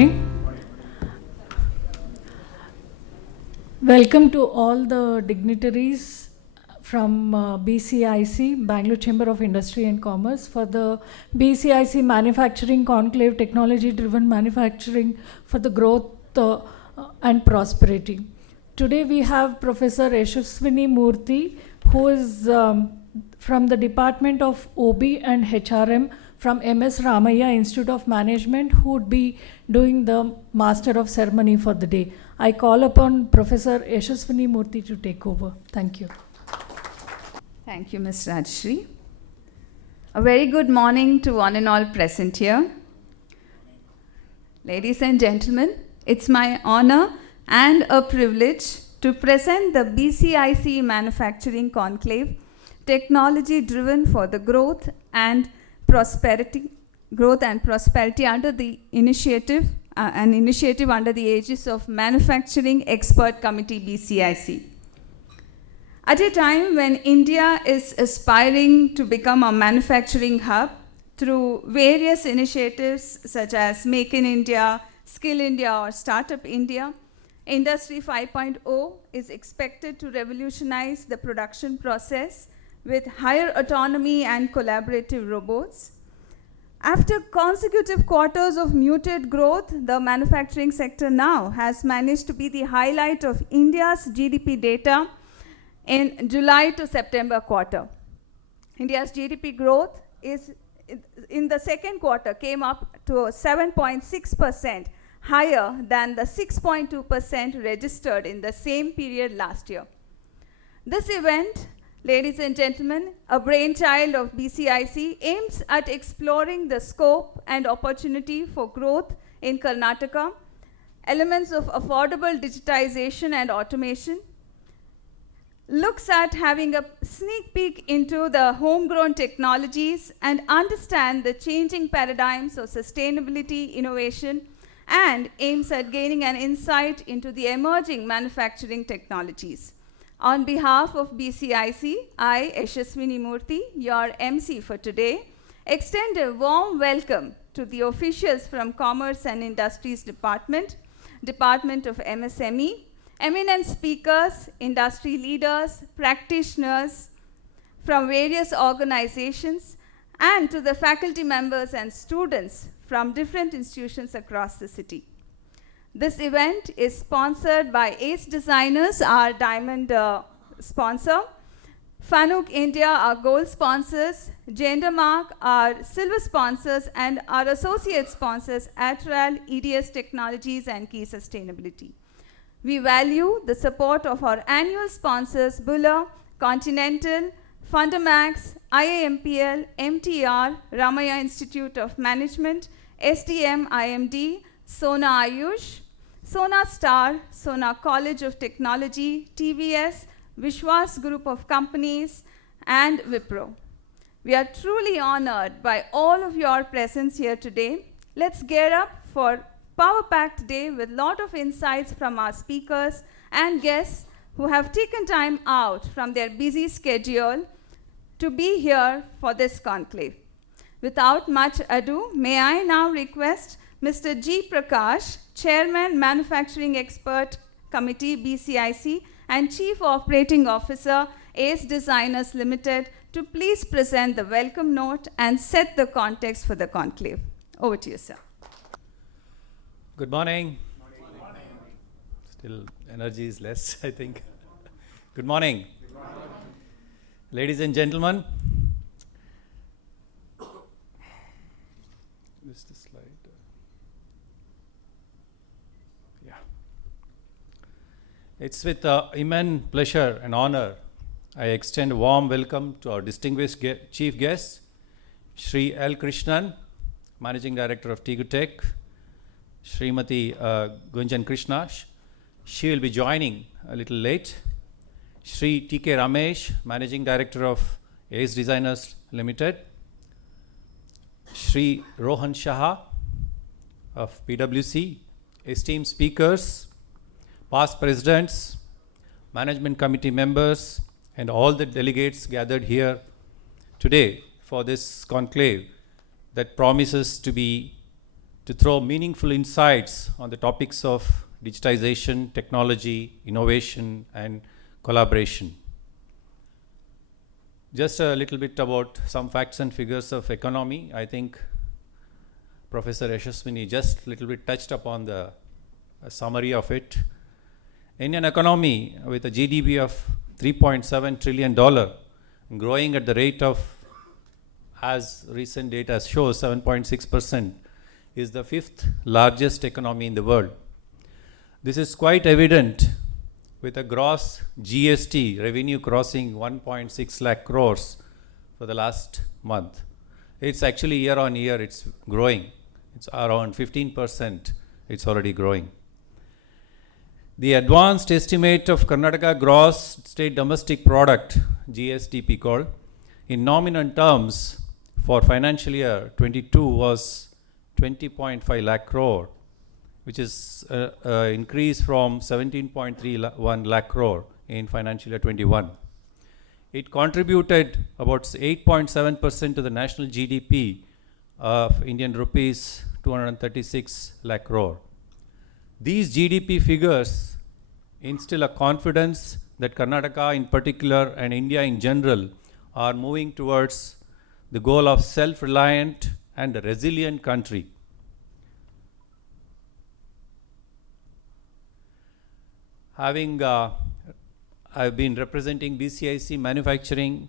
morning. Welcome to all the dignitaries from BCIC, Bangalore Chamber of Industry and Commerce, for the BCIC Manufacturing Conclave, Technology-Driven Manufacturing for the Growth and Prosperity. Today we have Professor Yashaswini Murthy, who is from the Department of OB and HRM from MS Ramaiah Institute of Management, who would be doing the Master of Ceremony for the day. I call upon Professor Yashaswini Murthy to take over. Thank you. Thank you, Ms. Rajshri. A very good morning to one and all present here. Ladies and gentlemen, it's my honor and a privilege to present the BCIC Manufacturing Conclave, Technology Driven for the Growth and Prosperity under the initiative, an initiative under the aegis of Manufacturing Expert Committee BCIC. At a time when India is aspiring to become a manufacturing hub through various initiatives such as Make in India, Skill India or Startup India, Industry 5.0 is expected to revolutionize the production process with higher autonomy and collaborative robots. After consecutive quarters of muted growth, the manufacturing sector now has managed to be the highlight of India's GDP data in July to September quarter. India's GDP growth is in the second quarter came up to 7.6%, higher than the 6.2% registered in the same period last year. This event, ladies and gentlemen, a brainchild of BCIC, aims at exploring the scope and opportunity for growth in Karnataka, elements of affordable digitization and automation, looks at having a sneak peek into the homegrown technologies and understand the changing paradigms of sustainability, innovation, and aims at gaining an insight into the emerging manufacturing technologies. On behalf of BCIC, I, Yashaswini Murthy, your MC for today, extend a warm welcome to the officials from Commerce and Industries Department, Department of MSME, eminent speakers, industry leaders, practitioners from various organizations, and to the faculty members and students from different institutions across the city. This event is sponsored by Ace Designers, our diamond sponsor, Fanuc India, our gold sponsors, Gendermark, our silver sponsors, and our associate sponsors, Atral, EDS Technologies, and Key Sustainability. We value the support of our annual sponsors, Buller, Continental, Fundamax, IAMPL, MTR, Ramaiah Institute of Management, SDM IMD, Sona Ayush, Sona Star, Sona College of Technology, TVS, Vishwas Group of Companies, and Wipro. We are truly honored by all of your presence here today. Let's gear up for power-packed day with a lot of insights from our speakers and guests who have taken time out from their busy schedule to be here for this conclave. Without much ado, may I now request Mr. G. Prakash, Chairman, Manufacturing Expert Committee, BCIC, and Chief Operating Officer, Ace Designers Limited, to please present the welcome note and set the context for the conclave. Over to you, sir. Good morning. Good morning. Still, energy is less, I think. Good morning. Good morning. Ladies and gentlemen, this is the slide. Yeah. It's with immense pleasure and honor I extend a warm welcome to our distinguished chief guest, Shri L. Krishnan, Managing Director of Tigutech, Srimati Gunjan Krishna. She will be joining a little late. Shri T.K. Ramesh, Managing Director of Ace Designers Limited. Shri Rohan Shah of PwC, esteemed speakers, past presidents, management committee members, and all the delegates gathered here today for this conclave that promises to to throw meaningful insights on the topics of digitization, technology, innovation, and collaboration. Just a little bit about some facts and figures of economy. I think Professor Yashaswini just a little bit touched upon the summary of it. Indian economy with a GDP of $3.7 trillion, growing at the rate of, as recent data shows, 7.6%, is the 5th largest economy in the world. This is quite evident with a gross GST revenue crossing 1.6 lakh crores for the last month. It's actually year on year, it's growing. It's around 15%, it's already growing. The advanced estimate of Karnataka gross state domestic product, GSDP called, in nominal terms for financial year 22 was 20.5 lakh crore, which is an increase from 17.31 lakh crore in financial year 21. It contributed about 8.7% to the national GDP of Indian rupees 236 lakh crore. These GDP figures instill a confidence that Karnataka in particular and India in general are moving towards the goal of self-reliant and a resilient country. I've been representing BCIC Manufacturing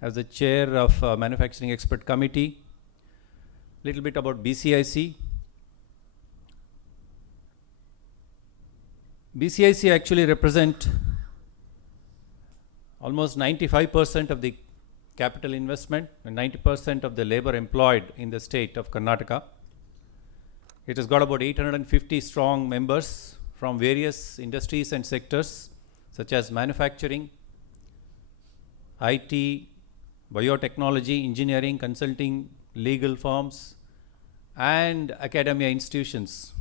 as the chair of Manufacturing Expert Committee. Little bit about BCIC. BCIC actually represent almost 95% of the capital investment and 90% of the labor employed in the state of Karnataka. It has got about 850 strong members from various industries and sectors such as manufacturing, IT, biotechnology, engineering, consulting, legal firms, and academia institutions.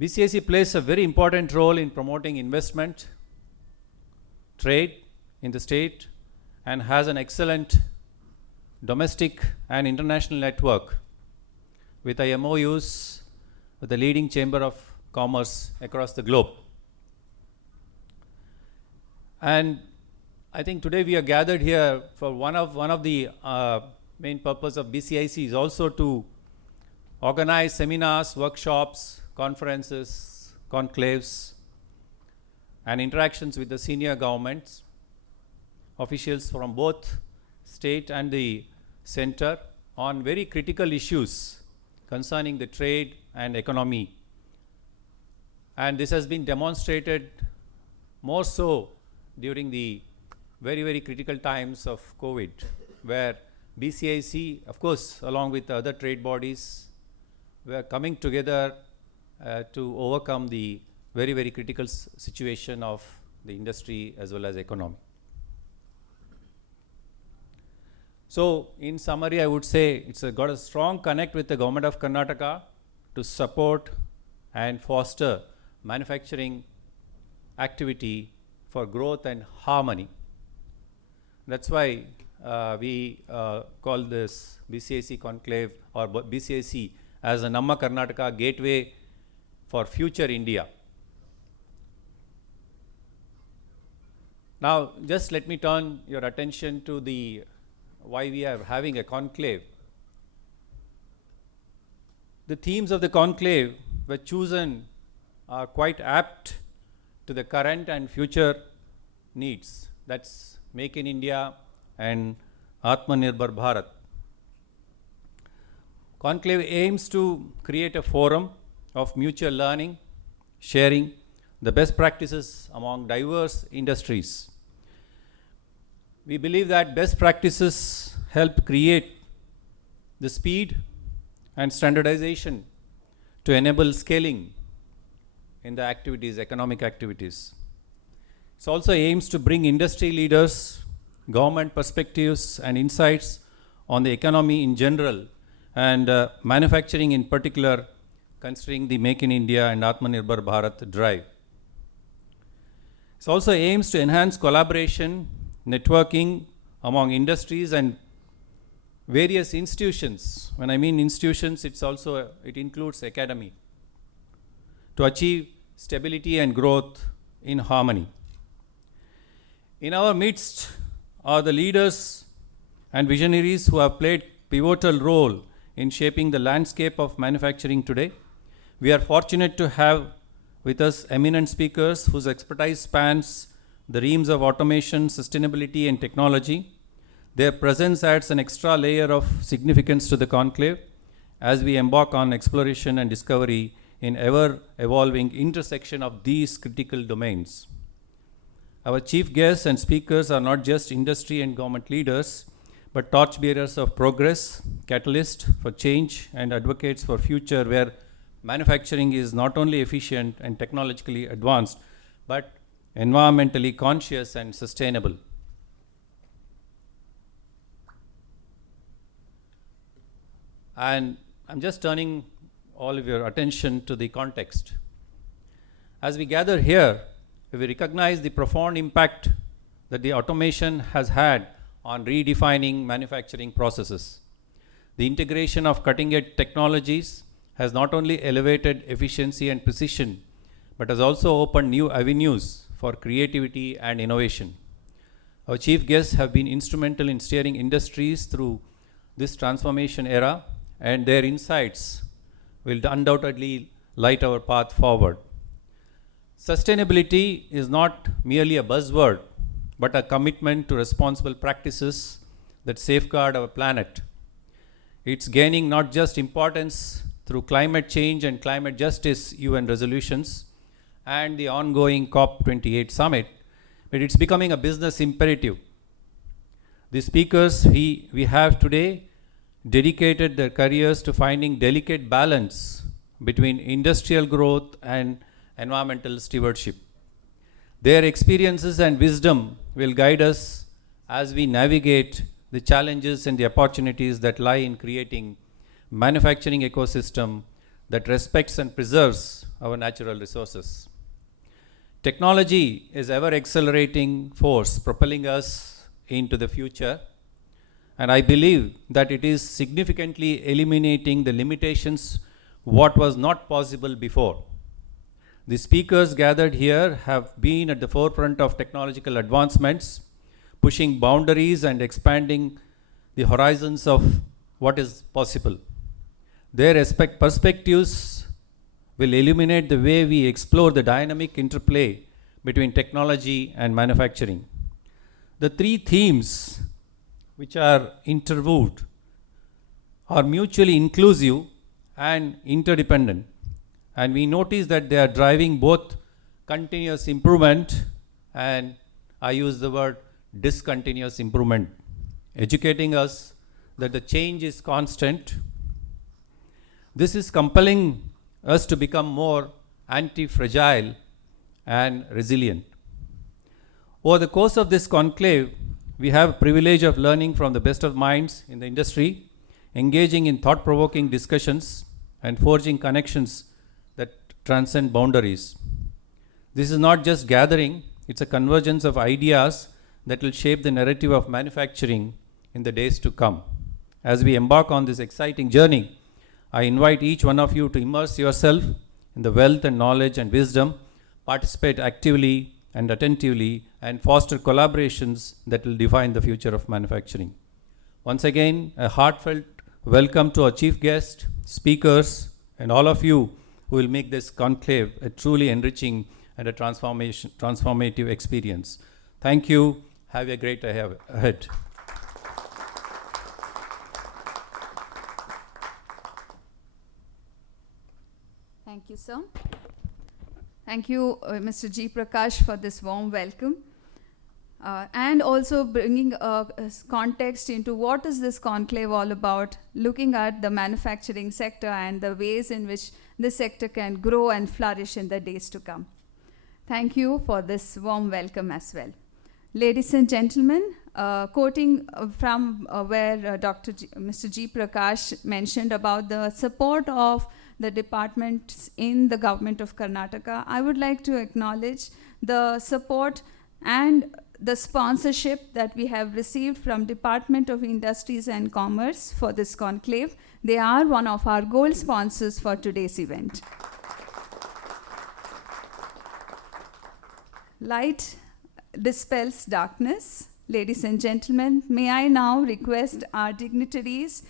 BCIC plays a very important role in promoting investment, trade in the state, and has an excellent domestic and international network with MOUs with the leading chamber of commerce across the globe. And I think today we are gathered here for one of the main purpose of BCIC is also to organize seminars, workshops, conferences, conclaves, and interactions with the senior governments, officials from both state and the center on very critical issues concerning the trade and economy. And this has been demonstrated more so during the very, very critical times of COVID, where BCIC, of course, along with the other trade bodies, were coming together to overcome the very, very critical situation of the industry as well as economy. So, in summary, I would say it's got a strong connect with the government of Karnataka to support and foster manufacturing activity for growth and harmony. That's why we call this BCIC Conclave or BCIC as a Namma Karnataka gateway for future India. Now, just let me turn your attention to the why we are having a conclave. The themes of the conclave were chosen are quite apt to the current and future needs. That's Make in India and Atmanirbhar Bharat. Conclave aims to create a forum of mutual learning, sharing the best practices among diverse industries. We believe that best practices help create the speed and standardization to enable scaling in the activities, economic activities. It also aims to bring industry leaders, government perspectives and insights on the economy in general and manufacturing in particular, considering the Make in India and Atmanirbhar Bharat drive. It also aims to enhance collaboration, networking among industries and various institutions. When I mean institutions, it includes academy, to achieve stability and growth in harmony. In our midst are the leaders and visionaries who have played pivotal role in shaping the landscape of manufacturing today. We are fortunate to have with us eminent speakers whose expertise spans the realms of automation, sustainability, and technology. Their presence adds an extra layer of significance to the conclave as we embark on exploration and discovery in ever-evolving intersection of these critical domains. Our chief guests and speakers are not just industry and government leaders, but torchbearers of progress, catalysts for change, and advocates for future where manufacturing is not only efficient and technologically advanced, but environmentally conscious and sustainable. And I'm just turning all of your attention to the context. As we gather here, we recognize the profound impact that the automation has had on redefining manufacturing processes. The integration of cutting-edge technologies has not only elevated efficiency and precision, but has also opened new avenues for creativity and innovation. Our chief guests have been instrumental in steering industries through this transformation era, and their insights will undoubtedly light our path forward. Sustainability is not merely a buzzword, but a commitment to responsible practices that safeguard our planet. It's gaining not just importance through climate change and climate justice UN resolutions and the ongoing COP28 summit, but it's becoming a business imperative. The speakers we have today dedicated their careers to finding delicate balance between industrial growth and environmental stewardship. Their experiences and wisdom will guide us as we navigate the challenges and the opportunities that lie in creating manufacturing ecosystem that respects and preserves our natural resources. Technology is ever accelerating force propelling us into the future, and I believe that it is significantly eliminating the limitations what was not possible before. The speakers gathered here have been at the forefront of technological advancements, pushing boundaries and expanding the horizons of what is possible. Their perspectives will illuminate the way we explore the dynamic interplay between technology and manufacturing. The three themes which are interwoven are mutually inclusive and interdependent. And we notice that they are driving both continuous improvement and I use the word discontinuous improvement, educating us that the change is constant. This is compelling us to become more anti-fragile and resilient. Over the course of this conclave, we have privilege of learning from the best of minds in the industry, engaging in thought-provoking discussions and forging connections that transcend boundaries. This is not just gathering, it's a convergence of ideas that will shape the narrative of manufacturing in the days to come. As we embark on this exciting journey, I invite each one of you to immerse yourself in the wealth and knowledge and wisdom, participate actively and attentively, and foster collaborations that will define the future of manufacturing. Once again, a heartfelt welcome to our chief guest, speakers, and all of you who will make this conclave a truly enriching and a transformative experience. Thank you. Have a great day ahead. Thank you, sir. Thank you, Mr. G. Prakash, for this warm welcome. And also bringing context into what is this conclave all about, looking at the manufacturing sector and the ways in which this sector can grow and flourish in the days to come. Thank you for this warm welcome as well. Ladies and gentlemen, quoting from where Mr. G. Prakash mentioned about the support of the departments in the government of Karnataka, I would like to acknowledge the support and the sponsorship that we have received from Department of Industries and Commerce for this conclave. They are one of our gold sponsors for today's event. Light dispels darkness. Ladies and gentlemen, may I now request our dignitaries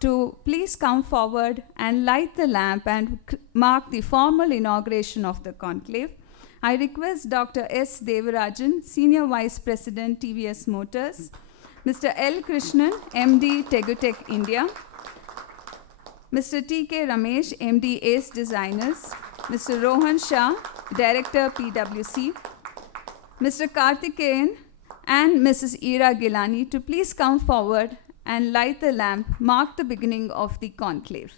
to please come forward and light the lamp and mark the formal inauguration of the conclave. I request Dr. S. Devarajan, Senior Vice President, TVS Motors, Mr. L. Krishnan, MD, Tegutech India, Mr. T.K. Ramesh, MD, Ace Designers, Mr. Rohan Shah, Director, PwC, Mr. Karthikeyan, and Mrs. Ira Gilani to please come forward and light the lamp, mark the beginning of the conclave.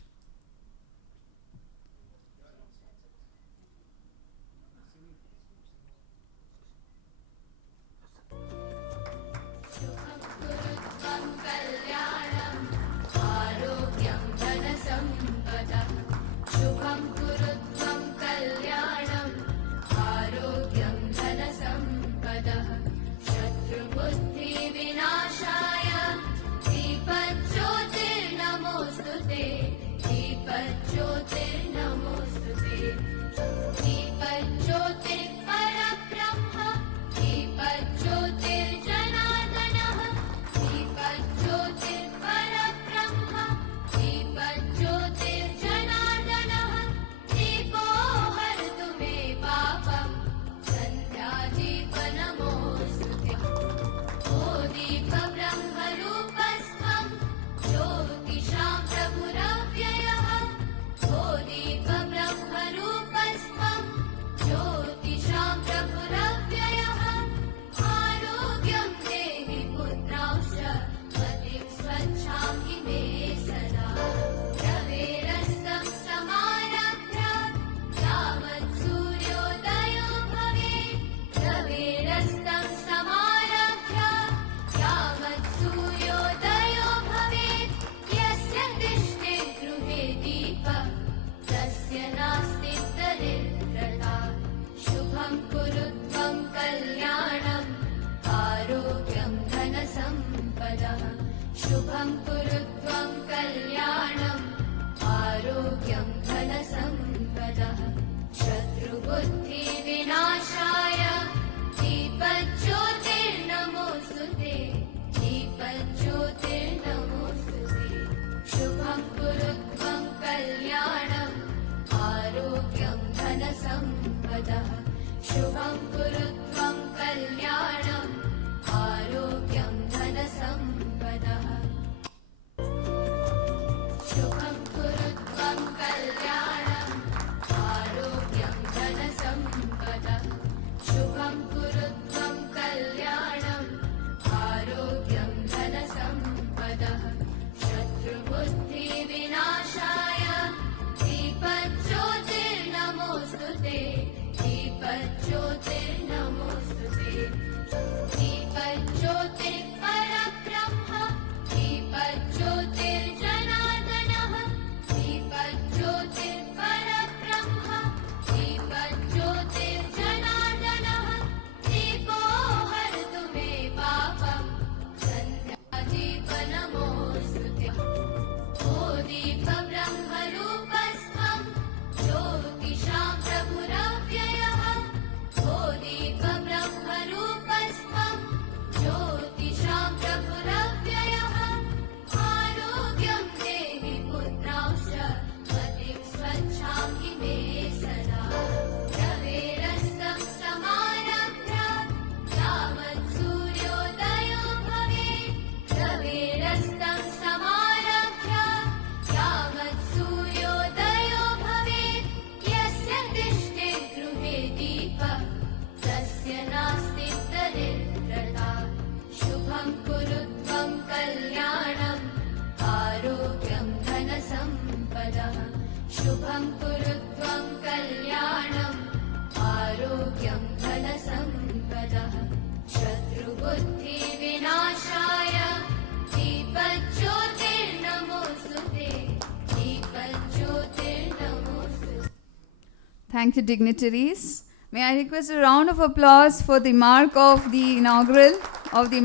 Thank you, dignitaries. May I request a round of applause for the mark of the inaugural of the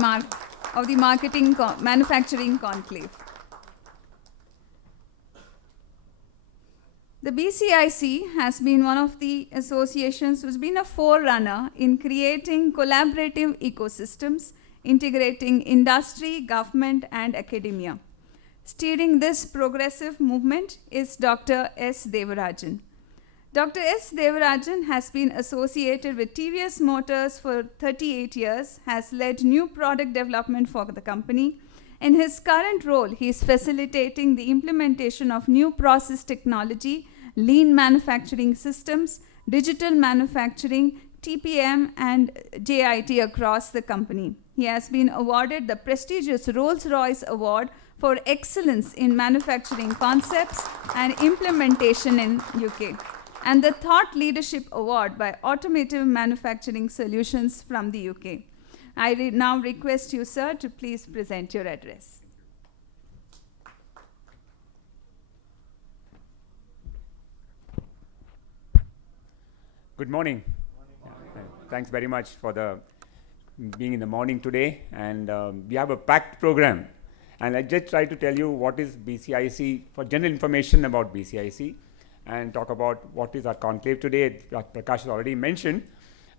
manufacturing conclave. The BCIC has been one of the associations who's been a forerunner in creating collaborative ecosystems, integrating industry, government, and academia. Steering this progressive movement is Dr. S. Devarajan. Dr. S. Devarajan has been associated with TVS Motors for 38 years, has led new product development for the company. In his current role, he is facilitating the implementation of new process technology, lean manufacturing systems, digital manufacturing, TPM, and JIT across the company. He has been awarded the prestigious Rolls-Royce Award for Excellence in Manufacturing Concepts and Implementation in UK, and the Thought Leadership Award by Automotive Manufacturing Solutions from the UK. I now request you, sir, to please present your address. Good morning. Thanks very much for being in the morning today, and we have a packed program. And I just try to tell you what is BCIC, for general information about BCIC, and talk about what is our conclave today. Prakash has already mentioned.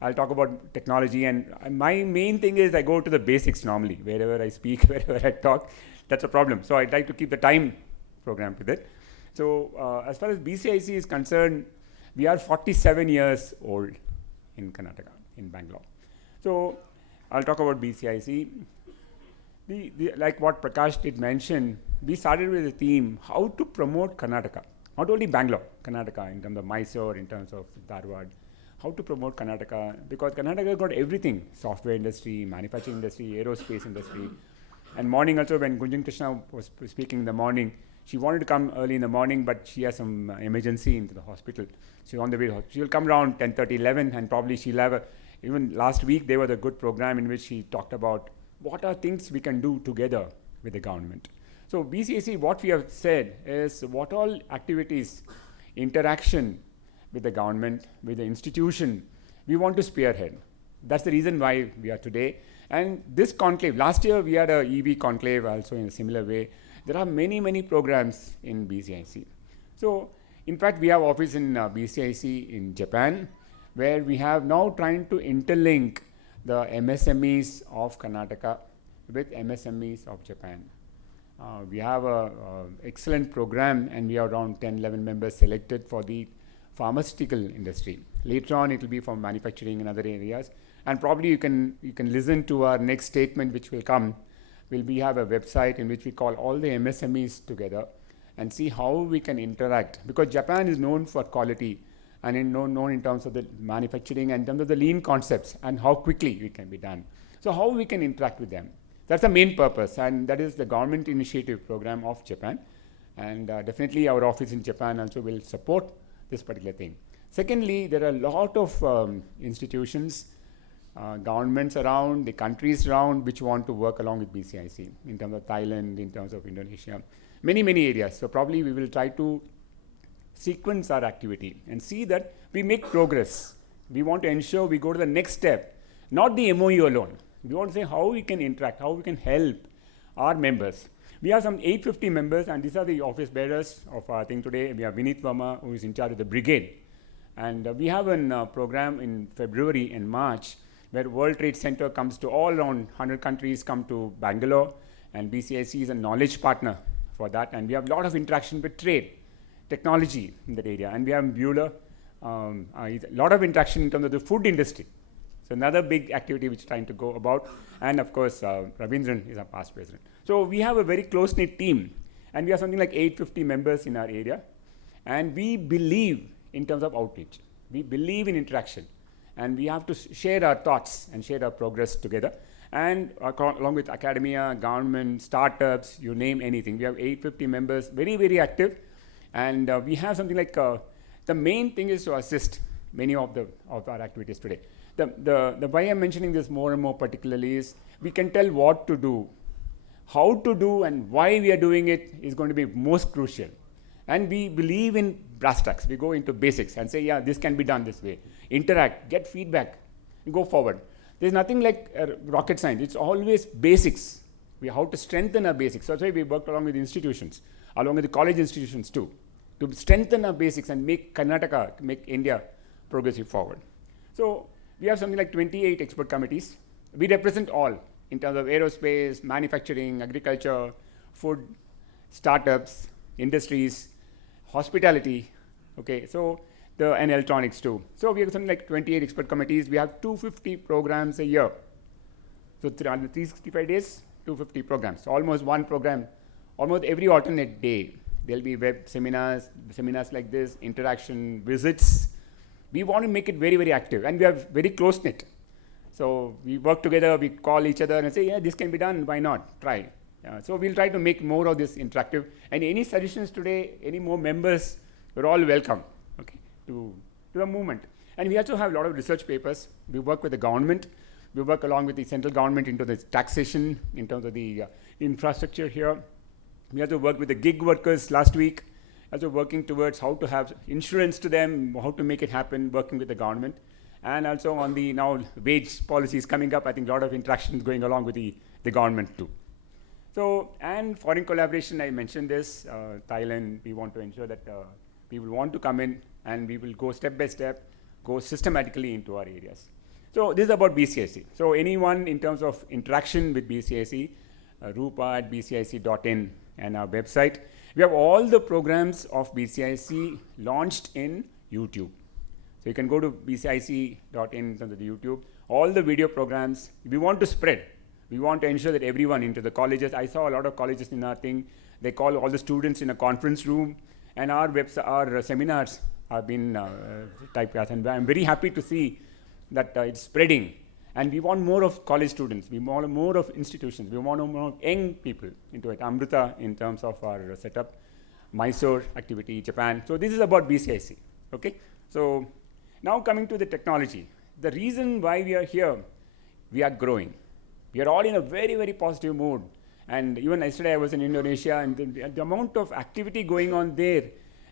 I'll talk about technology, and my main thing is I go to the basics normally. Wherever I speak, wherever I talk, that's a problem. So I'd like to keep the time program with it. So as far as BCIC is concerned, we are 47 years old in Karnataka, in Bangalore. So I'll talk about BCIC. Like what Prakash did mention, we started with a theme, how to promote Karnataka. Not only Bangalore, Karnataka, in terms of Mysore, in terms of Dharwad, how to promote Karnataka, because Karnataka got everything, software industry, manufacturing industry, aerospace industry. And morning also, when Gunjan Krishna was speaking in the morning, she wanted to come early in the morning, but she has some emergency into the hospital. She's on the way. She'll come around 10:30, 11, and probably she'll have even last week, there was a good program in which she talked about what are things we can do together with the government. So BCIC, what we have said is what all activities, interaction with the government, with the institution, we want to spearhead. That's the reason why we are today. And this conclave, last year we had a EV conclave also in a similar way. There are many, many programs in BCIC. So in fact, we have office in BCIC in Japan, where we have now trying to interlink the MSMEs of Karnataka with MSMEs of Japan. We have an excellent program, and we have around 10, 11 members selected for the pharmaceutical industry. Later on, it will be for manufacturing and other areas. And probably you can listen to our next statement, which will come. We have a website in which we call all the MSMEs together and see how we can interact. Because Japan is known for quality and known in terms of the manufacturing and in terms of the lean concepts and how quickly it can be done. So how we can interact with them. That's the main purpose, and that is the government initiative program of Japan. And definitely our office in Japan also will support this particular thing. Secondly, there are a lot of institutions, governments around, the countries around which want to work along with BCIC in terms of Thailand, in terms of Indonesia, many, many areas. So probably we will try to sequence our activity and see that we make progress. We want to ensure we go to the next step, not the MOU alone. We want to say how we can interact, how we can help our members. We have some 850 members, and these are the office bearers of our thing today. We have Vineet Verma, who is in charge of the brigade. And we have a program in February and March where World Trade Center comes to all around 100 countries come to Bangalore, and BCIC is a knowledge partner for that. And we have a lot of interaction with trade, technology in that area. And we have Bueller, a lot of interaction in terms of the food industry. So another big activity which is trying to go about. And of course, Ravindran is our past president. So we have a very close-knit team. And we have something like 850 members in our area. And we believe in terms of outreach. We believe in interaction. And we have to share our thoughts and share our progress together. And along with academia, government, startups, you name anything. We have 850 members, very, very active. And we have something like, the main thing is to assist many of our activities today. The why I'm mentioning this more and more particularly is we can tell what to do, how to do, and why we are doing it is going to be most crucial. And we believe in brass tacks. We go into basics and say, yeah, this can be done this way. Interact, get feedback, and go forward. There's nothing like rocket science. It's always basics. We how to strengthen our basics. So that's why we worked along with the institutions, along with the college institutions too, to strengthen our basics and make Karnataka, make India progressive forward. So we have something like 28 expert committees. We represent all in terms of aerospace, manufacturing, agriculture, food, startups, industries, hospitality, okay, so and electronics too. So we have something like 28 expert committees. We have 250 programs a year. So 365 days, 250 programs. So almost one program, almost every alternate day. There'll be web seminars like this, interaction, visits. We want to make it very, very active, and we are very close-knit. So we work together, we call each other and say, yeah, this can be done, why not? Try. So we'll try to make more of this interactive. And any suggestions today, any more members, we're all welcome, okay, to the movement. And we also have a lot of research papers. We work with the government. We work along with the central government into the taxation, in terms of the infrastructure here. We also worked with the gig workers last week, also working towards how to have insurance to them, how to make it happen, working with the government. And also on the now wage policies coming up, I think a lot of interactions going along with the government too. So, and foreign collaboration, I mentioned this, Thailand, we want to ensure that people want to come in, and we will go step by step, go systematically into our areas. So this is about BCIC. So anyone in terms of interaction with BCIC, rupa@bcic.in and our website. We have all the programs of BCIC launched in YouTube. So you can go to bcic.in under the YouTube, all the video programs. We want to spread. We want to ensure that everyone into the colleges. I saw a lot of colleges in our thing. They call all the students in a conference room, and our seminars have been typecast. And I'm very happy to see that it's spreading. And we want more of college students. We want more of institutions. We want more of young people into it. Amrita in terms of our setup, Mysore activity, Japan. So this is about BCIC, okay? So now coming to the technology. The reason why we are here, we are growing. We are all in a very, very positive mood. And even yesterday I was in Indonesia, and the amount of activity going on there,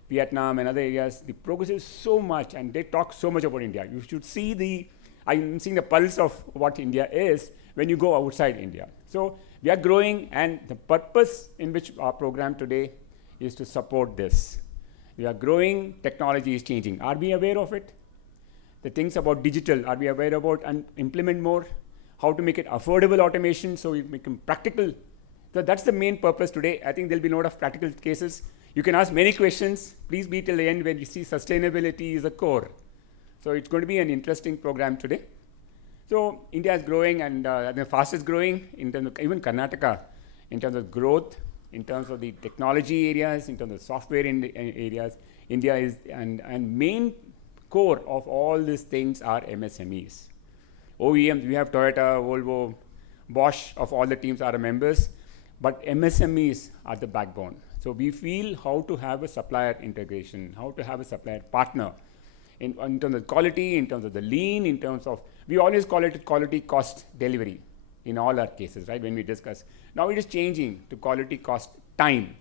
Vietnam and other areas, the progress is so much, and they talk so much about India. You should see I'm seeing the pulse of what India is when you go outside India. So we are growing, and the purpose in which our program today is to support this. We are growing, technology is changing. Are we aware of it? The things about digital, are we aware about and implement more? How to make it affordable automation so we make them practical. So that's the main purpose today. I think there'll be a lot of practical cases. You can ask many questions. Please be till the end when you see sustainability is a core. So it's going to be an interesting program today. So India is growing, and the fastest growing in terms of even Karnataka, in terms of growth, in terms of the technology areas, in terms of software areas. India is, and main core of all these things are MSMEs. OEMs, we have Toyota, Volvo, Bosch, of all the teams are members, but MSMEs are the backbone. So we feel how to have a supplier integration, how to have a supplier partner, in terms of quality, in terms of the lean, in terms of, we always call it quality cost delivery in all our cases, right, when we discuss. Now it is changing to quality cost time.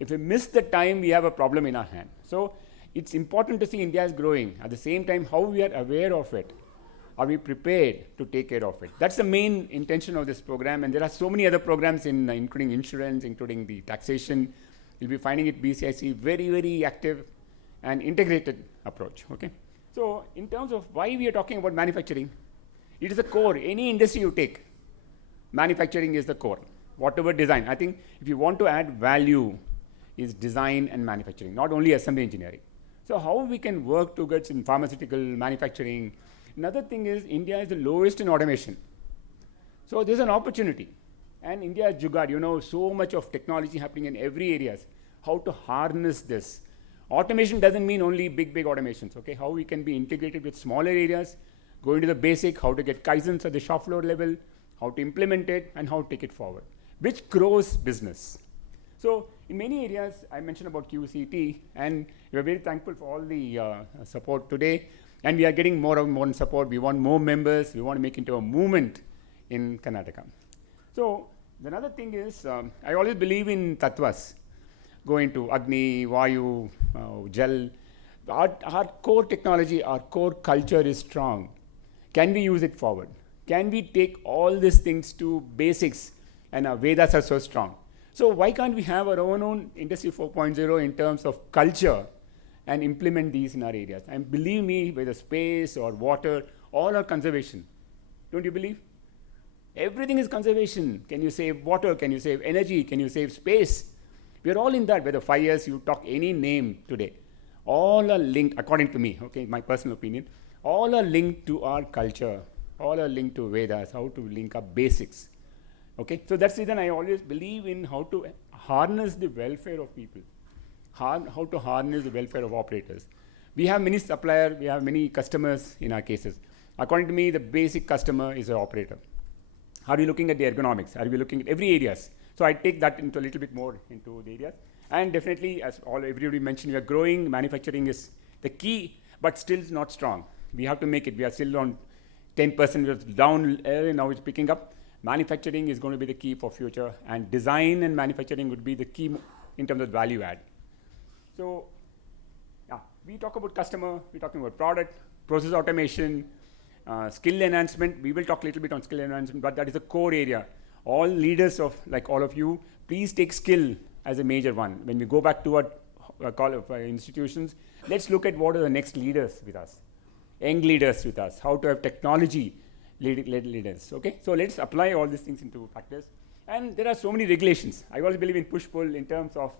If we miss the time, we have a problem in our hand. So it's important to see India is growing. At the same time, how we are aware of it. Are we prepared to take care of it? That's the main intention of this program, and there are so many other programs including insurance, including the taxation. You'll be finding it BCIC very, very active and integrated approach, okay? So in terms of why we are talking about manufacturing, it is a core. Any industry you take, manufacturing is the core. Whatever design, I think if you want to add value, is design and manufacturing, not only assembly engineering. So how we can work towards in pharmaceutical manufacturing. Another thing is India is the lowest in automation. So there's an opportunity. And India is jugaad, you know, so much of technology happening in every areas. How to harness this. Automation doesn't mean only big automations, okay? How we can be integrated with smaller areas, go into the basic, how to get Kaizens at the shop floor level, how to implement it, and how to take it forward, which grows business. So in many areas, I mentioned about QCT, and we are very thankful for all the support today. And we are getting more and more support. We want more members. We want to make it into a movement in Karnataka. So another thing is, I always believe in tattvas. Go into Agni, Vayu, Jal. our core technology, our core culture is strong. Can we use it forward? Can we take all these things to basics, and our Vedas are so strong? So why can't we have our own Industry 4.0 in terms of culture and implement these in our areas? And believe me, whether space or water, all are conservation. Don't you believe? Everything is conservation. Can you save water? Can you save energy? Can you save space? We are all in that. Whether 5 years, you talk any name today, all are linked, according to me, okay, my personal opinion, all are linked to our culture, all are linked to Vedas, how to link up basics. Okay, so that's the reason I always believe in how to harness the welfare of people, how to harness the welfare of operators. We have many suppliers, we have many customers in our cases. According to me, the basic customer is an operator. Are we looking at the ergonomics? Are we looking at every areas? So I take that into a little bit more into the areas. And definitely, as everybody mentioned, we are growing. Manufacturing is the key, but still not strong. We have to make it. We are still on 10%. We're down. Now it's picking up. Manufacturing is going to be the key for future, and design and manufacturing would be the key in terms of value add. So, yeah, we talk about customer. We're talking about product, process automation, skill enhancement. We will talk a little bit on skill enhancement, but that is a core area. All leaders of, like all of you, please take skill as a major one. When we go back to our institutions, let's look at what are the next leaders with us, young leaders with us, how to have technology led leaders. Okay, so let's apply all these things into practice. And there are so many regulations. I always believe in push-pull in terms of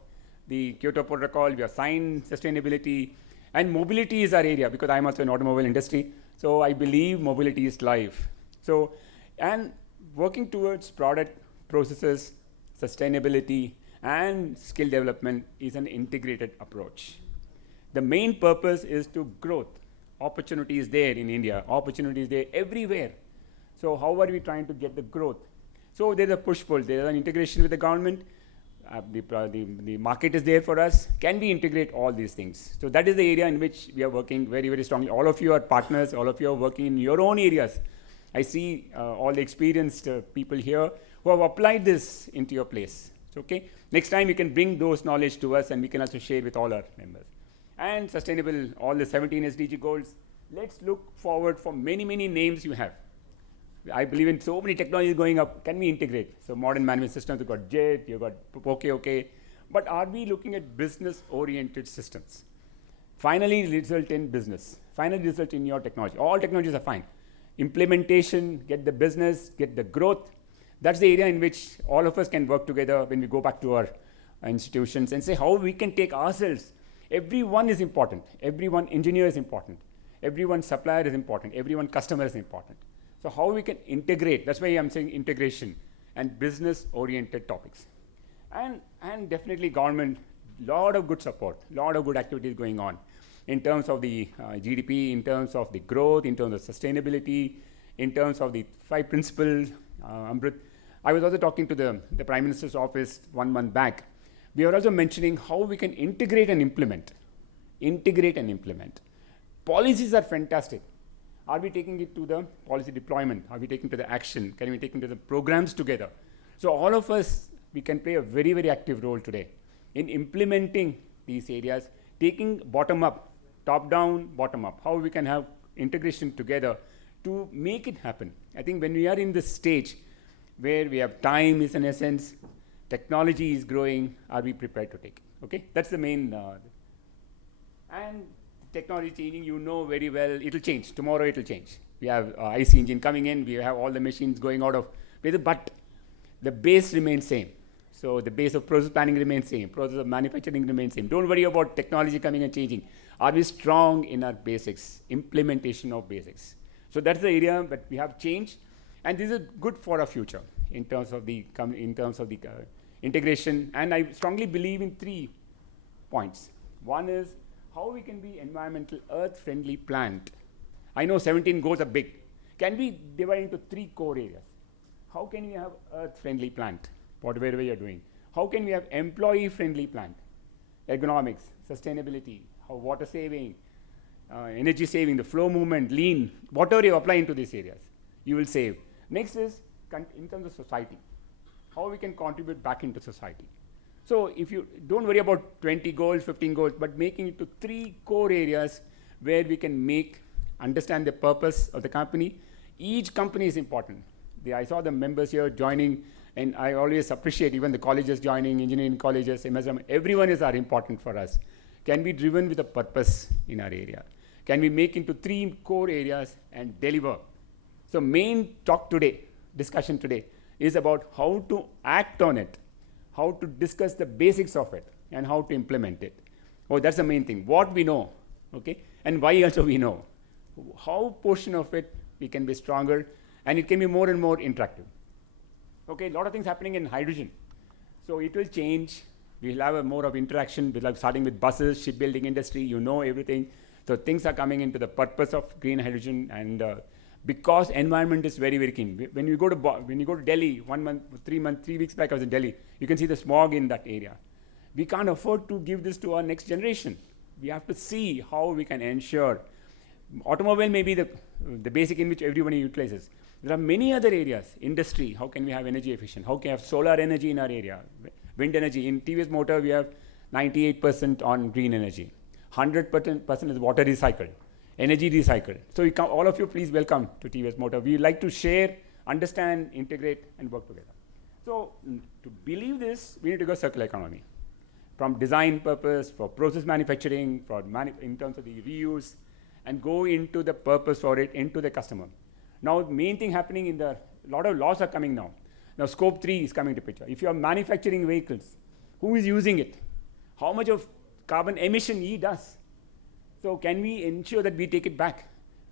the Kyoto Protocol. We have signed sustainability, and mobility is our area because I'm also in automobile industry. So I believe mobility is life. So, and working towards product, processes, sustainability, and skill development is an integrated approach. The main purpose is to growth. Opportunity is there in India. Opportunity is there everywhere. So how are we trying to get the growth? So there's a push-pull. There's an integration with the government. The market is there for us. Can we integrate all these things? So that is the area in which we are working very, very strongly. All of you are partners. All of you are working in your own areas. I see all the experienced people here who have applied this into your place. So, okay, next time you can bring those knowledge to us, and we can also share with all our members. And sustainable, all the 17 SDG goals. Let's look forward for many, many names you have. I believe in so many technologies going up. Can we integrate? So modern management systems, you've got JET, you've got okay. But are we looking at business-oriented systems? Finally, result in business. Finally, result in your technology. All technologies are fine. Implementation, get the business, get the growth. That's the area in which all of us can work together when we go back to our institutions and say how we can take ourselves. Everyone is important. Everyone engineer is important. Everyone supplier is important. Everyone customer is important. So how we can integrate, that's why I'm saying integration and business-oriented topics. And definitely government, lot of good support, lot of good activities going on in terms of the GDP, in terms of the growth, in terms of sustainability, in terms of the 5 principles. Amrit, I was also talking to the Prime Minister's office 1 month back. We are also mentioning how we can integrate and implement. Policies are fantastic. Are we taking it to the policy deployment? Are we taking it to the action? Can we take it to the programs together? So all of us, we can play a very, very active role today in implementing these areas, taking bottom up, top down, bottom up, how we can have integration together to make it happen. I think when we are in this stage where we have time is an essence, technology is growing, are we prepared to take it? Okay, that's the main, and technology changing, you know very well, it'll change. Tomorrow it'll change. We have IC engine coming in, we have all the machines going out of, but the base remains same. So the base of process planning remains same, process of manufacturing remains same. Don't worry about technology coming and changing. Are we strong in our basics, implementation of basics? So that's the area that we have changed, and this is good for our future in terms of the integration. And I strongly believe in 3 points. One is how we can be environmental earth-friendly plant. I know 17 goals are big. Can we divide into 3 core areas? How can we have earth-friendly plant, whatever you're doing? How can we have employee-friendly plant? Ergonomics, sustainability, how water saving, energy saving, the flow movement, lean, whatever you apply into these areas, you will save. Next is in terms of society, how we can contribute back into society. So if you don't worry about 20 goals, 15 goals, but making it to 3 core areas where we can understand the purpose of the company. Each company is important. I saw the members here joining, and I always appreciate even the colleges joining, engineering colleges, MSM, everyone is important for us. Can be driven with a purpose in our area. Can we make into 3 core areas and deliver? So main talk today, discussion today, is about how to act on it, how to discuss the basics of it, and how to implement it. Oh, that's the main thing. What we know, okay, and why also we know. How portion of it we can be stronger, and it can be more and more interactive. Okay, a lot of things happening in hydrogen. So it will change. We'll have more of interaction. We'll have starting with buses, shipbuilding industry, you know everything. So things are coming into the purpose of green hydrogen, and because environment is very, very keen. When you go to Delhi, 1 month, 3 weeks back I was in Delhi, you can see the smog in that area. We can't afford to give this to our next generation. We have to see how we can ensure. Automobile may be the basic in which everybody utilizes. There are many other areas. Industry, how can we have energy efficient? How can we have solar energy in our area? Wind energy. In TVS Motor, we have 98% on green energy. 100% is water recycled, energy recycled. So all of you, please welcome to TVS Motor. We like to share, understand, integrate, and work together. So to believe this, we need to go circular economy. From design purpose, for process manufacturing, in terms of the reuse, and go into the purpose for it, into the customer. Now, the main thing happening a lot of laws are coming now. Now, scope 3 is coming to picture. If you are manufacturing vehicles, who is using it? How much of carbon emission he does? So can we ensure that we take it back,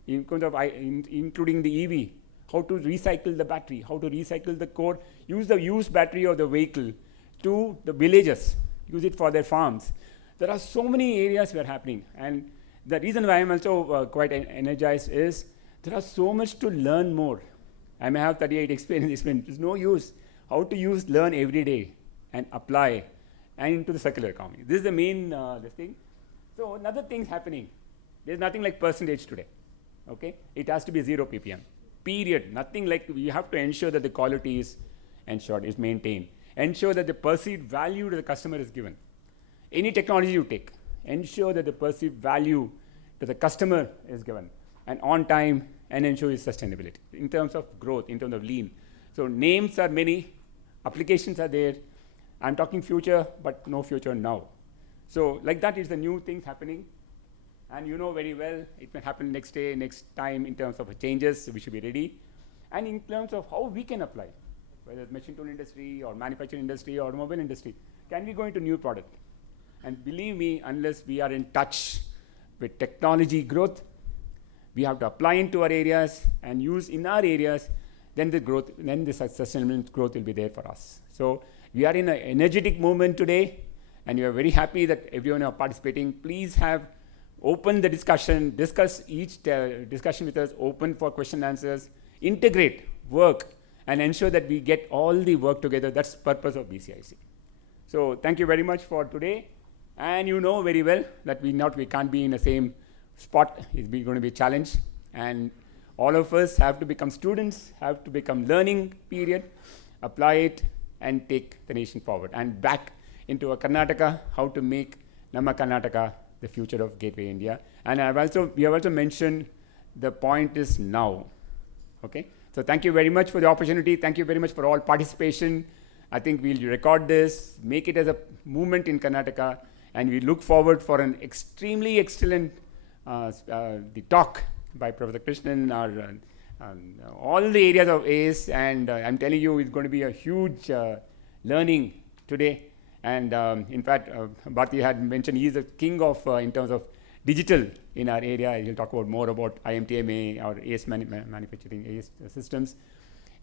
including the EV? How to recycle the battery, how to recycle the core, use the used battery of the vehicle to the villages, use it for their farms. There are so many areas where happening. And the reason why I'm also quite energized is there are so much to learn more. I may have 38 experience, there's no use. How to learn every day and apply and into the circular economy. This is the main thing. So another thing's happening. There's nothing like percentage today. Okay? It has to be 0 ppm. Period. Nothing like, you have to ensure that the quality is ensured, is maintained. Ensure that the perceived value to the customer is given. Any technology you take, ensure that the perceived value to the customer is given, and on time, and ensure its sustainability in terms of growth, in terms of lean. So names are many, applications are there. I'm talking future, but no future now. So like that is the new things happening. And you know very well, it may happen next day, next time in terms of changes, we should be ready. And in terms of how we can apply, whether it's machine tool industry or manufacturing industry or automobile industry, can we go into new product? And believe me, unless we are in touch with technology growth, we have to apply into our areas and use in our areas, then the sustainable growth will be there for us. So we are in an energetic movement today, and we are very happy that everyone are participating. Please have open the discussion, discuss each discussion with us, open for question and answers, integrate, work, and ensure that we get all the work together. That's the purpose of BCIC. So thank you very much for today. And you know very well that we can't be in the same spot. It's going to be a challenge. And all of us have to become students, have to become learning period, apply it, and take the nation forward. And back into a Karnataka, how to make Nama Karnataka the future of Gateway India. And we have also mentioned the point is now. Okay? So thank you very much for the opportunity. Thank you very much for all participation. I think we'll record this, make it as a movement in Karnataka, and we look forward for an extremely excellent the talk by Professor Krishnan, all the areas of ACE, and I'm telling you, it's going to be a huge learning today. And in fact, Bharti had mentioned he is a king of, in terms of digital in our area. He'll talk about more about IMTMA, our ACE manufacturing ACE systems.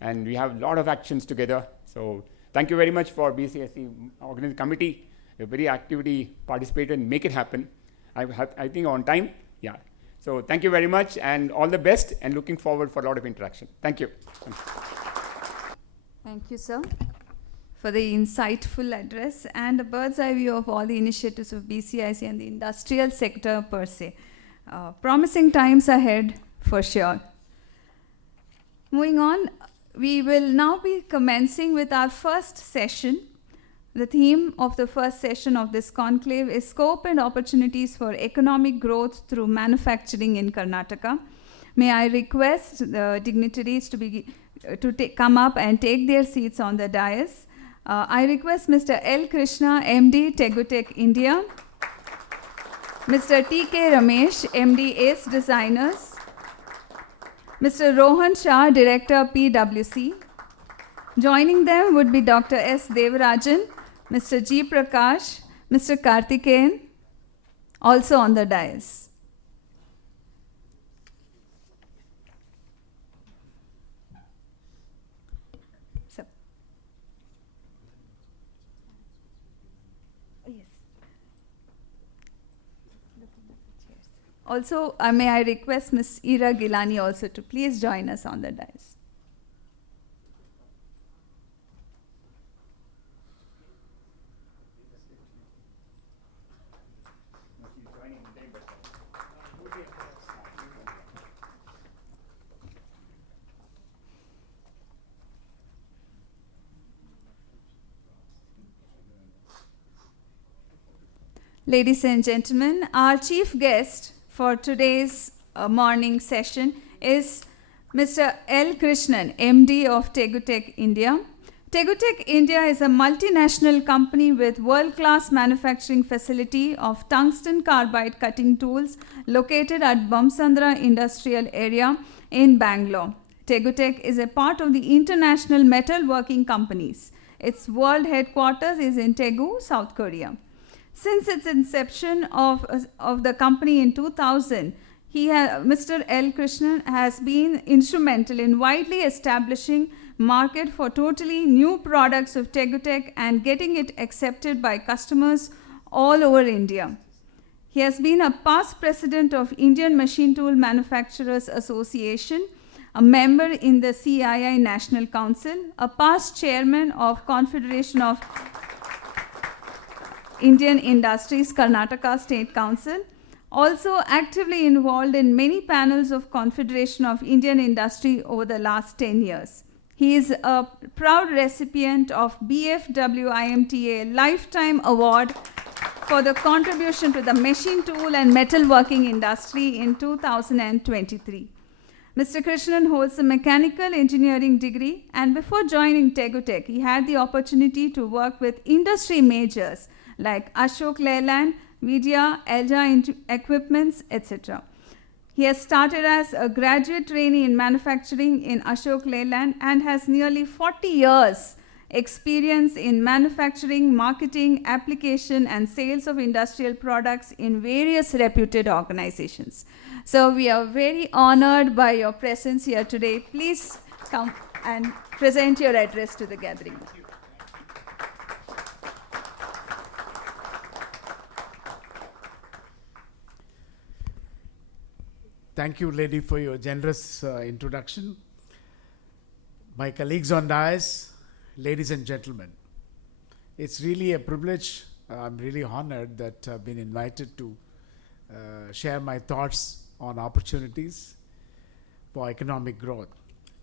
And we have a lot of actions together. So thank you very much for BCIC organizing committee. You're very actively participated and make it happen. I think on time. Yeah. So thank you very much and all the best, and looking forward for a lot of interaction. Thank you. Thank you, sir, for the insightful address and a bird's eye view of all the initiatives of BCIC and the industrial sector per se. Promising times ahead for sure. Moving on, we will now be commencing with our first session The theme of the first session of this conclave is Scope and Opportunities for Economic Growth Through Manufacturing in Karnataka. May I request the dignitaries to come up and take their seats on the dais. I request Mr. L. Krishna, MD, Tegutech, India. Mr. T.K. Ramesh, MD, Ace Designers. Mr. Rohan Shah, Director, PwC. Joining them would be Dr. S. Devarajan, Mr. G. Prakash, Mr. Karthikeyan, also on the dais. Also, may I request Ms. Ira Gilani also to please join us on the dais. Ladies and gentlemen, our chief guest for today's morning session is Mr. L. Krishnan, MD of Tegutech, India. Tegutech, India is a multinational company with world-class manufacturing facility of tungsten carbide cutting tools located at Bamsandra Industrial Area in Bangalore. Tegutech is a part of the International Metalworking Companies. Its world headquarters is in Daegu, South Korea. Since its inception of the company in 2000, Mr. L. Krishnan has been instrumental in widely establishing market for totally new products of Tegutech and getting it accepted by customers all over India. He has been a past president of Indian Machine Tool Manufacturers Association, a member in the CII National Council, a past chairman of Confederation of Indian Industries Karnataka State Council, also actively involved in many panels of Confederation of Indian Industry over the last 10 years. He is a proud recipient of BFWIMTA Lifetime Award for the contribution to the machine tool and metalworking industry in 2023. Mr. Krishnan holds a mechanical engineering degree, and before joining Tegutech, he had the opportunity to work with industry majors like Ashok Leyland, Vidya, Elja Equipments, etc. He has started as a graduate trainee in manufacturing in Ashok Leyland and has nearly 40 years experience in manufacturing, marketing, application, and sales of industrial products in various reputed organizations. So we are very honored by your presence here today. Please come and present your address to the gathering. Thank you, lady, for your generous introduction. My colleagues on dais, ladies and gentlemen, it's really a privilege. I'm really honored that I've been invited to share my thoughts on opportunities for economic growth,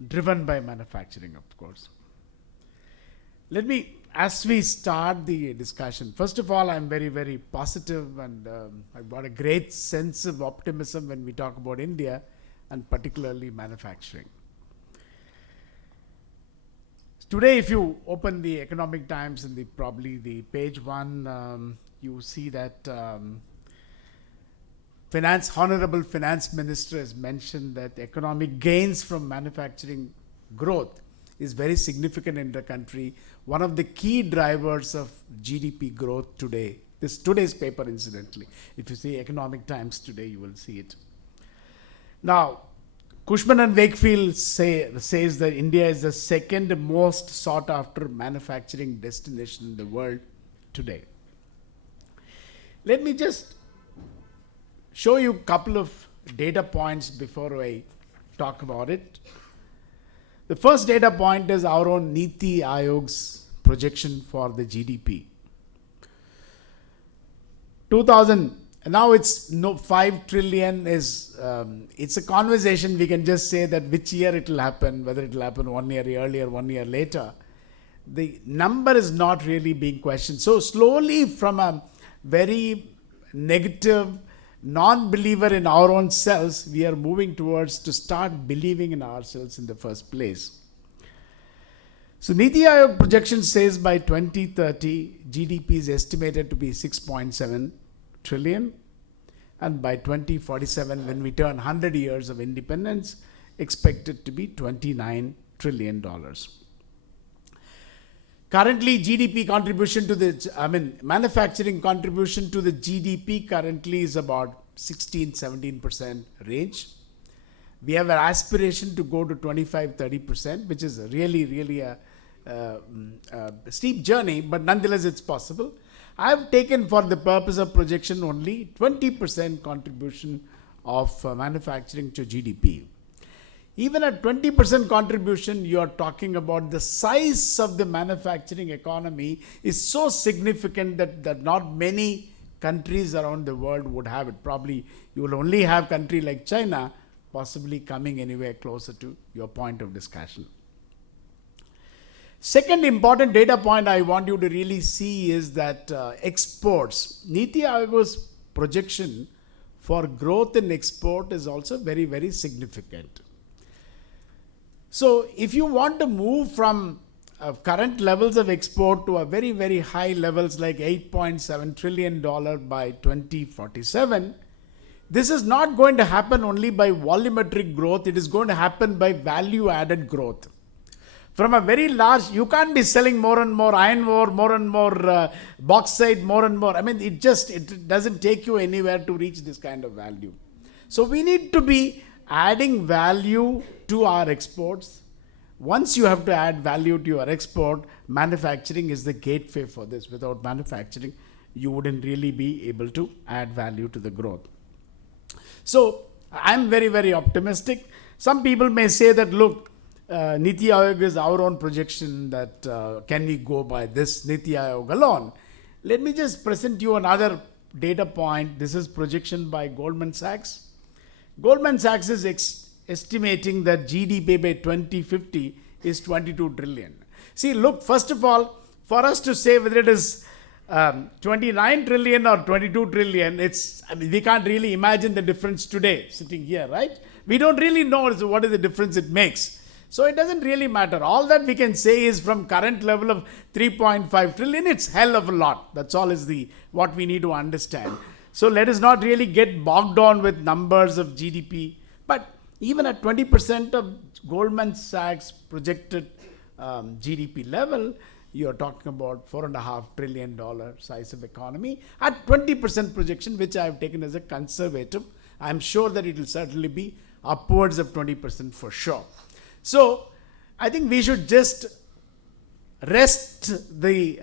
driven by manufacturing, of course. Let me, as we start the discussion, first of all, I'm very, very positive, and I've got a great sense of optimism when we talk about India, and particularly manufacturing. Today, if you open the Economic Times and probably the page 1, you see that Honorable Finance Minister has mentioned that economic gains from manufacturing growth is very significant in the country. One of the key drivers of GDP growth today. This today's paper, incidentally. If you see Economic Times today, you will see it. Now, Cushman and Wakefield says that India is the second most sought after manufacturing destination in the world today. Let me just show you a couple of data points before I talk about it. The first data point is our own Niti Aayog's projection for the GDP. 2000, now it's 5 trillion is, it's a conversation. We can just say that which year it will happen, whether it will happen 1 year earlier, 1 year later. the number is not really being questioned. So slowly, from a very negative non-believer in our own selves, we are moving towards to start believing in ourselves in the first place. So Niti Aayog projection says by 2030, GDP is estimated to be 6.7 trillion. And by 2047, when we turn 100 years of independence, expected to be $29 trillion. Currently, GDP contribution to the, manufacturing contribution to the GDP currently is about 16-17% range. We have an aspiration to go to 25-30%, which is really a steep journey, but nonetheless it's possible. I have taken for the purpose of projection only 20% contribution of manufacturing to GDP. Even at 20% contribution, you are talking about the size of the manufacturing economy is so significant that not many countries around the world would have it. Probably you will only have a country like China possibly coming anywhere closer to your point of discussion. Second important data point I want you to really see is that exports. Niti Aayog's projection for growth in export is also very significant. So if you want to move from current levels of export to a very high levels like $8.7 trillion by 2047, this is not going to happen only by volumetric growth, it is going to happen by value added growth. From a very large, you can't be selling more and more iron ore, more and more bauxite, more and more. It doesn't take you anywhere to reach this kind of value. So we need to be adding value to our exports. Once you have to add value to your export, manufacturing is the gateway for this. Without manufacturing, you wouldn't really be able to add value to the growth. So I'm very optimistic. Some people may say that, look, Niti Aayog is our own projection that can we go by this Niti Aayog alone. Let me just present you another data point. This is projection by Goldman Sachs. Goldman Sachs is estimating that GDP by 2050 is 22 trillion. See, look, first of all, for us to say whether it is 29 trillion or 22 trillion, we can't really imagine the difference today sitting here, right? We don't really know what is the difference it makes. So it doesn't really matter. All that we can say is from current level of 3.5 trillion, it's hell of a lot. That's all is what we need to understand. So let us not really get bogged down with numbers of GDP. But even at 20% of Goldman Sachs projected GDP level, you're talking about $4.5 trillion size of economy. At 20% projection, which I have taken as a conservative, I'm sure that it will certainly be upwards of 20% for sure. So I think we should just rest the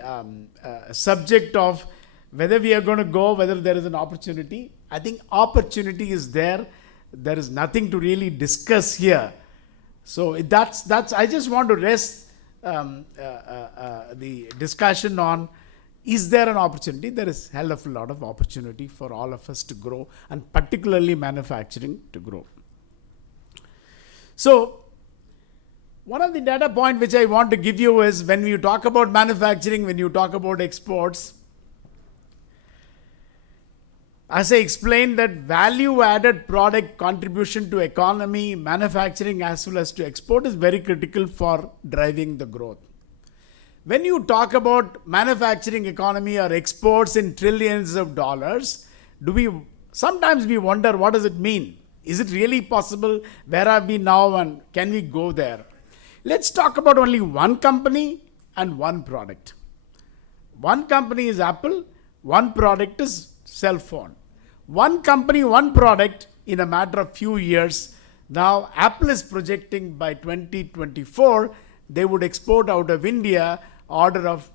subject of whether we are going to go, whether there is an opportunity. I think opportunity is there. There is nothing to really discuss here. So that's I just want to rest the discussion on, is there an opportunity? There is hell of a lot of opportunity for all of us to grow, and particularly manufacturing to grow. So one of the data point which I want to give you is, when you talk about manufacturing, when you talk about exports, as I explained, that value added product contribution to economy, manufacturing as well as to export is very critical for driving the growth. When you talk about manufacturing economy or exports in trillions of dollars, sometimes we wonder, what does it mean? Is it really possible? Where are we now and can we go there? Let's talk about only one company and one product. One company is Apple, one product is cell phone. One company, one product in a matter of few years. Now Apple is projecting by 2024, they would export out of India order of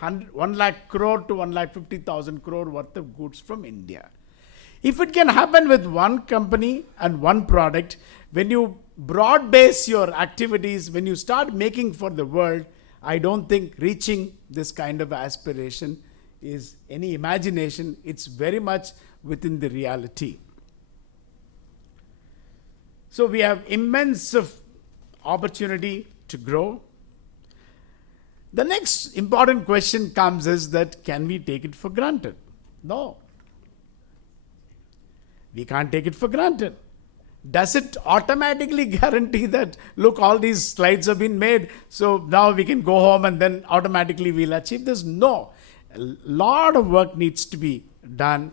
1 lakh crore to 1,50,000 crore worth of goods from India. If it can happen with one company and one product, when you broad base your activities, when you start making for the world, I don't think reaching this kind of aspiration is any imagination. It's very much within the reality. So we have immense of opportunity to grow. The next important question comes is that can we take it for granted? No. We can't take it for granted. Does it automatically guarantee that, look, all these slides have been made, so now we can go home and then automatically we'll achieve this? No. A lot of work needs to be done.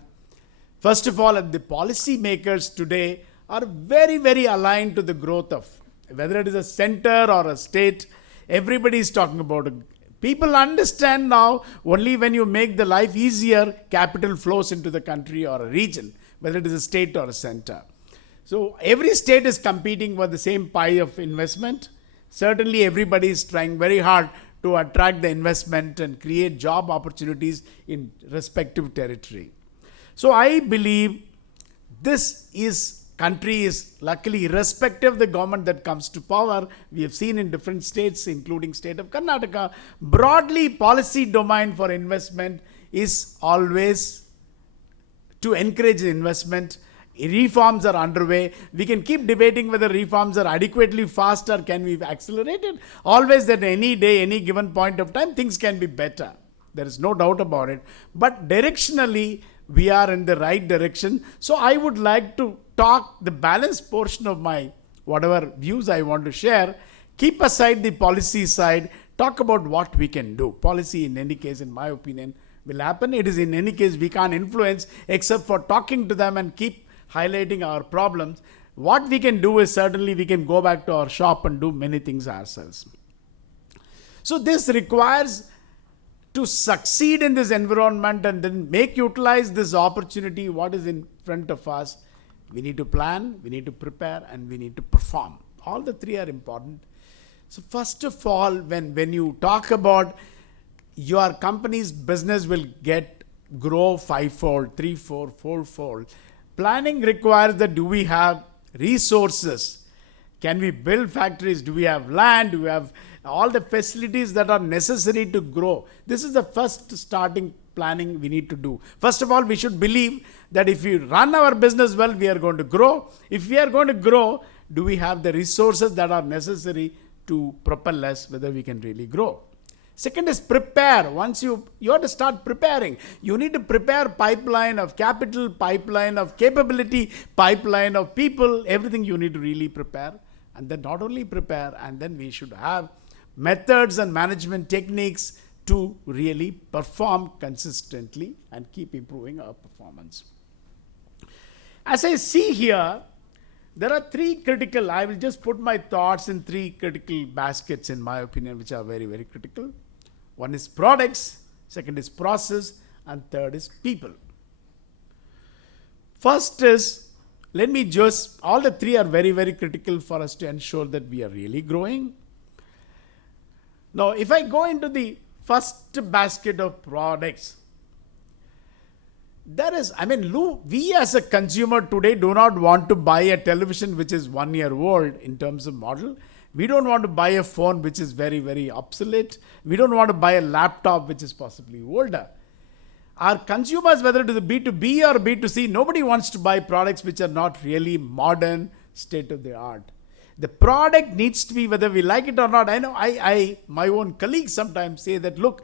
First of all, the policy makers today are very, very aligned to the growth of, whether it is a center or a state, everybody is talking about it. People understand now only when you make the life easier, capital flows into the country or a region, whether it is a state or a center. So every state is competing for the same pie of investment. Certainly everybody is trying very hard to attract the investment and create job opportunities in respective territory. So I believe this country is luckily, irrespective of the government that comes to power, we have seen in different states, including state of Karnataka, broadly policy domain for investment is always to encourage investment. Reforms are underway. We can keep debating whether reforms are adequately fast or can we accelerate it. Always at any day, any given point of time, things can be better. There is no doubt about it. But directionally, we are in the right direction. So I would like to talk the balanced portion of my whatever views I want to share. Keep aside the policy side. Talk about what we can do. Policy, in any case, in my opinion, will happen. It is in any case we can't influence except for talking to them and keep highlighting our problems. What we can do is certainly we can go back to our shop and do many things ourselves. So this requires to succeed in this environment and then utilize this opportunity, what is in front of us. We need to plan, we need to prepare, and we need to perform. All the three are important. So first of all, when you talk about your company's business will grow fivefold, threefold, fourfold, planning requires that do we have resources? Can we build factories? Do we have land? Do we have all the facilities that are necessary to grow? This is the first starting planning we need to do. First of all, we should believe that if we run our business well, we are going to grow. If we are going to grow, do we have the resources that are necessary to propel us, whether we can really grow? Second is prepare. Once you have to start preparing. You need to prepare pipeline of capital, pipeline of capability, pipeline of people, everything you need to really prepare. And then not only prepare, and then we should have methods and management techniques to really perform consistently and keep improving our performance. As I see here, there are three critical, I will just put my thoughts in three critical baskets in my opinion, which are very, very critical. One is products, second is process, and third is people. First is, all the three are very, very critical for us to ensure that we are really growing. Now, if I go into the first basket of products, we as a consumer today do not want to buy a television which is 1 year old in terms of model. We don't want to buy a phone which is very, very obsolete. We don't want to buy a laptop which is possibly older. Our consumers, whether it is a B2B or B2C, nobody wants to buy products which are not really modern, state of the art. The product needs to be, whether we like it or not. I know my own colleagues sometimes say that, look,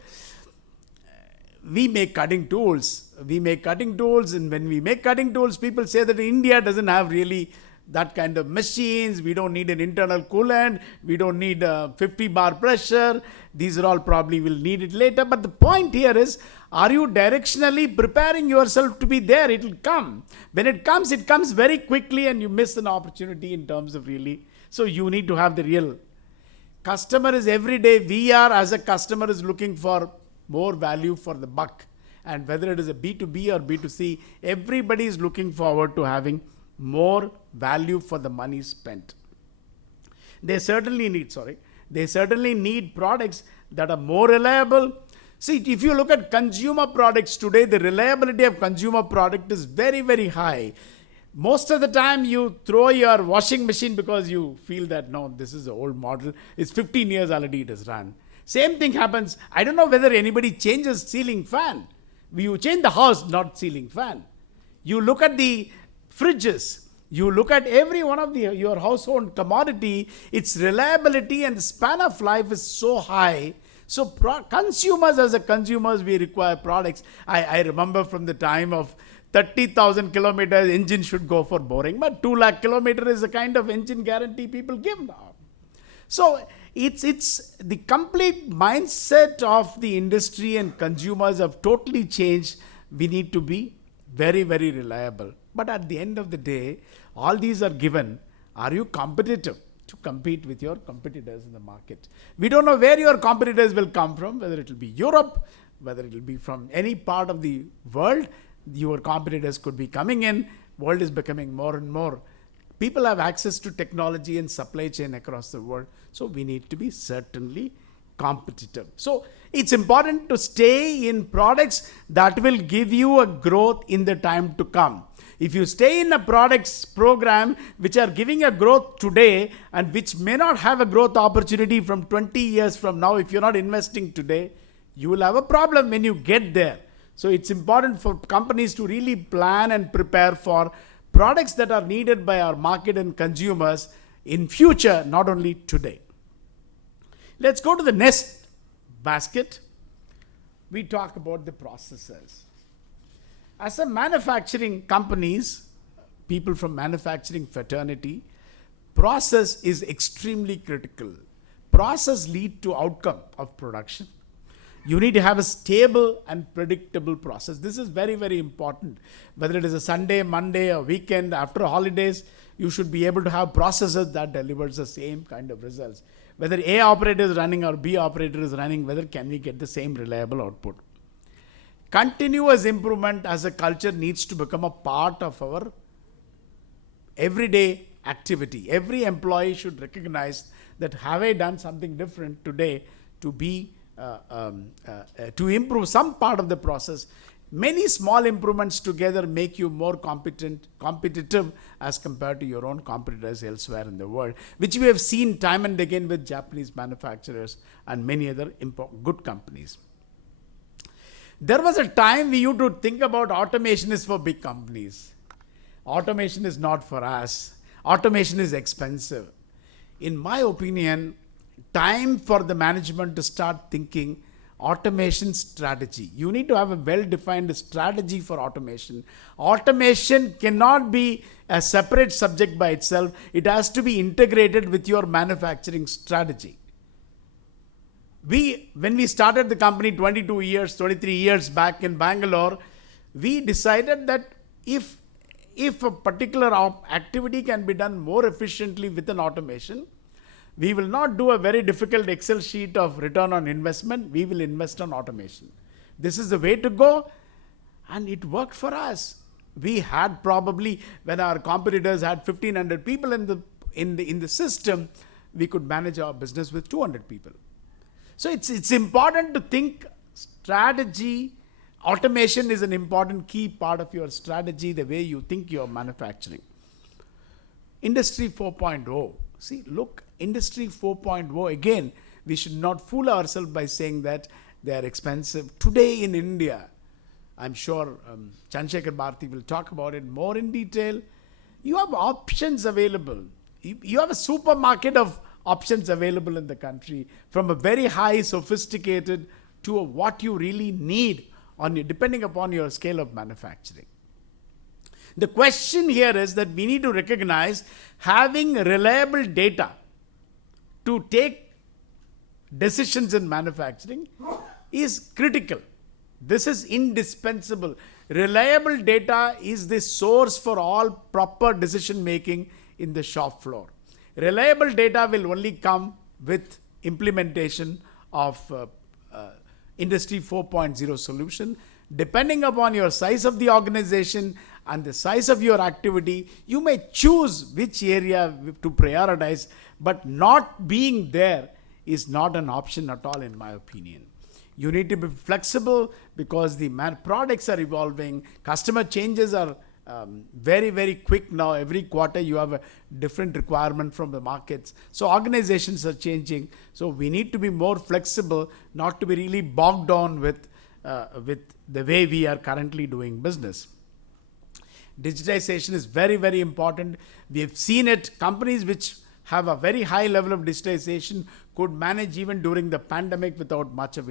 we make cutting tools. And when we make cutting tools, people say that India doesn't have really that kind of machines. We don't need an internal coolant. We don't need 50 bar pressure. These are all probably will need it later. But the point here is, are you directionally preparing yourself to be there? It will come. When it comes very quickly and you miss an opportunity in terms of really. So you need to have the real customer is every day. We are as a customer is looking for more value for the buck. And whether it is a B2B or B2C, everybody is looking forward to having more value for the money spent. They certainly need products that are more reliable. See, if you look at consumer products today, the reliability of consumer product is very, very high. Most of the time you throw your washing machine because you feel that, no, this is an old model. It's 15 years already it has run. Same thing happens. I don't know whether anybody changes ceiling fan. You change the house, not ceiling fan. You look at the fridges. You look at every one of your household commodity, its reliability and the span of life is so high. So consumers, as a consumers, we require products. I remember from the time of 30,000 kilometers, engine should go for boring, but 2 lakh kilometers is the kind of engine guarantee people give now. So it's the complete mindset of the industry and consumers have totally changed. We need to be very, very reliable. But at the end of the day, all these are given. Are you competitive to compete with your competitors in the market? We don't know where your competitors will come from, whether it will be Europe, whether it will be from any part of the world. Your competitors could be coming in. World is becoming more and more. People have access to technology and supply chain across the world. So we need to be certainly competitive. So it's important to stay in products that will give you a growth in the time to come. If you stay in a products program which are giving a growth today and which may not have a growth opportunity from 20 years from now, if you're not investing today, you will have a problem when you get there. So it's important for companies to really plan and prepare for products that are needed by our market and consumers in future, not only today. Let's go to the next basket. We talk about the processes. As a manufacturing companies, people from manufacturing fraternity, process is extremely critical. Process lead to outcome of production. You need to have a stable and predictable process. This is very, very important. Whether it is a Sunday, Monday, or weekend, after holidays, you should be able to have processes that delivers the same kind of results. Whether A operator is running or B operator is running, whether can we get the same reliable output. Continuous improvement as a culture needs to become a part of our everyday activity. Every employee should recognize that have I done something different today to be to improve some part of the process. Many small improvements together make you more competitive as compared to your own competitors elsewhere in the world, which we have seen time and again with Japanese manufacturers and many other good companies. There was a time we used to think about automation is for big companies. Automation is not for us. Automation is expensive. In my opinion, time for the management to start thinking automation strategy. You need to have a well-defined strategy for automation. Automation cannot be a separate subject by itself. It has to be integrated with your manufacturing strategy. When we started the company 23 years back in Bangalore, we decided that if a particular activity can be done more efficiently with an automation, we will not do a very difficult Excel sheet of return on investment. We will invest on automation. This is the way to go, and it worked for us. We had probably, when our competitors had 1,500 people in the system, we could manage our business with 200 people. So it's important to think strategy. Automation is an important key part of your strategy, the way you think your manufacturing. Industry 4.0. See, look, Industry 4.0, again, we should not fool ourselves by saying that they are expensive. Today in India, I'm sure Chandrasekhar Bharti will talk about it more in detail. You have options available. You have a supermarket of options available in the country, from a very high sophisticated to what you really need depending upon your scale of manufacturing. The question here is that we need to recognize having reliable data to take decisions in manufacturing is critical. This is indispensable. Reliable data is the source for all proper decision making in the shop floor. Reliable data will only come with implementation of Industry 4.0 solution. Depending upon your size of the organization and the size of your activity, you may choose which area to prioritize, but not being there is not an option at all, in my opinion. You need to be flexible because the products are evolving. Customer changes are very, very quick now. Every quarter you have a different requirement from the markets. So organizations are changing. So we need to be more flexible, not to be really bogged down with the way we are currently doing business. Digitization is very, very important. We have seen it. Companies which have a very high level of digitization, could manage even during the pandemic without much of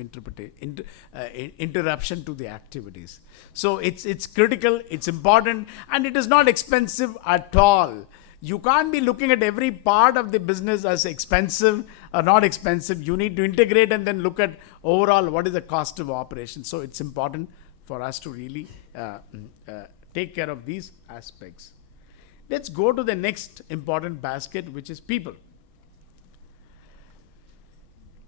interruption to the activities. So it's critical, it's important, and it is not expensive at all. You can't be looking at every part of the business as expensive or not expensive. You need to integrate and then look at overall what is the cost of operation. So it's important for us to really take care of these aspects. Let's go to the next important basket, which is people.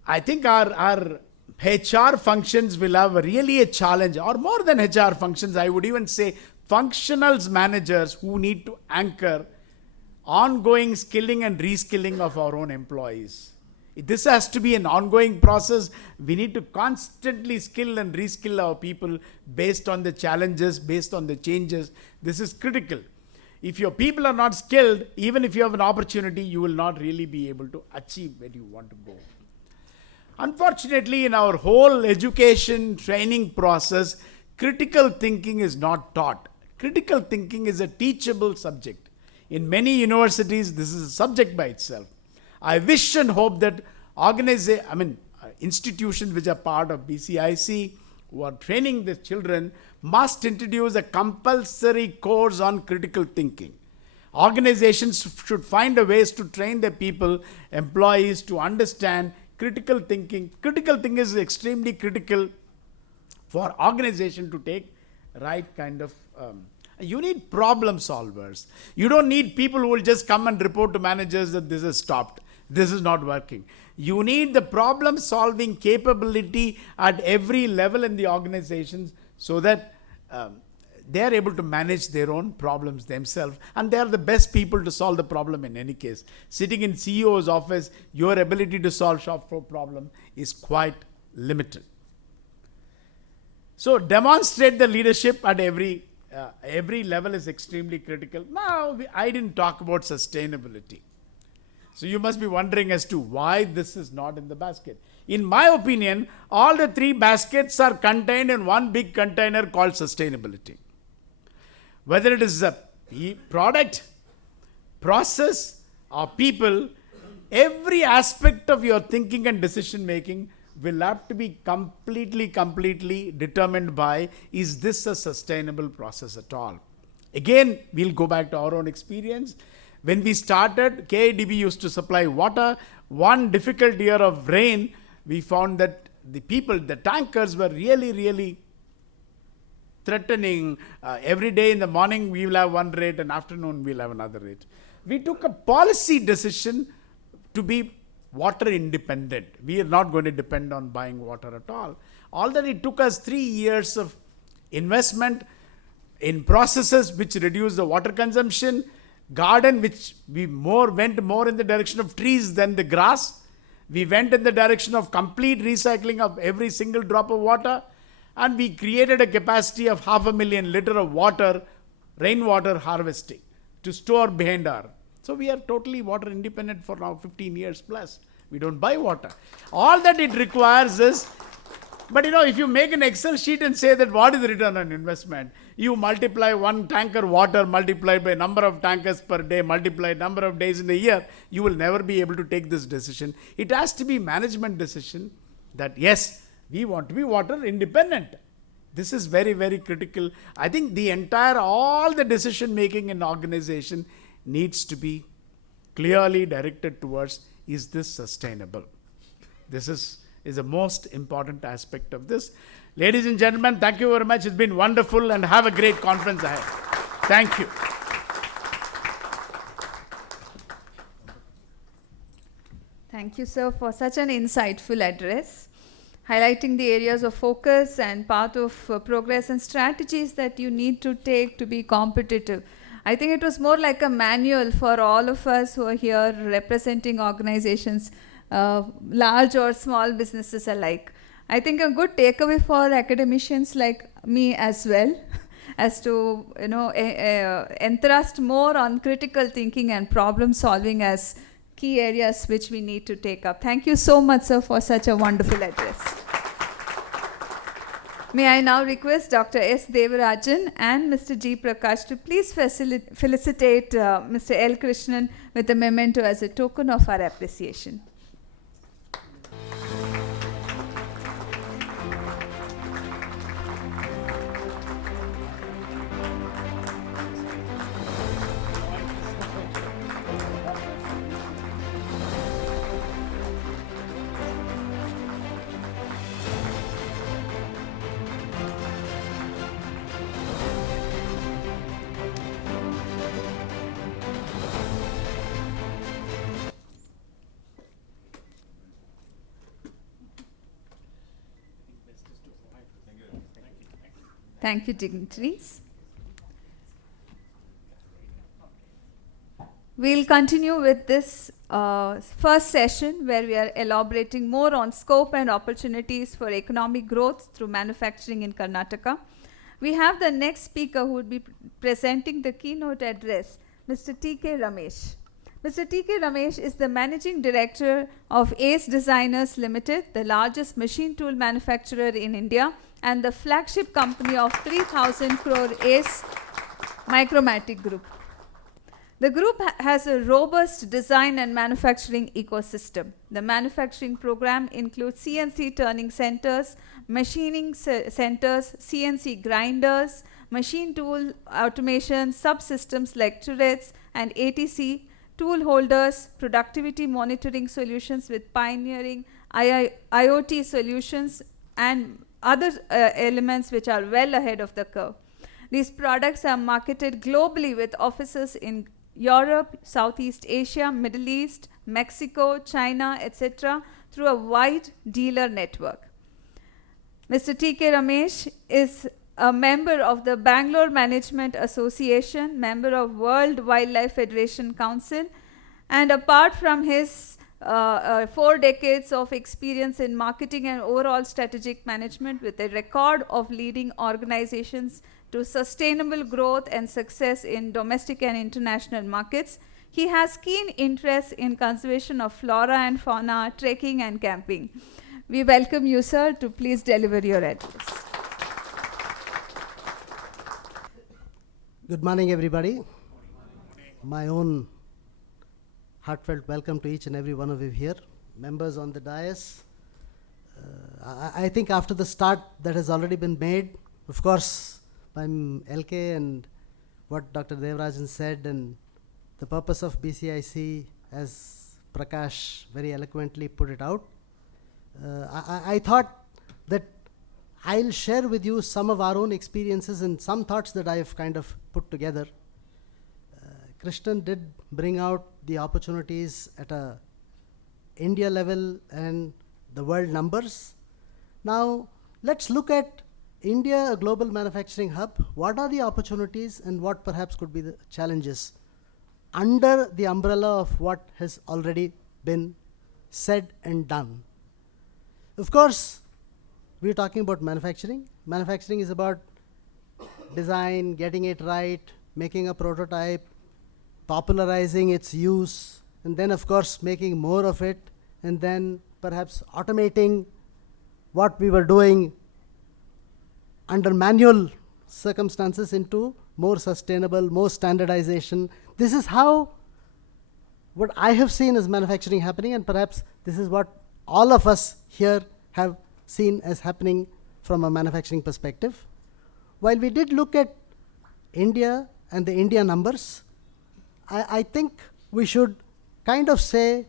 I think our HR functions will have really a challenge, or more than HR functions, I would even say functionals managers who need to anchor ongoing skilling and reskilling of our own employees. This has to be an ongoing process. We need to constantly skill and reskill our people based on the challenges, based on the changes. This is critical. If your people are not skilled, even if you have an opportunity, you will not really be able to achieve where you want to go. Unfortunately, in our whole education training process, critical thinking is not taught. Critical thinking is a teachable subject. In many universities, this is a subject by itself. I wish and hope that institutions which are part of BCIC, who are training the children, must introduce a compulsory course on critical thinking. Organizations should find a ways to train their people, employees, to understand critical thinking. Critical thinking is extremely critical for organization to take right kind of you need problem solvers. You don't need people who will just come and report to managers that this is stopped, this is not working. You need the problem solving capability at every level in the organizations, so that they are able to manage their own problems themselves, and they are the best people to solve the problem in any case. Sitting in CEO's office, your ability to solve shop floor problem is quite limited. So demonstrate the leadership at every level is extremely critical. Now, I didn't talk about sustainability. So you must be wondering as to why this is not in the basket. In my opinion, all the three baskets are contained in one big container called sustainability. Whether it is a product, process, or people, every aspect of your thinking and decision making will have to be completely determined by, is this a sustainable process at all? Again, we'll go back to our own experience. When we started, KIDB used to supply water. One difficult year of rain, we found that the tankers were really threatening. Every day in the morning we will have one rate, and afternoon we'll have another rate. We took a policy decision to be water independent. We are not going to depend on buying water at all. Although it took us 3 years of investment in processes which reduce the water consumption, garden which we went more in the direction of trees than the grass. We went in the direction of complete recycling of every single drop of water, and we created a capacity of 500,000 liters of water, rainwater harvesting to store behind our. So we are totally water independent for now 15 years plus. We don't buy water. All that it requires is, but if you make an Excel sheet and say that what is the return on investment, you multiply one tanker water multiplied by number of tankers per day, multiply number of days in the year, you will never be able to take this decision. It has to be management decision that yes, we want to be water independent. This is very critical. I think all the decision making in organization needs to be clearly directed towards, is this sustainable? This is the most important aspect of this. Ladies and gentlemen, thank you very much. It's been wonderful, and have a great conference ahead. Thank you. Thank you, sir, for such an insightful address, highlighting the areas of focus and path of progress and strategies that you need to take to be competitive. I think it was more like a manual for all of us who are here representing organizations, large or small businesses alike. I think a good takeaway for academicians like me as well, as to entrust more on critical thinking and problem solving as key areas which we need to take up. Thank you so much, sir, for such a wonderful address. May I now request Dr. S. Devarajan and Mr. G. Prakash to please felicitate Mr. L. Krishnan with a memento as a token of our appreciation. Thank you, dignitaries. We'll continue with this first session where we are elaborating more on scope and opportunities for economic growth through manufacturing in Karnataka. We have the next speaker who would be presenting the keynote address, Mr. T.K. Ramesh. Mr. T.K. Ramesh is the Managing Director of Ace Designers Limited, the largest machine tool manufacturer in India, and the flagship company of 3,000 crore Ace Micromatic Group. The group has a robust design and manufacturing ecosystem. The manufacturing program includes CNC turning centers, machining centers, CNC grinders, machine tool automation, subsystems like turrets and ATC, tool holders, productivity monitoring solutions with pioneering IoT solutions, and other elements which are well ahead of the curve. These products are marketed globally with offices in Europe, Southeast Asia, Middle East, Mexico, China, etc. through a wide dealer network. Mr. T.K. Ramesh is a member of the Bangalore Management Association, member of World Wildlife Federation Council, and apart from his 4 decades of experience in marketing and overall strategic management with a record of leading organizations to sustainable growth and success in domestic and international markets, he has keen interest in conservation of flora and fauna, trekking and camping. We welcome you, sir, to please deliver your address. Good morning, everybody. My own heartfelt welcome to each and every one of you here, members on the dais. I think after the start that has already been made, of course, by LK and what Dr. Devarajan said, and the purpose of BCIC, as Prakash very eloquently put it out, I thought that I'll share with you some of our own experiences and some thoughts that I've kind of put together. Krishnan did bring out the opportunities at a India level and the world numbers. Now, let's look at India, a global manufacturing hub. What are the opportunities and what perhaps could be the challenges under the umbrella of what has already been said and done? Of course, we're talking about manufacturing. Manufacturing is about design, getting it right, making a prototype, popularizing its use, and then of course making more of it, and then perhaps automating what we were doing under manual circumstances into more sustainable, more standardization. This is how what I have seen as manufacturing happening, and perhaps this is what all of us here have seen as happening from a manufacturing perspective. While we did look at India and the India numbers, I think we should kind of say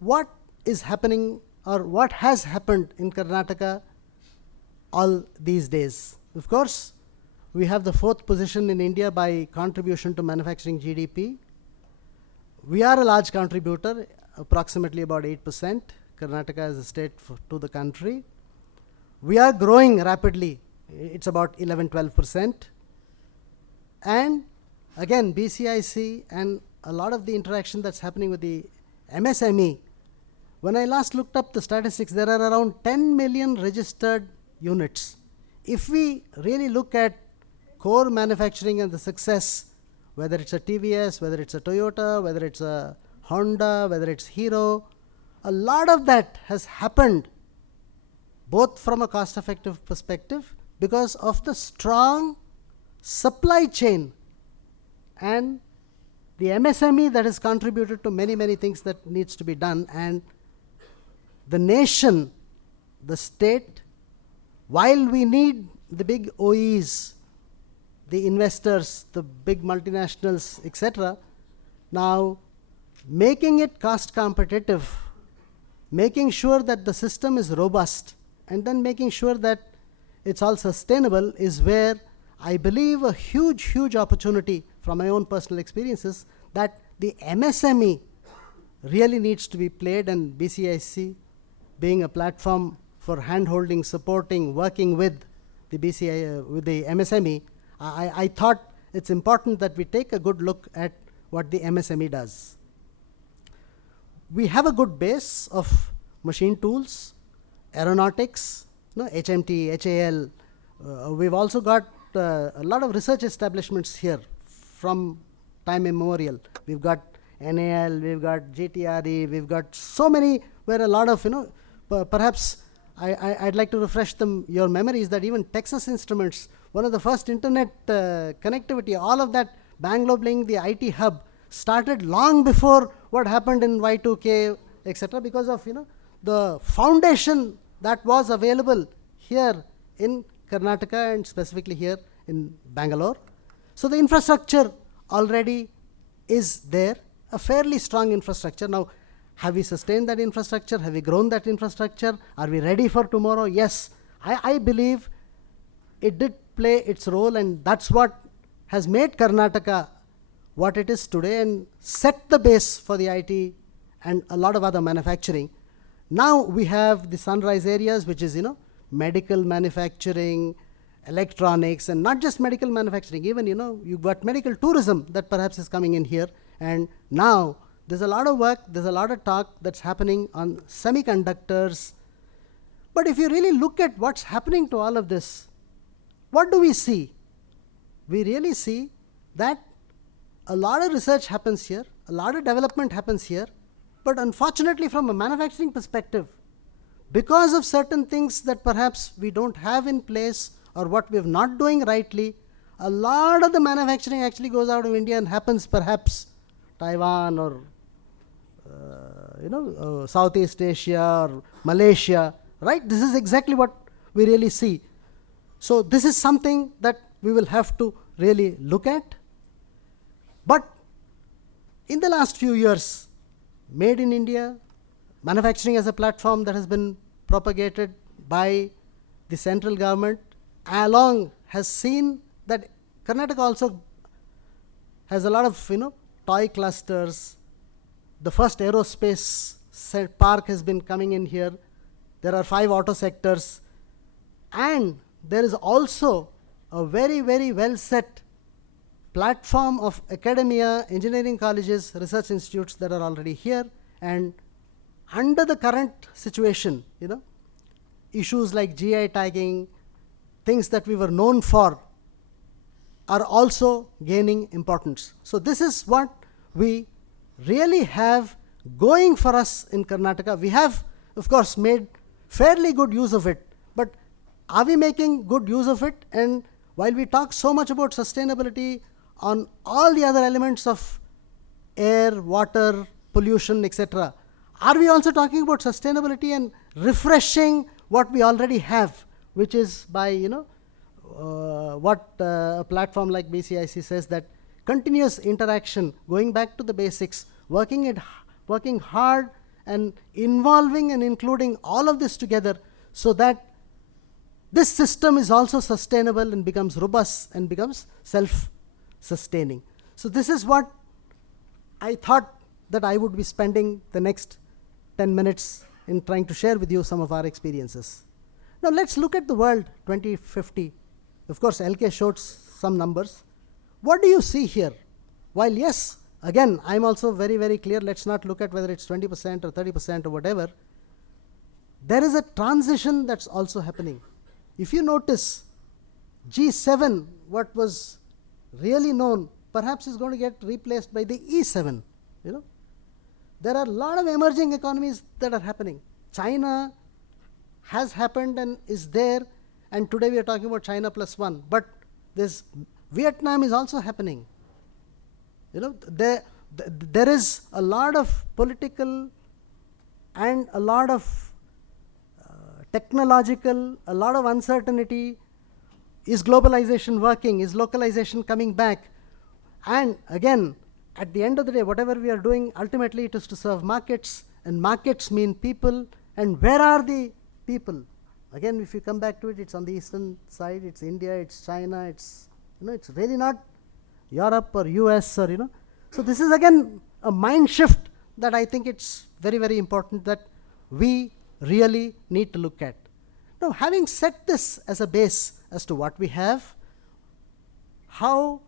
what is happening or what has happened in Karnataka all these days. Of course, we have the 4th position in India by contribution to manufacturing GDP. We are a large contributor, approximately about 8%. Karnataka as a state to the country. We are growing rapidly. It's about 11-12%. And again, BCIC and a lot of the interaction that's happening with the MSME. When I last looked up the statistics, there are around 10 million registered units. If we really look at core manufacturing and the success, whether it's a TVS, whether it's a Toyota, whether it's a Honda, whether it's Hero, a lot of that has happened both from a cost-effective perspective because of the strong supply chain and the MSME that has contributed to many, many things that needs to be done. And the nation, the state, while we need the big OEs, the investors, the big multinationals, etc., now making it cost competitive, making sure that the system is robust, and then making sure that it's all sustainable is where I believe a huge, huge opportunity from my own personal experiences that the MSME really needs to be played, and BCIC being a platform for hand-holding, supporting, working with the with the MSME, I thought it's important that we take a good look at what the MSME does. We have a good base of machine tools, aeronautics, HMT, HAL. We've also got a lot of research establishments here from time immemorial. We've got NAL, we've got GTRE, we've got so many where a lot of, perhaps I'd like to refresh your memories that even Texas Instruments, one of the first internet connectivity, all of that, Bangalore being the IT hub, started long before what happened in Y2K, etc., because of the foundation that was available here in Karnataka and specifically here in Bangalore. So the infrastructure already is there, a fairly strong infrastructure. Now, have we sustained that infrastructure? Have we grown that infrastructure? Are we ready for tomorrow? Yes, I believe it did play its role, and that's what has made Karnataka what it is today and set the base for the IT and a lot of other manufacturing. Now we have the sunrise areas, which is, medical manufacturing, electronics, and not just medical manufacturing, even, you've got medical tourism that perhaps is coming in here. And now there's a lot of work, there's a lot of talk that's happening on semiconductors. But if you really look at what's happening to all of this, what do we see? We really see that a lot of research happens here, a lot of development happens here, but unfortunately from a manufacturing perspective, because of certain things that perhaps we don't have in place or what we're not doing rightly, a lot of the manufacturing actually goes out of India and happens perhaps Taiwan or Southeast Asia or Malaysia, right? This is exactly what we really see. So this is something that we will have to really look at. But in the last few years, Made in India, manufacturing as a platform that has been propagated by the central government has seen that Karnataka also has a lot of toy clusters. The first aerospace park has been coming in here. There are 5 auto sectors, and there is also a very, very well set platform of academia, engineering colleges, research institutes that are already here. And under the current situation, issues like GI tagging, things that we were known for, are also gaining importance. So this is what we really have going for us in Karnataka. We have, of course, made fairly good use of it, but are we making good use of it? And while we talk so much about sustainability on all the other elements of air, water, pollution, etc., are we also talking about sustainability and refreshing what we already have, which is by what a platform like BCIC says, that continuous interaction, going back to the basics, working hard and involving and including all of this together so that this system is also sustainable and becomes robust and becomes self-sustaining. So this is what I thought that I would be spending the next 10 minutes in trying to share with you some of our experiences. Now let's look at the world 2050. Of course, LK showed some numbers. What do you see here? While yes, again, I'm also very, very clear, let's not look at whether it's 20% or 30% or whatever. There is a transition that's also happening. If you notice, G7, what was really known, perhaps is going to get replaced by the E7. There are a lot of emerging economies that are happening. China has happened and is there, and today we are talking about China +1. But this Vietnam is also happening. You know, there is a lot of political and a lot of technological, a lot of uncertainty. Is globalization working? Is localization coming back? And again, at the end of the day, whatever we are doing, ultimately it is to serve markets, and markets mean people. And where are the people? Again, if you come back to it, it's on the eastern side, it's India, it's China, it's, you know, it's really not Europe or US or, you know. So this is again a mind shift that I think it's very, very important that we really need to look at. Now, having set this as a base as to what we have, how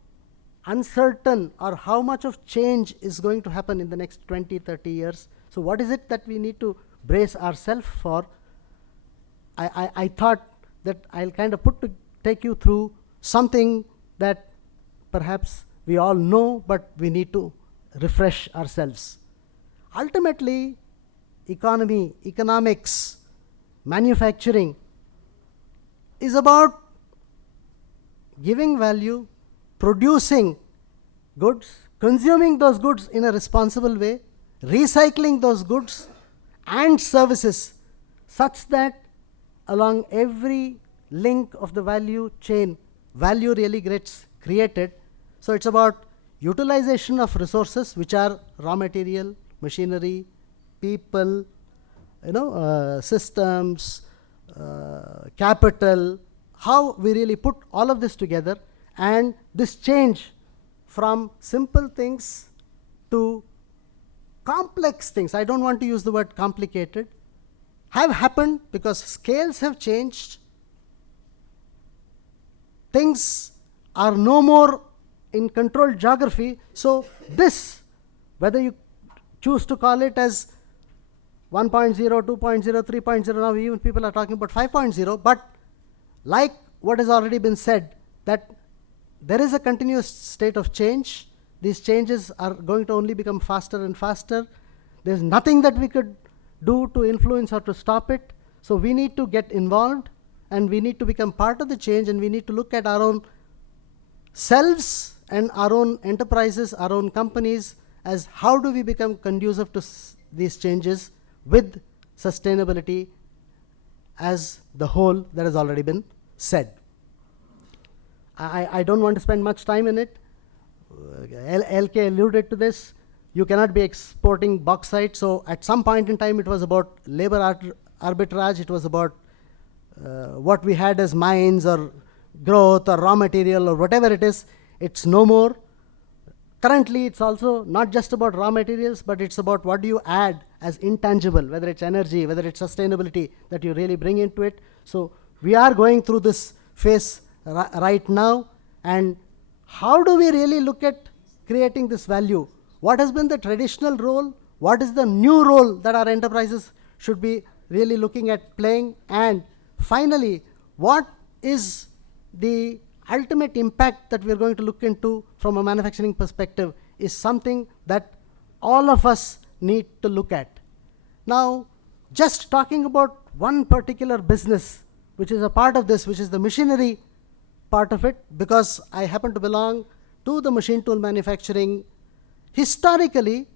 uncertain or how much of change is going to happen in the next 20, 30 years. So what is it that we need to brace ourselves for? I thought that I'll kind of take you through something that perhaps we all know, but we need to refresh ourselves. Ultimately, economy, economics, manufacturing is about giving value, producing goods, consuming those goods in a responsible way, recycling those goods and services such that along every link of the value chain, value really gets created. So it's about utilization of resources, which are raw material, machinery, people, you know, systems, capital, how we really put all of this together, and this change from simple things to complex things, I don't want to use the word complicated, have happened because scales have changed. Things are no more in controlled geography. So this, whether you choose to call it as 1.0, 2.0, 3.0, now even people are talking about 5.0, but like what has already been said, that there is a continuous state of change. These changes are going to only become faster and faster. There's nothing that we could do to influence or to stop it. So we need to get involved, and we need to become part of the change, and we need to look at our own selves and our own enterprises, our own companies, as how do we become conducive to these changes with sustainability as the whole that has already been said. I don't want to spend much time in it. LK alluded to this. You cannot be exporting bauxite. So at some point in time, it was about labor arbitrage. It was about what we had as mines or growth or raw material or whatever it is. It's no more. Currently, it's also not just about raw materials, but it's about what do you add as intangible, whether it's energy, whether it's sustainability that you really bring into it. So we are going through this phase right now. And how do we really look at creating this value? What has been the traditional role? What is the new role that our enterprises should be really looking at playing? And finally, what is the ultimate impact that we're going to look into from a manufacturing perspective is something that all of us need to look at. Now, just talking about one particular business, which is a part of this, which is the machinery part of it, because I happen to belong to the machine tool manufacturing. Historically,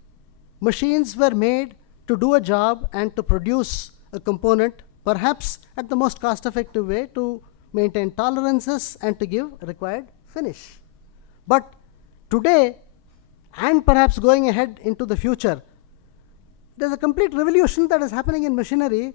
machines were made to do a job and to produce a component, perhaps at the most cost-effective way to maintain tolerances and to give required finish. But today, and perhaps going ahead into the future, there's a complete revolution that is happening in machinery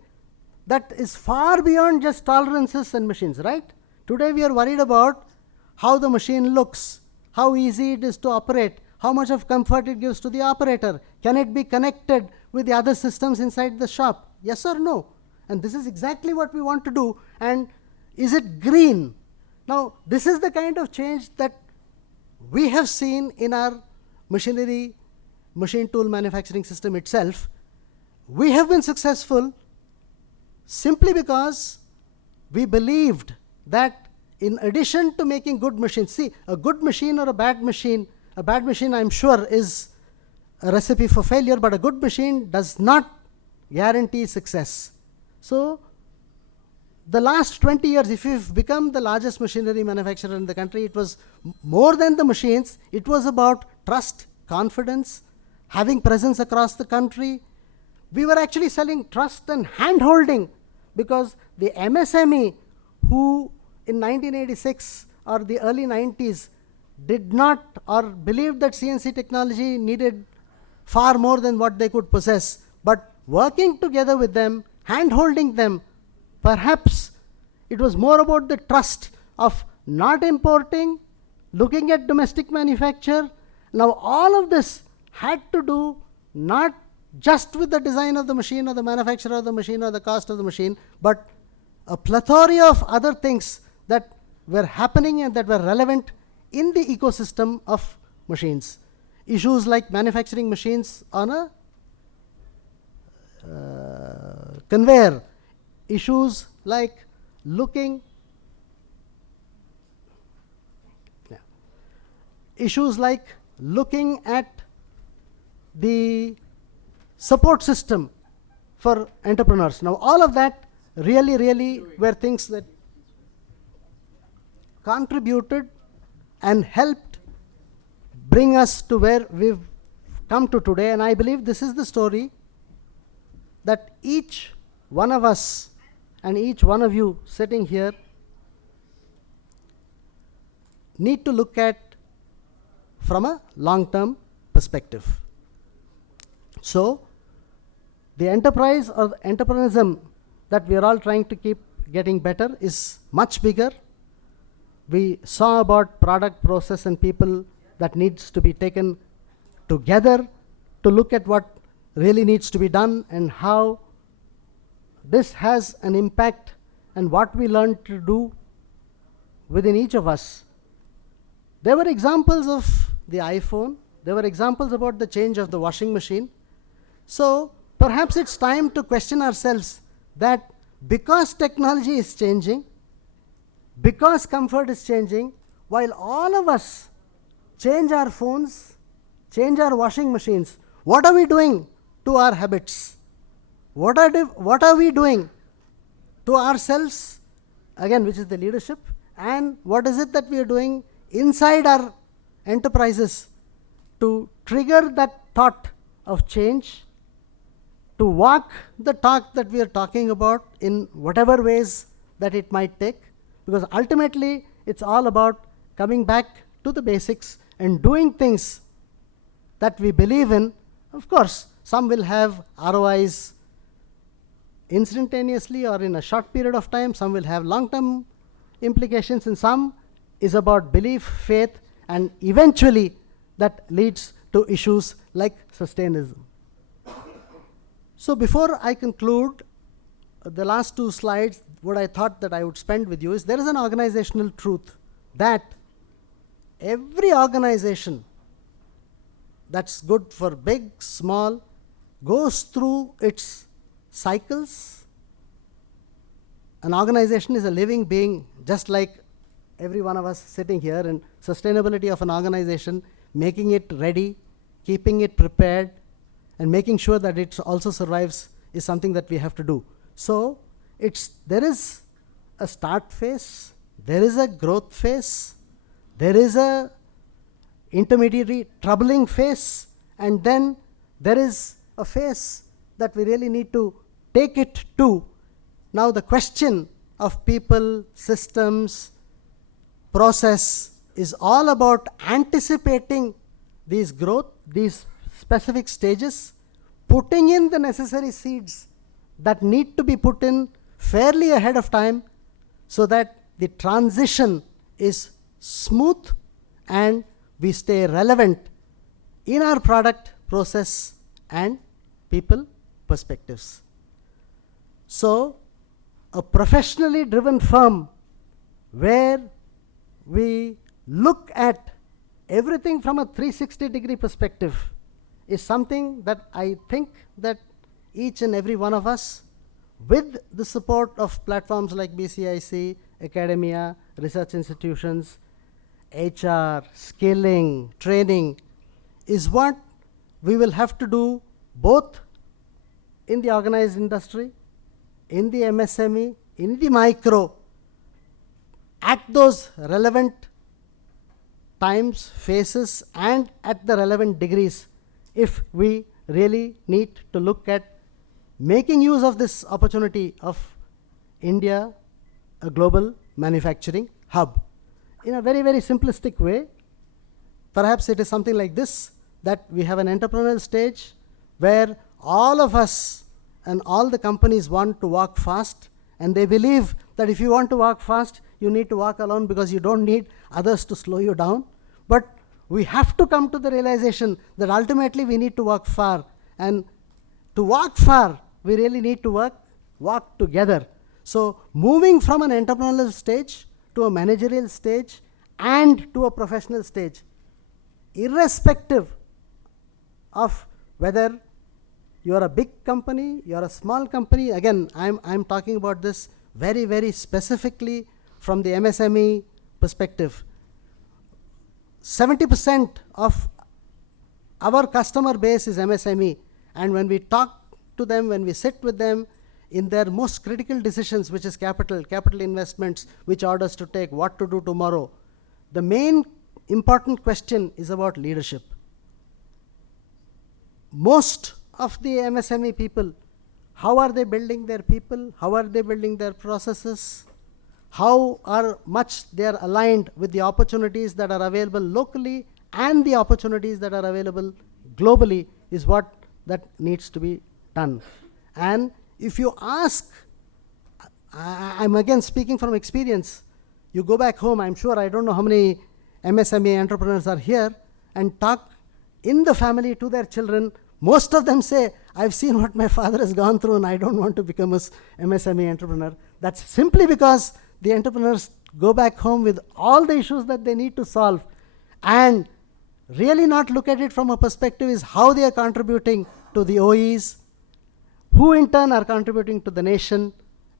that is far beyond just tolerances and machines, right? Today we are worried about how the machine looks, how easy it is to operate, how much of comfort it gives to the operator. Can it be connected with the other systems inside the shop? Yes or no? And this is exactly what we want to do. And is it green? Now, this is the kind of change that we have seen in our machinery, machine tool manufacturing system itself. We have been successful simply because we believed that in addition to making good machines, see, a good machine or a bad machine I'm sure is a recipe for failure, but a good machine does not guarantee success. So the last 20 years, if we've become the largest machinery manufacturer in the country, it was more than the machines. It was about trust, confidence, having presence across the country. We were actually selling trust and hand-holding, because the MSME who in 1986 or the early 90s did not or believed that CNC technology needed far more than what they could possess, but working together with them, hand-holding them, perhaps it was more about the trust of not importing, looking at domestic manufacture. Now all of this had to do not just with the design of the machine or the manufacture of the machine or the cost of the machine, but a plethora of other things that were happening and that were relevant in the ecosystem of machines. Issues like manufacturing machines on a conveyor, issues like looking at the support system for entrepreneurs. Now all of that really were things that contributed and helped bring us to where we've come to today. And I believe this is the story that each one of us and each one of you sitting here need to look at from a long-term perspective. So the enterprise or the entrepreneurism that we are all trying to keep getting better is much bigger. We saw about product, process, and people that needs to be taken together to look at what really needs to be done and how this has an impact and what we learn to do within each of us. There were examples of the iPhone. There were examples about the change of the washing machine. So perhaps it's time to question ourselves that because technology is changing, because comfort is changing, while all of us change our phones, change our washing machines, what are we doing to our habits? What are we doing to ourselves, again, which is the leadership, and what is it that we are doing inside our enterprises to trigger that thought of change, to walk the talk that we are talking about in whatever ways that it might take, because ultimately it's all about coming back to the basics and doing things that we believe in. Of course, some will have ROIs instantaneously or in a short period of time, some will have long-term implications, and some is about belief, faith, and eventually that leads to issues like sustainability. So before I conclude the last two slides, what I thought that I would spend with you is there is an organizational truth that every organization that's good for big, small, goes through its cycles. An organization is a living being, just like every one of us sitting here, and sustainability of an organization, making it ready, keeping it prepared, and making sure that it also survives is something that we have to do. So there is a start phase, there is a growth phase, there is a intermediary troubling phase, and then there is a phase that we really need to take it to. Now the question of people, systems, process is all about anticipating these growth, these specific stages, putting in the necessary seeds that need to be put in fairly ahead of time so that the transition is smooth and we stay relevant in our product, process, and people perspectives. So a professionally driven firm where we look at everything from a 360-degree perspective is something that I think that each and every one of us, with the support of platforms like BCIC, academia, research institutions, HR, skilling, training, is what we will have to do both in the organized industry, in the MSME, in the micro, at those relevant times, phases, and at the relevant degrees, if we really need to look at making use of this opportunity of India, a global manufacturing hub. In a very, very simplistic way, perhaps it is something like this, that we have an entrepreneurial stage where all of us and all the companies want to walk fast, and they believe that if you want to walk fast, you need to walk alone because you don't need others to slow you down. But we have to come to the realization that ultimately we need to walk far, and to walk far, we really need to walk together. So moving from an entrepreneurial stage to a managerial stage and to a professional stage, irrespective of whether you are a big company, you are a small company. Again, I'm talking about this very, very specifically from the MSME perspective. 70% of our customer base is MSME, and when we talk to them, when we sit with them in their most critical decisions, which is capital investments, which orders to take, what to do tomorrow, the main important question is about leadership. Most of the MSME people, how are they building their people? How are they building their processes? How much they are aligned with the opportunities that are available locally and the opportunities that are available globally is what that needs to be done. And if you ask, I'm again speaking from experience, you go back home, I'm sure, I don't know how many MSME entrepreneurs are here, and talk in the family to their children, most of them say, I've seen what my father has gone through and I don't want to become an MSME entrepreneur. That's simply because the entrepreneurs go back home with all the issues that they need to solve and really not look at it from a perspective is how they are contributing to the OEs, who in turn are contributing to the nation,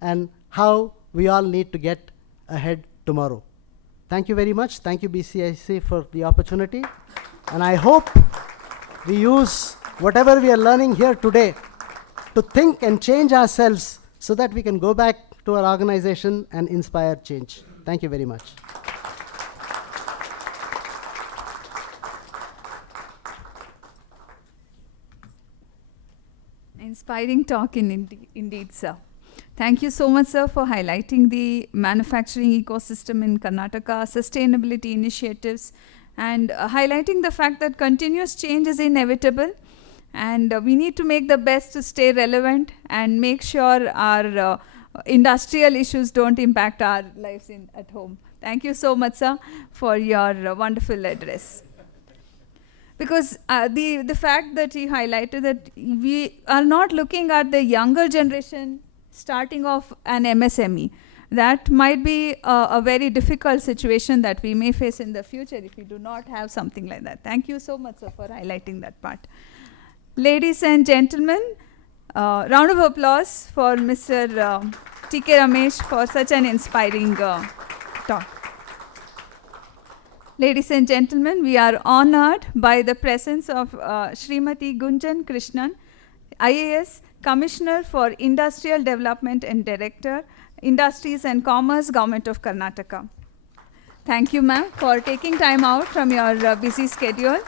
and how we all need to get ahead tomorrow. Thank you very much. Thank you, BCIC, for the opportunity. And I hope we use whatever we are learning here today to think and change ourselves so that we can go back to our organization and inspire change. Thank you very much. Inspiring talk indeed, sir. Thank you so much, sir, for highlighting the manufacturing ecosystem in Karnataka, sustainability initiatives, and highlighting the fact that continuous change is inevitable, and we need to make the best to stay relevant and make sure our industrial issues don't impact our lives at home. Thank you so much, sir, for your wonderful address. Because the fact that you highlighted that we are not looking at the younger generation starting off an MSME, that might be a very difficult situation that we may face in the future if we do not have something like that. Thank you so much, sir, for highlighting that part. Ladies and gentlemen, round of applause for Mr. T.K. Ramesh for such an inspiring talk. Ladies and gentlemen, we are honored by the presence of Srimati Gunjan Krishnan, IAS, Commissioner for Industrial Development and Director, Industries and Commerce, Government of Karnataka. Thank you, ma'am, for taking time out from your busy schedule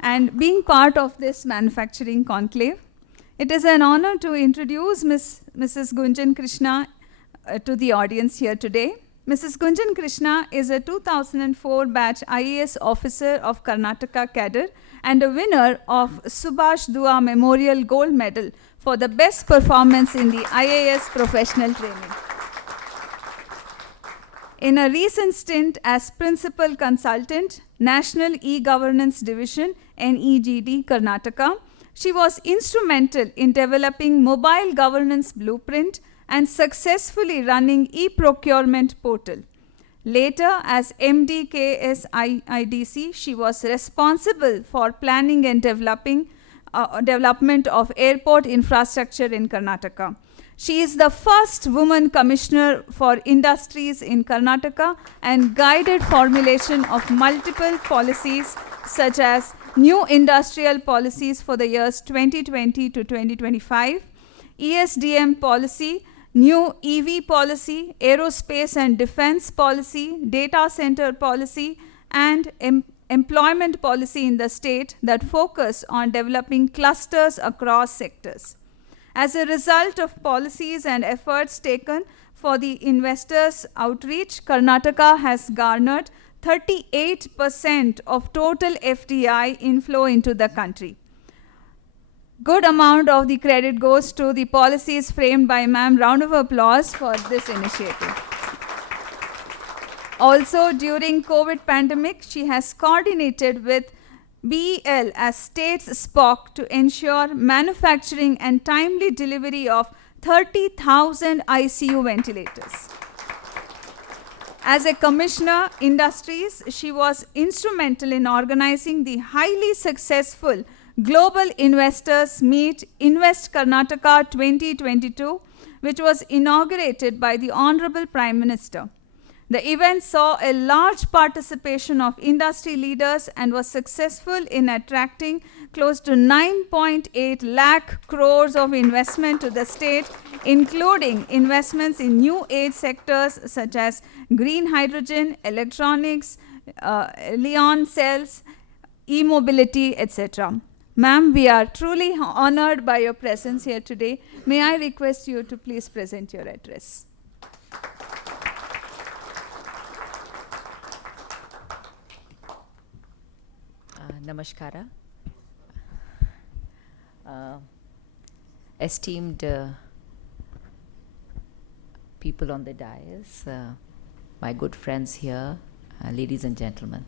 and being part of this manufacturing conclave. It is an honor to introduce Mrs. Gunjan Krishna to the audience here today. Mrs. Gunjan Krishna is a 2004 batch IAS officer of Karnataka cadre and a winner of Subhash Dua Memorial Gold Medal for the best performance in the IAS professional training. In a recent stint as Principal Consultant, National E-Governance Division, NEGD, Karnataka, she was instrumental in developing mobile governance blueprint and successfully running e-procurement portal. Later, as MD KSIDC, she was responsible for planning and development of airport infrastructure in Karnataka. She is the first woman commissioner for industries in Karnataka and guided formulation of multiple policies such as new industrial policies for the years 2020 to 2025, ESDM policy, new EV policy, aerospace and defense policy, data center policy, and employment policy in the state that focus on developing clusters across sectors. As a result of policies and efforts taken for the investors' outreach, Karnataka has garnered 38% of total FDI inflow into the country. Good amount of the credit goes to the policies framed by ma'am. Round of applause for this initiative. Also, during COVID pandemic, she has coordinated with BEL as state's SPOC to ensure manufacturing and timely delivery of 30,000 ICU ventilators. As a commissioner, industries, she was instrumental in organizing the highly successful Global Investors Meet Invest Karnataka 2022, which was inaugurated by the Honorable Prime Minister. The event saw a large participation of industry leaders and was successful in attracting close to 9.8 lakh crores of investment to the state, including investments in new age sectors such as green hydrogen, electronics, Leon cells, e-mobility, etc. Ma'am, we are truly honored by your presence here today. May I request you to please present your address. Namaskara. Esteemed people on the dais, my good friends here, ladies and gentlemen.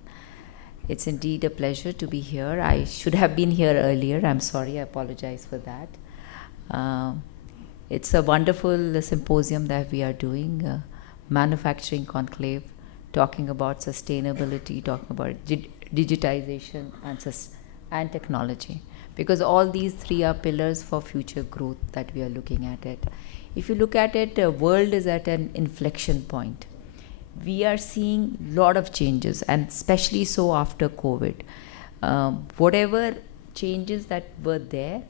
It's indeed a pleasure to be here. I should have been here earlier. I'm sorry, I apologize for that. It's a wonderful symposium that we are doing, Manufacturing Conclave, talking about sustainability, talking about digitization and technology. Because all these three are pillars for future growth that we are looking at it. If you look at it, the world is at an inflection point. We are seeing a lot of changes, and especially so after COVID. Whatever changes that were there,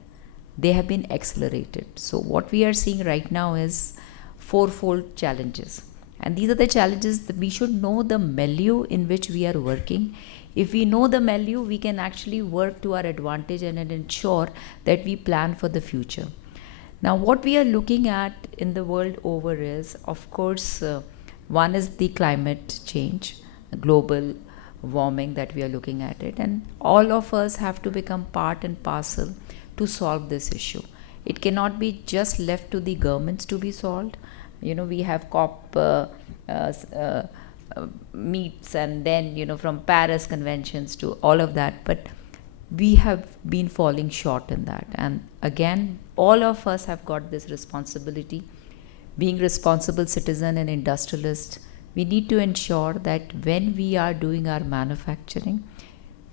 they have been accelerated. So what we are seeing right now is fourfold challenges. And these are the challenges that we should know the milieu in which we are working. If we know the milieu, we can actually work to our advantage and ensure that we plan for the future. Now, what we are looking at in the world over is, of course, one is the climate change, global warming that we are looking at it, and all of us have to become part and parcel to solve this issue. It cannot be just left to the governments to be solved. You know, we have COP meets, and then, you know, from Paris conventions to all of that, but we have been falling short in that. And again, all of us have got this responsibility. Being responsible citizen and industrialist, we need to ensure that when we are doing our manufacturing,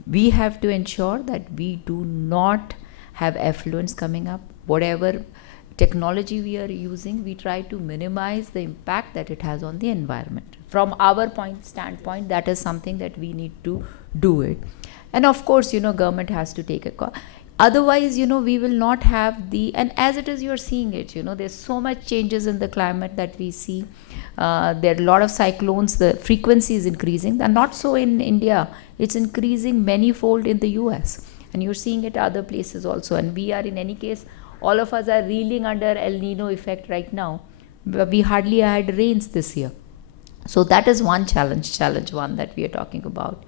we have to ensure that we do not have effluents coming up. Whatever technology we are using, we try to minimize the impact that it has on the environment. From our standpoint, that is something that we need to do it. And of course, you know, government has to take a call. Otherwise, you know, we will not have the, and as it is, you're seeing it, you know, there's so much changes in the climate that we see. There are a lot of cyclones, the frequency is increasing, and not so in India, it's increasing manyfold in the US. And you're seeing it other places also. And we are, in any case, all of us are reeling under El Nino effect right now. We hardly had rains this year. So that is one challenge one that we are talking about.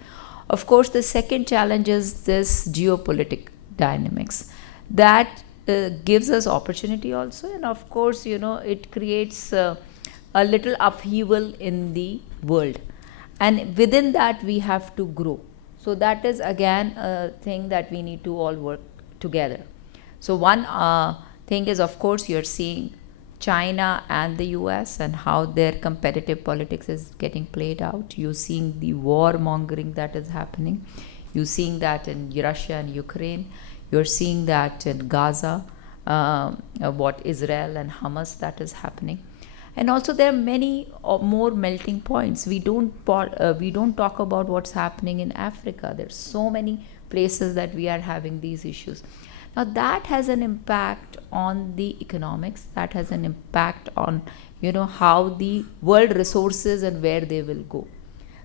Of course, the second challenge is this geopolitical dynamics that gives us opportunity also, and of course, you know, it creates a little upheaval in the world, and within that we have to grow. So that is again a thing that we need to all work together. So one thing is, of course, you're seeing China and the US and how their competitive politics is getting played out. You're seeing the war mongering that is happening. You're seeing that in Russia and Ukraine. You're seeing that in Gaza, what Israel and Hamas that is happening. And also there are many more melting points. We don't talk about what's happening in Africa. There's so many places that we are having these issues. Now that has an impact on the economics, that has an impact on, how the world resources and where they will go.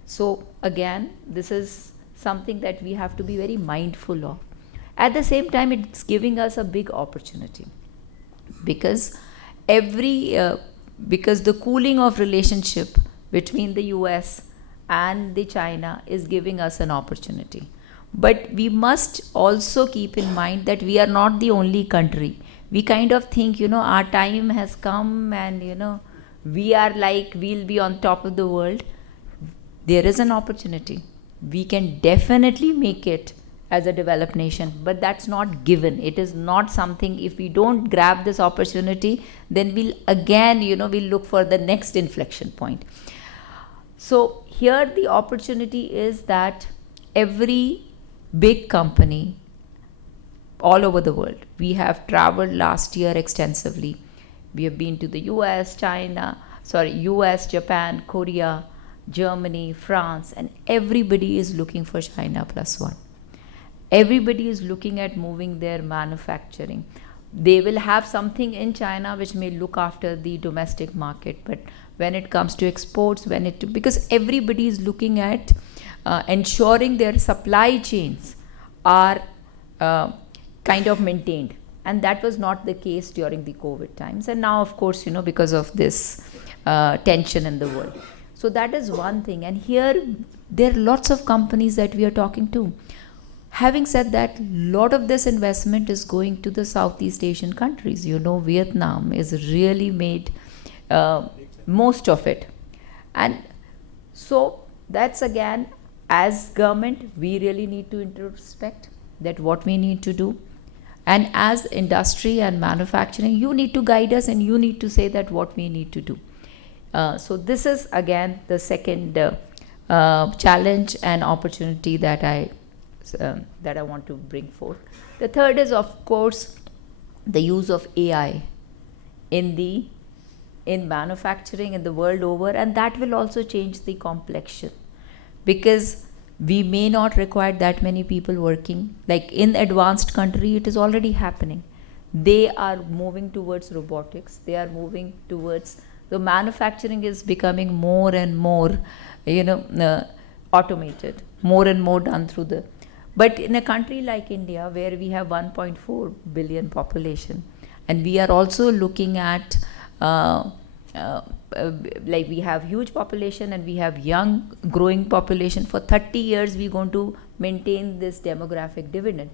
So again, this is something that we have to be very mindful of. At the same time, it's giving us a big opportunity, because because the cooling of relationship between the US and the China is giving us an opportunity. But we must also keep in mind that we are not the only country. We kind of think, our time has come and, we are like, we'll be on top of the world. There is an opportunity. We can definitely make it as a developed nation, but that's not given. It is not something, if we don't grab this opportunity, then we'll again, we'll look for the next inflection point. So here the opportunity is that every big company all over the world, we have traveled last year extensively. We have been to the US, Japan, Korea, Germany, France, and everybody is looking for China plus one. Everybody is looking at moving their manufacturing. They will have something in China which may look after the domestic market, but when it comes to exports, because everybody is looking at ensuring their supply chains are kind of maintained, and that was not the case during the COVID times, and now of course because of this tension in the world. So that is one thing, and here there are lots of companies that we are talking to. Having said that, lot of this investment is going to the Southeast Asian countries. Vietnam is really made most of it, and so that's again, as government, we really need to introspect that what we need to do, and as industry and manufacturing, you need to guide us and you need to say that what we need to do. So this is again the second challenge and opportunity that I want to bring forth. The third is, of course, the use of AI in manufacturing in the world over, and that will also change the complexion, because we may not require that many people working. Like in advanced country, it is already happening. They are moving towards robotics. They are moving towards the manufacturing is becoming more and more, automated, more and more done through the. But in a country like India, where we have 1.4 billion population, and we are also looking at like we have huge population and we have young growing population. For 30 years, we're going to maintain this demographic dividend.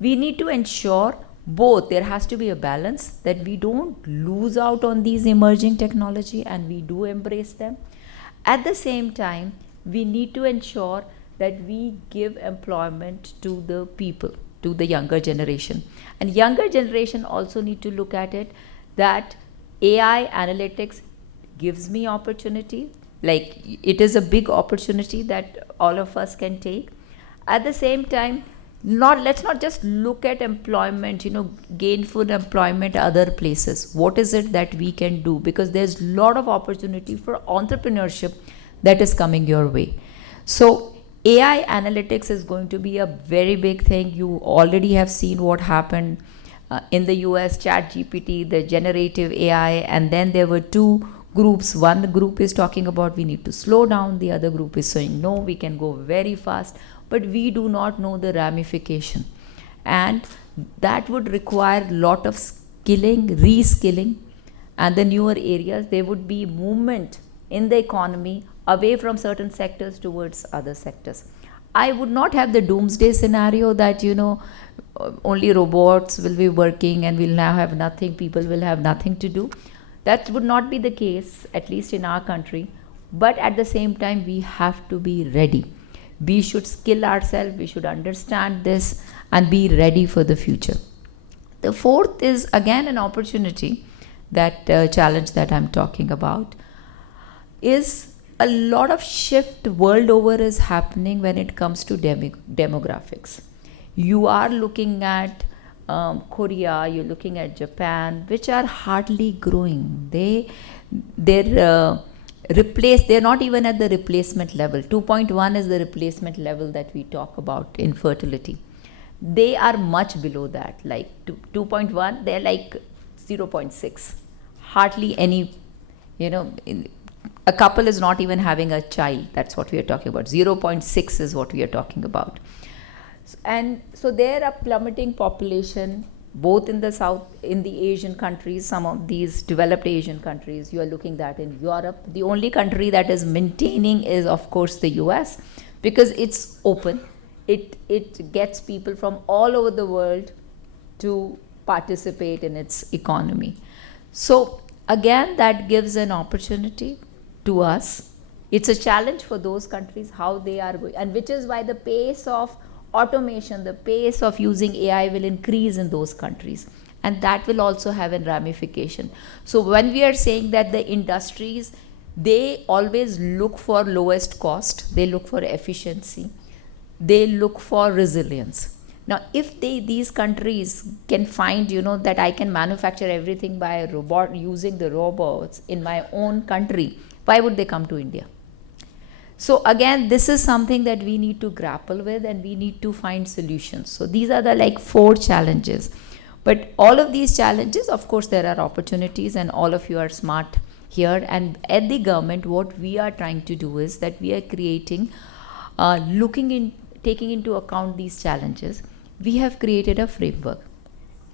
We need to ensure both. There has to be a balance, that we don't lose out on these emerging technology and we do embrace them. At the same time, we need to ensure that we give employment to the people, to the younger generation. And younger generation also need to look at it that AI analytics gives me opportunity. Like it is a big opportunity that all of us can take. At the same time, let's not just look at employment, gainful employment other places. What is it that we can do? Because there's a lot of opportunity for entrepreneurship that is coming your way. So AI analytics is going to be a very big thing. You already have seen what happened in the US, ChatGPT, the generative AI, and then there were two groups. One group is talking about we need to slow down. The other group is saying, no, we can go very fast. But we do not know the ramification. And that would require a lot of skilling, reskilling, and the newer areas. There would be movement in the economy away from certain sectors towards other sectors. I would not have the doomsday scenario that, only robots will be working and we'll now have nothing, people will have nothing to do. That would not be the case, at least in our country. But at the same time, we have to be ready. We should skill ourselves, we should understand this and be ready for the future. The fourth is again an opportunity, that challenge that I'm talking about, is a lot of shift world over is happening when it comes to demographics. You are looking at Korea, you're looking at Japan, which are hardly growing. They're not even at the replacement level. 2.1 is the replacement level that we talk about in fertility. They are much below that, like 2.1, they're like 0.6. Hardly any, a couple is not even having a child. That's what we are talking about. 0.6 is what we are talking about. And so there are plummeting population, both in the south, in the Asian countries, some of these developed Asian countries. You are looking at in Europe. The only country that is maintaining is, of course, the US, because it's open. It gets people from all over the world to participate in its economy. So again, that gives an opportunity to us. It's a challenge for those countries, how they are going, and which is why the pace of automation, the pace of using AI will increase in those countries, and that will also have a ramification. So when we are saying that the industries, they always look for lowest cost, they look for efficiency, they look for resilience. Now, if these countries can find, that I can manufacture everything by a robot, using the robots in my own country, why would they come to India? So again, this is something that we need to grapple with, and we need to find solutions. So these are the 4 challenges. But all of these challenges, of course, there are opportunities, and all of you are smart here. And at the government, what we are trying to do is that we are creating, taking into account these challenges, we have created a framework.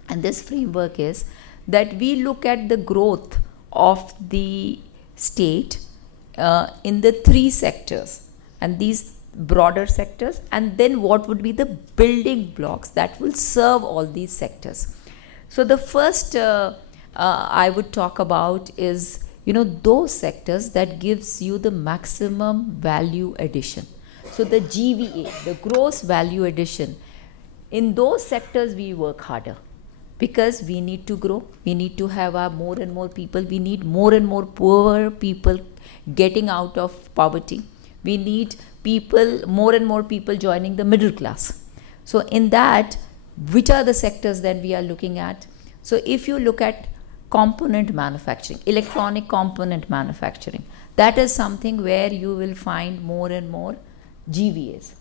And this framework is that we look at the growth of the state in the 3 sectors, and these broader sectors, and then what would be the building blocks that will serve all these sectors. So the first I would talk about is, those sectors that gives you the maximum value addition. So the GVA, the gross value addition, in those sectors we work harder, because we need to grow, we need to have more and more people, we need more and more poor people getting out of poverty, we need more and more people joining the middle class. So in that, which are the sectors that we are looking at? So if you look at component manufacturing, electronic component manufacturing, that is something where you will find more and more GVAs.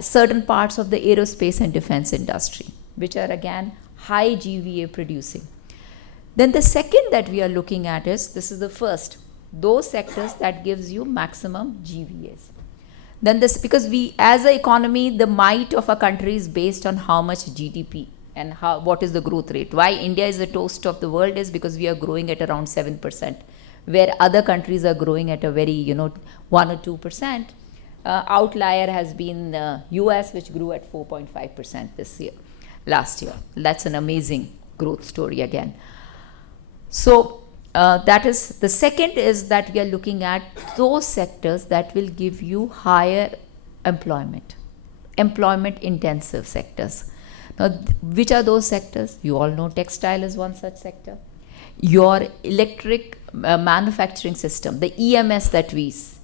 Certain parts of the aerospace and defense industry, which are again high GVA producing. Then the second that we are looking at is, this is the first, those sectors that gives you maximum GVAs. Then this, because we as an economy, the might of a country is based on how much GDP and what is the growth rate. Why India is the toast of the world is because we are growing at around 7%, where other countries are growing at a very 1 or 2%. Outlier has been US, which grew at 4.5% last year. That's an amazing growth story again. So that is the second, is that we are looking at those sectors that will give you higher employment intensive sectors. Now, which are those sectors? You all know textile is one such sector. Your electric manufacturing system, the EMS that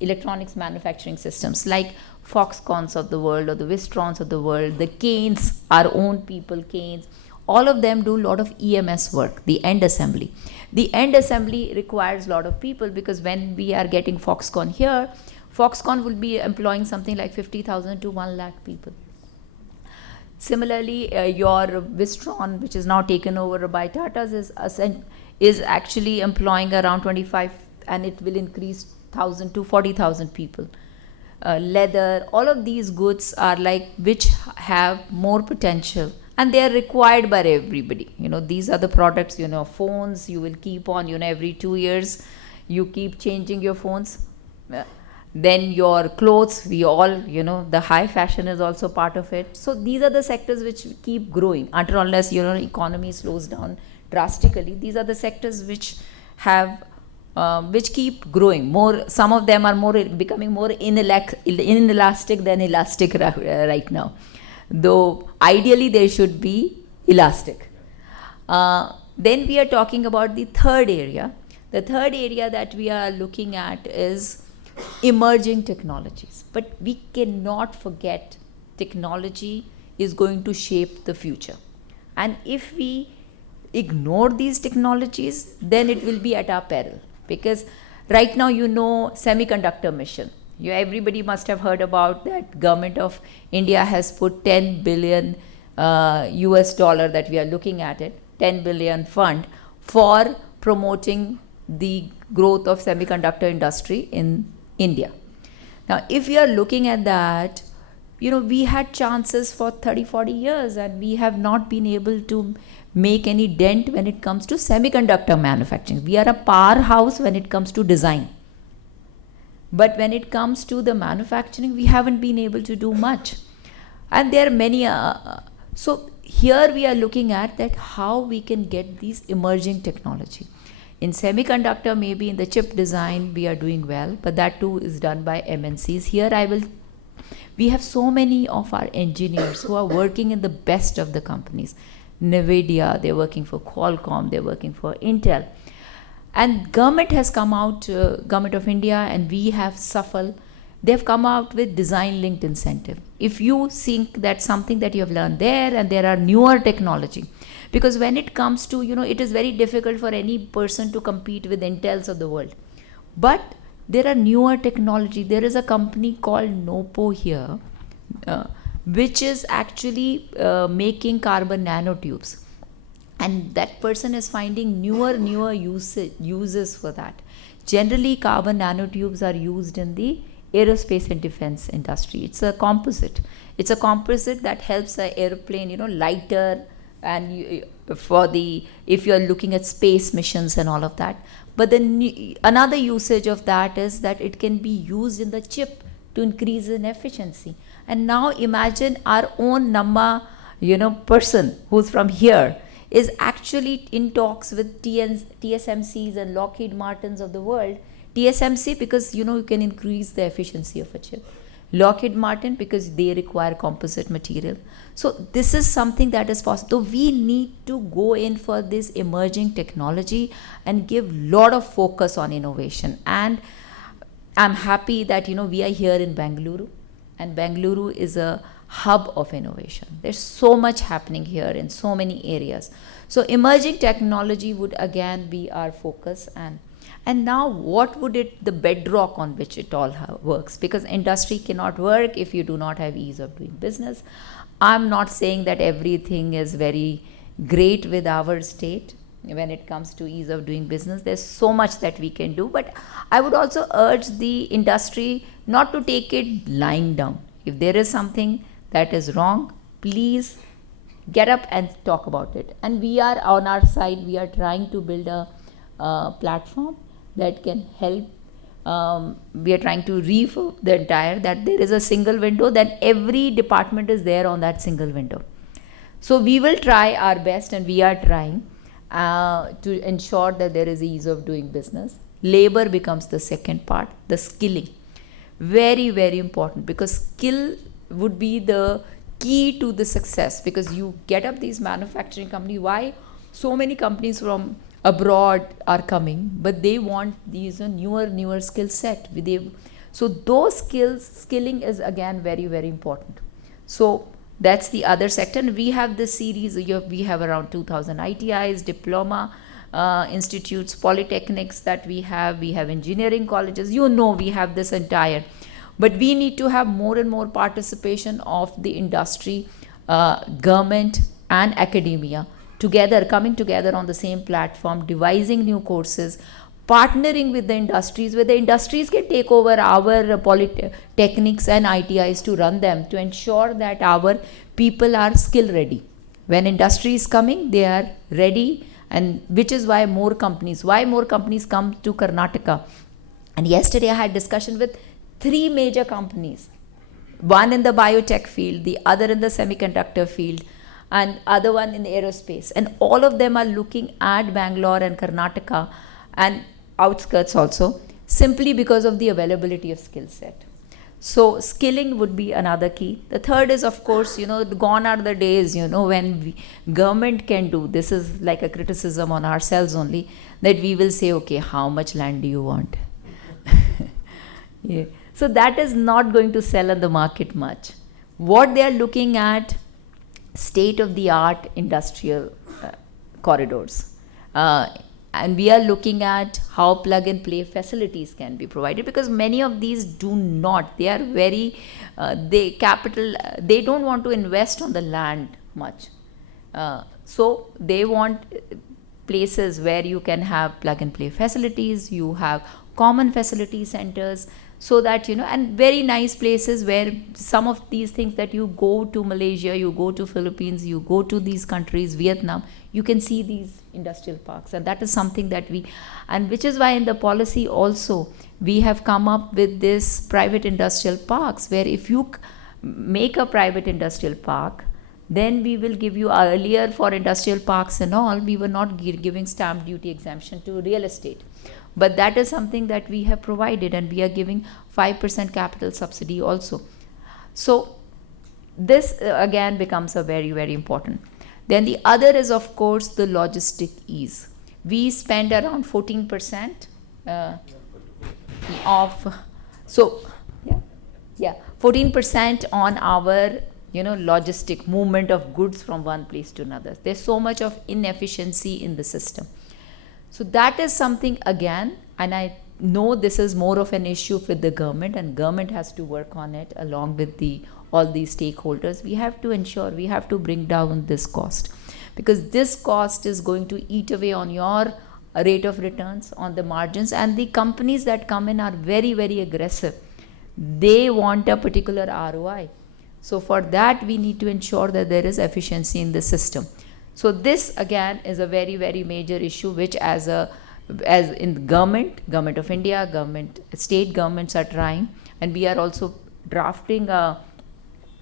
electronics manufacturing systems like Foxcons of the world or the Wistrons of the world, the Canes, our own people, Canes, all of them do a lot of EMS work, the end assembly. The end assembly requires a lot of people, because when we are getting Foxconn here, Foxconn will be employing something like 50,000 to 1 lakh people. Similarly, your Wistron, which is now taken over by Tata's, is actually employing around 25, and it will increase 1,000 to 40,000 people. Leather, all of these goods are which have more potential, and they are required by everybody. These are the products, phones, you will keep on, every 2 years, you keep changing your phones. Then your clothes, we all, the high fashion is also part of it. So these are the sectors which keep growing until unless, economy slows down drastically. These are the sectors which have, which keep growing more. Some of them are becoming more inelastic than elastic right now. Though ideally they should be elastic. Then we are talking about the third area. The third area that we are looking at is emerging technologies. But we cannot forget, technology is going to shape the future. And if we ignore these technologies, then it will be at our peril. Because right now, semiconductor mission. Everybody must have heard about that. Government of India has put 10 billion US dollar that we are looking at it, 10 billion fund for promoting the growth of semiconductor industry in India. Now, if we are looking at that, we had chances for 30, 40 years and we have not been able to make any dent when it comes to semiconductor manufacturing. We are a powerhouse when it comes to design. But when it comes to the manufacturing, we haven't been able to do much. And there are many, so here we are looking at that how we can get these emerging technology. In semiconductor, maybe in the chip design, we are doing well, but that too is done by MNCs. Here we have so many of our engineers who are working in the best of the companies. NVIDIA, they're working for Qualcomm, they're working for Intel. And government has come out, Government of India, and we have SAFL, they've come out with design linked incentive. If you think that's something that you have learned there, and there are newer technology, because when it comes to, it is very difficult for any person to compete with Intels of the world. But there are newer technology. There is a company called Nopo here, which is actually making carbon nanotubes. And that person is finding newer uses for that. Generally, carbon nanotubes are used in the aerospace and defense industry. It's a composite. It's a composite that helps the airplane, lighter, and if you're looking at space missions and all of that. But another usage of that is that it can be used in the chip to increase in efficiency. And now imagine our own Namma, person who's from here is actually in talks with TSMCs and Lockheed Martins of the world. TSMC because you can increase the efficiency of a chip. Lockheed Martin because they require composite material. So this is something that is possible. So we need to go in for this emerging technology and give lot of focus on innovation. And I'm happy that we are here in Bangalore, and Bangalore is a hub of innovation. There's so much happening here in so many areas. So emerging technology would again be our focus. And now what would the bedrock on which it all works? Because industry cannot work if you do not have ease of doing business. I'm not saying that everything is very great with our state when it comes to ease of doing business. There's so much that we can do, but I would also urge the industry not to take it lying down. If there is something that is wrong, please get up and talk about it. And we are on our side, we are trying to build a platform that can help. We are trying to refurb the entire, that there is a single window, then every department is there on that single window. So we will try our best, and we are trying to ensure that there is ease of doing business. Labor becomes the second part, the skilling. Very, very important, because skill would be the key to the success, because you get up these manufacturing companies. Why so many companies from abroad are coming, but they want these newer skill set. So those skilling is again very, very important. So that's the other sector. And we have this series, we have around 2000 ITIs, diploma institutes, polytechnics that we have engineering colleges, we have this entire. But we need to have more and more participation of the industry, government and academia together, coming together on the same platform, devising new courses, partnering with the industries, where the industries can take over our polytechnics and ITIs to run them, to ensure that our people are skill ready. When industry is coming, they are ready, and which is why more companies come to Karnataka. And yesterday I had discussion with 3 major companies, one in the biotech field, the other in the semiconductor field, and other one in the aerospace. And all of them are looking at Bangalore and Karnataka and outskirts also, simply because of the availability of skill set. So skilling would be another key. The third is, of course, gone are the days, when government can do, this is like a criticism on ourselves only, that we will say, okay, how much land do you want? Yeah. So that is not going to sell in the market much. What they are looking at, state-of-the-art industrial corridors. And we are looking at how plug-and-play facilities can be provided, because many of these do not. They are very, they don't want to invest on the land much. So they want places where you can have plug and play facilities, you have common facility centers, so that, and very nice places where some of these things that you go to Malaysia, you go to Philippines, you go to these countries, Vietnam, you can see these industrial parks. And that is something that and which is why in the policy also, we have come up with this private industrial parks, where if you make a private industrial park, then we will give you, earlier for industrial parks and all, we were not giving stamp duty exemption to real estate. But that is something that we have provided, and we are giving 5% capital subsidy also. So this again becomes a very, very important. Then the other is, of course, the logistic ease. We spend around 14% of, 14% on our logistic movement of goods from one place to another. There's so much of inefficiency in the system. So that is something again, and I know this is more of an issue with the government, and government has to work on it along with all these stakeholders. We have to ensure, we have to bring down this cost, because this cost is going to eat away on your rate of returns, on the margins, and the companies that come in are very, very aggressive. They want a particular ROI. So for that, we need to ensure that there is efficiency in the system. So this again is a very, very major issue, which as in the government of India, state governments are trying, and we are also drafting a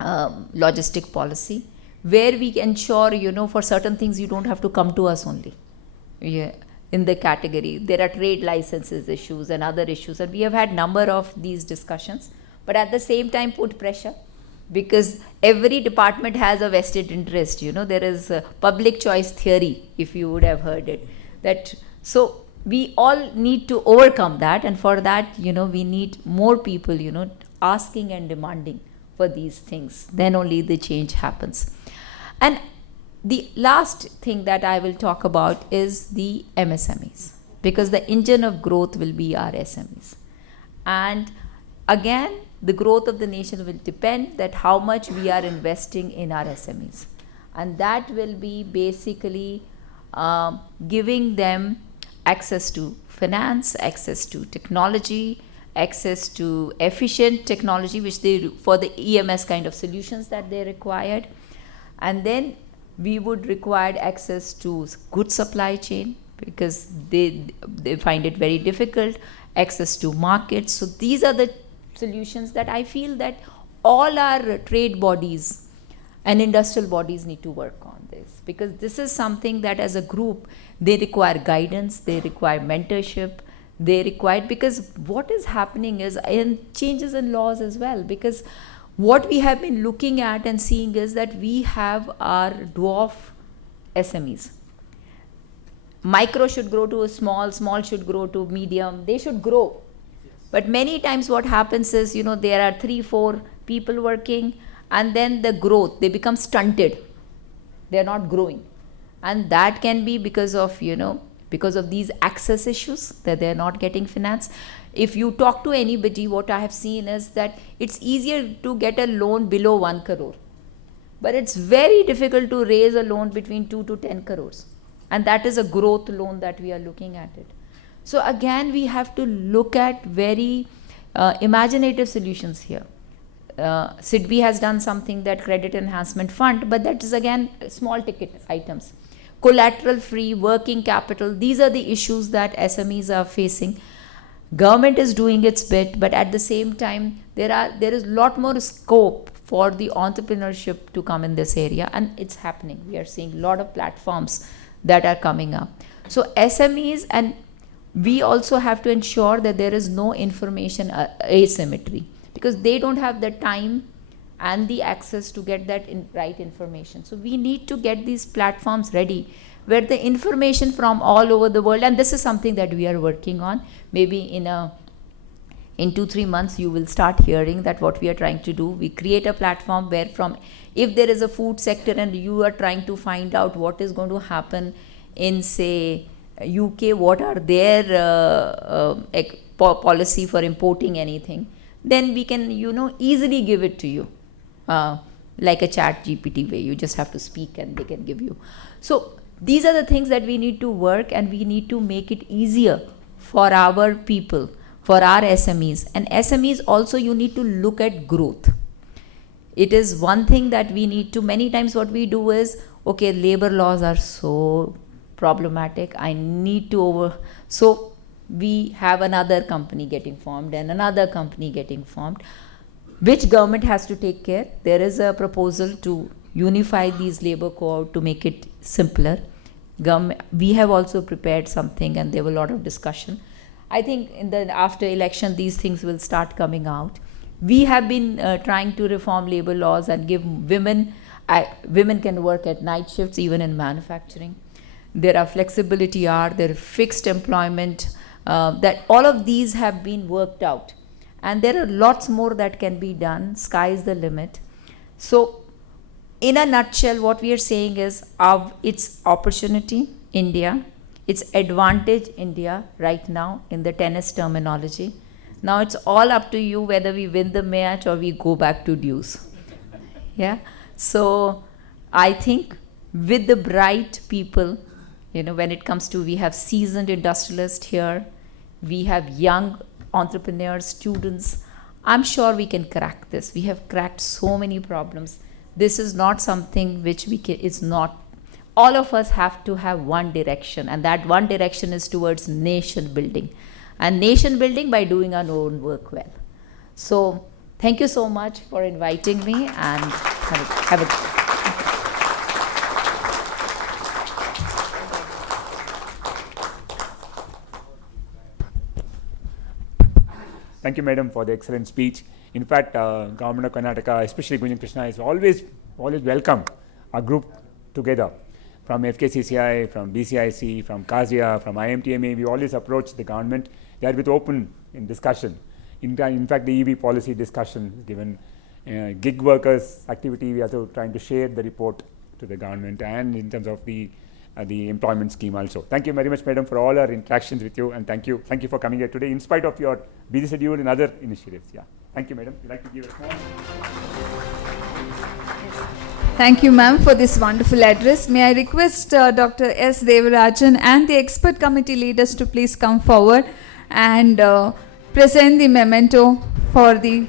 logistic policy where we ensure, for certain things you don't have to come to us only. In the category, there are trade licenses issues and other issues, and we have had number of these discussions, but at the same time put pressure, because every department has a vested interest. There is a public choice theory, if you would have heard it. So we all need to overcome that, and for that, we need more people, asking and demanding for these things. Then only the change happens. And the last thing that I will talk about is the MSMEs, because the engine of growth will be our SMEs. And again, the growth of the nation will depend that how much we are investing in our SMEs. And that will be basically giving them access to finance, access to technology, access to efficient technology, which for the EMS kind of solutions that they required. And then we would require access to good supply chain, because they find it very difficult, access to markets. So these are the solutions that I feel that all our trade bodies and industrial bodies need to work on this, because this is something that as a group they require guidance, they require mentorship, because what is happening is in changes in laws as well, because what we have been looking at and seeing is that we have our dwarf SMEs. Micro should grow to a small should grow to medium, they should grow. But many times what happens is, there are 3-4 people working, and then the growth, they become stunted. They're not growing. And that can be because of these access issues, that they're not getting finance. If you talk to anybody, what I have seen is that it's easier to get a loan below 1 crore. But it's very difficult to raise a loan between 2 to 10 crores. And that is a growth loan that we are looking at it. So again, we have to look at very imaginative solutions here. SIDBI has done something, that credit enhancement fund, but that is again small ticket items. Collateral free, working capital, these are the issues that SMEs are facing. Government is doing its bit, but at the same time, there is a lot more scope for the entrepreneurship to come in this area, and it's happening. We are seeing a lot of platforms that are coming up. So SMEs, and we also have to ensure that there is no information asymmetry, because they don't have the time and the access to get that right information. So we need to get these platforms ready, where the information from all over the world, and this is something that we are working on. Maybe in 2-3 months you will start hearing that what we are trying to do. We create a platform where if there is a food sector and you are trying to find out what is going to happen in, say, UK, what are their policy for importing anything, then we can easily give it to you, like a chat GPT way. You just have to speak and they can give you. So These are the things that we need to work, and we need to make it easier for our people, for our SMEs. And SMEs also, you need to look at growth. It is one thing that we need to, many times what we do is, okay, labor laws are so problematic, I need to so we have another company getting formed and another company getting formed. Which government has to take care? There is a proposal to unify these labor code to make it simpler. We have also prepared something, and there were a lot of discussion. I think after election, these things will start coming out. We have been trying to reform labor laws and give women can work at night shifts even in manufacturing. There are flexibility hours, there are fixed employment, that all of these have been worked out. And there are lots more that can be done. Sky is the limit. So in a nutshell, what we are saying is it's opportunity, India. It's advantage, India, right now in the tennis terminology. Now it's all up to you whether we win the match or we go back to dues. Yeah. So I think with the bright people, when it comes to, we have seasoned industrialists here, we have young entrepreneurs, students. I'm sure we can crack this. We have cracked so many problems. This is not something which it's not. All of us have to have one direction, and that one direction is towards nation building. And nation building by doing our own work well. So thank you so much for inviting me, and have a Thank you, madam, for the excellent speech. In fact, Government of Karnataka, especially Gunjan Krishna, is always welcome a group together from FKCCI, from BCIC, from CASIA, from IMTMA. We always approach the government. They are with open in discussion. In fact, the EV policy discussion, given gig workers activity, we are also trying to share the report to the government, and in terms of the employment scheme also. Thank you very much, madam, for all our interactions with you, and thank you for coming here today in spite of your busy schedule and other initiatives. Yeah, thank you, madam. Would you like to give a small? Thank you, ma'am, for this wonderful address. May I request Dr. S. Devarajan and the expert committee leaders to please come forward and present the memento for the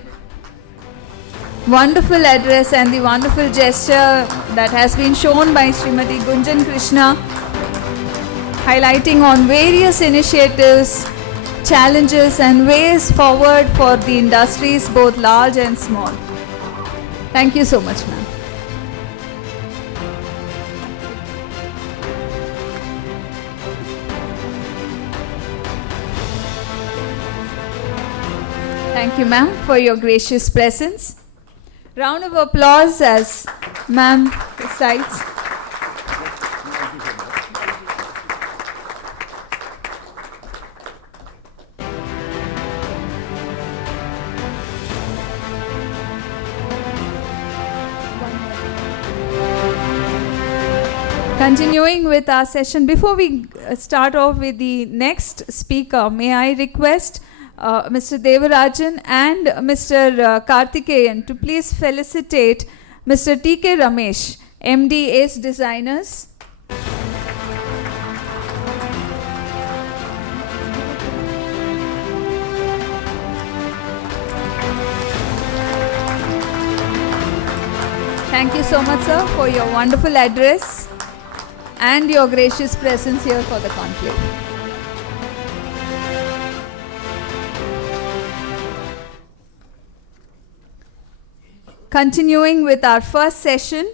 wonderful address and the wonderful gesture that has been shown by Srimati Gunjan Krishna, highlighting on various initiatives, challenges and ways forward for the industries, both large and small. Thank you so much, ma'am. Thank you, ma'am, for your gracious presence. Round of applause as ma'am recites. Continuing with our session, before we start off with the next speaker, may I request Mr. Devarajan and Mr. Karthikeyan to please felicitate Mr. T.K. Ramesh, MD Ace Designers. Thank you so much, sir, for your wonderful address and your gracious presence here for the conclave. Continuing with our first session,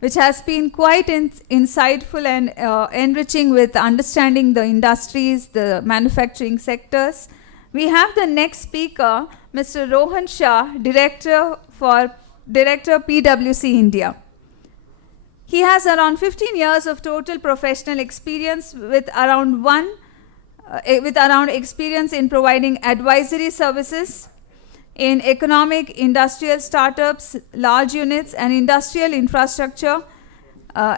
which has been quite insightful and enriching with understanding the industries, the manufacturing sectors, we have the next speaker, Mr. Rohan Shah, Director PwC India. He has around 15 years of total professional experience with around experience in providing advisory services in economic, industrial startups, large units and industrial infrastructure,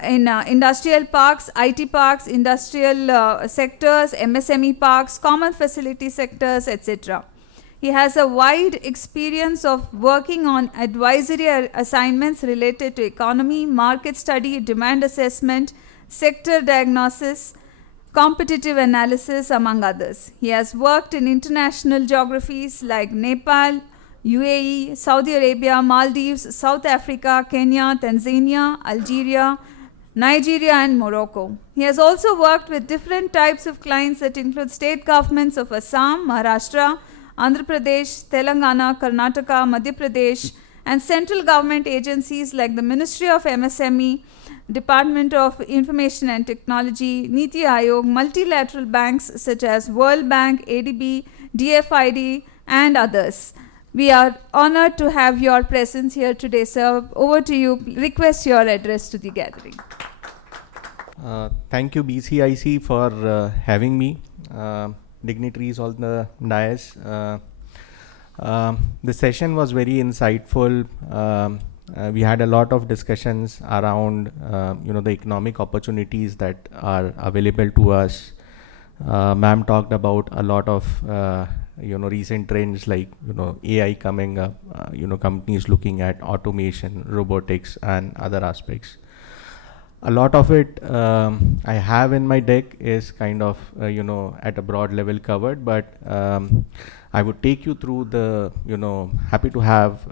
in industrial parks, IT parks, industrial sectors, MSME parks, common facility sectors, etc. He has a wide experience of working on advisory assignments related to economy, market study, demand assessment, sector diagnosis, competitive analysis, among others. He has worked in international geographies like Nepal, UAE, Saudi Arabia, Maldives, South Africa, Kenya, Tanzania, Algeria, Nigeria, and Morocco. He has also worked with different types of clients that include state governments of Assam, Maharashtra, Andhra Pradesh, Telangana, Karnataka, Madhya Pradesh, and central government agencies like the Ministry of MSME, Department of Information and Technology, Niti Aayog, multilateral banks such as World Bank, ADB, DFID, and others. We are honored to have your presence here today, sir. Over to you. Request your address to the gathering. Thank you, BCIC, for having me. Dignitaries on the dais. The session was very insightful. We had a lot of discussions around, the economic opportunities that are available to us. Ma'am talked about a lot of, recent trends like, AI coming up, companies looking at automation, robotics, and other aspects. A lot of it I have in my deck is kind of, at a broad level covered, but I would take you through the, happy to have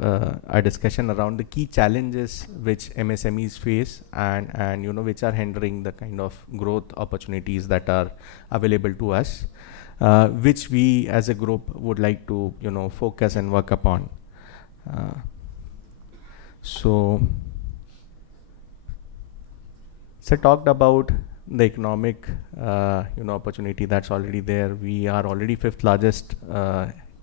a discussion around the key challenges which MSMEs face and which are hindering the kind of growth opportunities that are available to us, which we as a group would like to, focus and work upon. So talked about the economic, opportunity that's already there. We are already 5th largest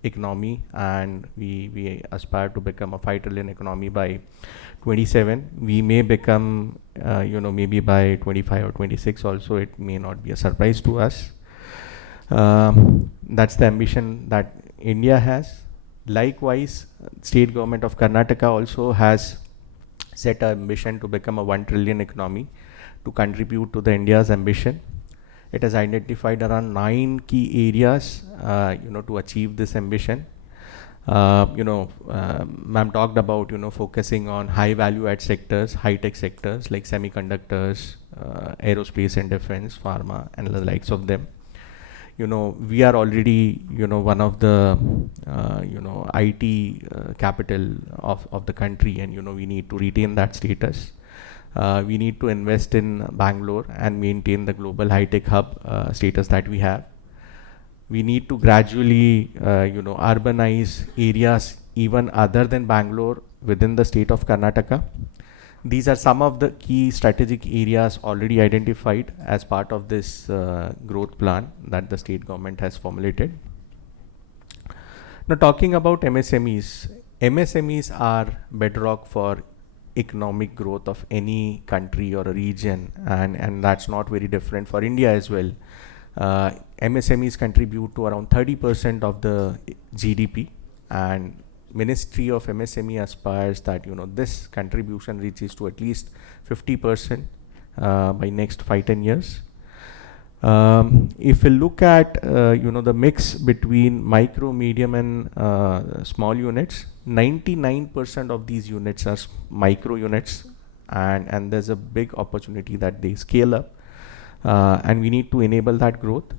economy, and we aspire to become a 5 trillion economy by 27. We may become, maybe by 25 or 26 also. It may not be a surprise to us. That's the ambition that India has. Likewise, state government of Karnataka also has set an ambition to become a 1 trillion economy, to contribute to the India's ambition. It has identified around 9 key areas, to achieve this ambition. Ma'am talked about, focusing on high value add sectors, high tech sectors like semiconductors, aerospace and defense, pharma, and the likes of them. We are already, one of the, IT capital of the country, and, we need to retain that status. We need to invest in Bangalore and maintain the global high-tech hub status that we have. We need to gradually, urbanize areas even other than Bangalore within the state of Karnataka. These are some of the key strategic areas already identified as part of this growth plan that the state government has formulated. Now, talking about MSMEs, MSMEs are bedrock for economic growth of any country or a region, and that's not very different for India as well. MSMEs contribute to around 30% of the GDP, and Ministry of MSME aspires that this contribution reaches to at least 50% by next 5-10 years. If we look at the mix between micro, medium, and small units, 99% of these units are micro units, and there's a big opportunity that they scale up, and we need to enable that growth.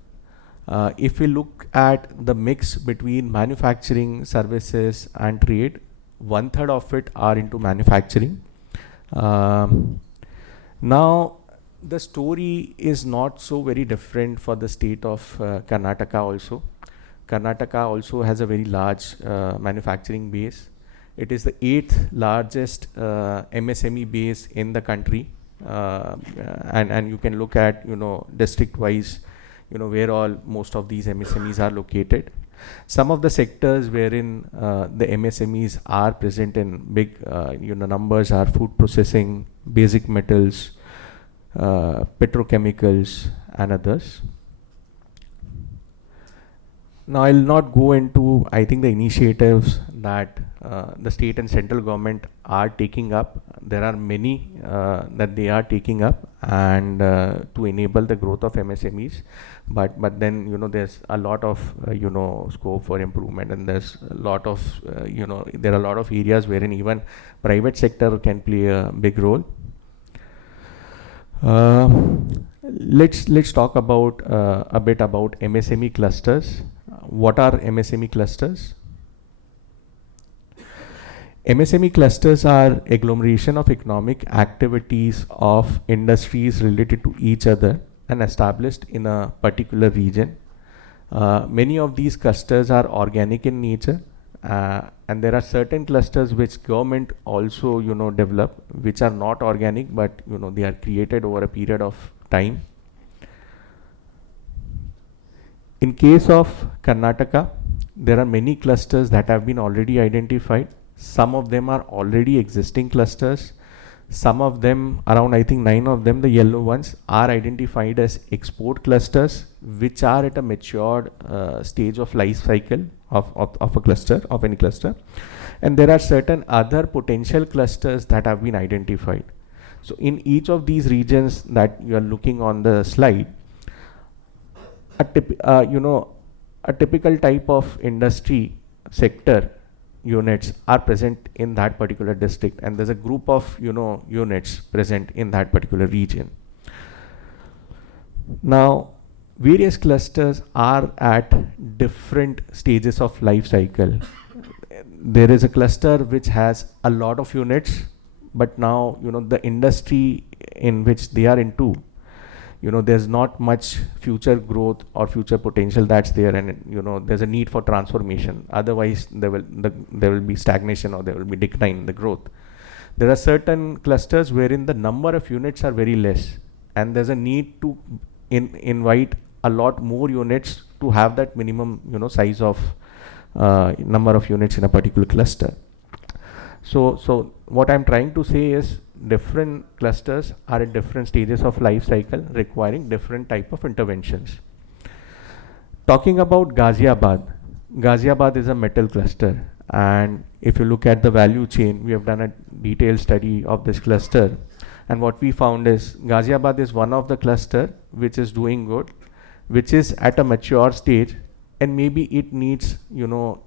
If we look at the mix between manufacturing, services, and trade, 1/3 of it are into manufacturing. Now, the story is not so very different for the state of Karnataka also. Karnataka also has a very large manufacturing base. It is the 8th largest MSME base in the country, and you can look at district wise, where all most of these MSMEs are located. Some of the sectors wherein the MSMEs are present in big numbers are food processing, basic metals, petrochemicals, and others. Now, I'll not go into, I think, the initiatives that the state and central government are taking up. There are many that they are taking up, and to enable the growth of MSMEs. But then, there's a lot of, scope for improvement, and there's a lot of, there are a lot of areas wherein even private sector can play a big role. Let's talk about a bit about MSME clusters. What are MSME clusters? MSME clusters are agglomeration of economic activities of industries related to each other and established in a particular region. Many of these clusters are organic in nature, and there are certain clusters which government also develop, which are not organic, but they are created over a period of time. In case of Karnataka, there are many clusters that have been already identified. Some of them are already existing clusters. Some of them, around I think 9 of them, the yellow ones, are identified as export clusters, which are at a matured stage of life cycle of a cluster, of any cluster. And there are certain other potential clusters that have been identified. So in each of these regions that you are looking on the slide, a typical type of industry sector units are present in that particular district, and there's a group of units present in that particular region. Now, various clusters are at different stages of life cycle. There is a cluster which has a lot of units, but now the industry in which they are into, there's not much future growth or future potential that's there, and there's a need for transformation. Otherwise there will be stagnation, or there will be decline in the growth. There are certain clusters wherein the number of units are very less, and there's a need to invite a lot more units to have that minimum size of number of units in a particular cluster. So what I'm trying to say is, different clusters are at different stages of life cycle requiring different type of interventions. Talking about Ghaziabad is a metal cluster, and if you look at the value chain, we have done a detailed study of this cluster, and what we found is Ghaziabad is one of the cluster which is doing good, which is at a mature stage, and maybe it needs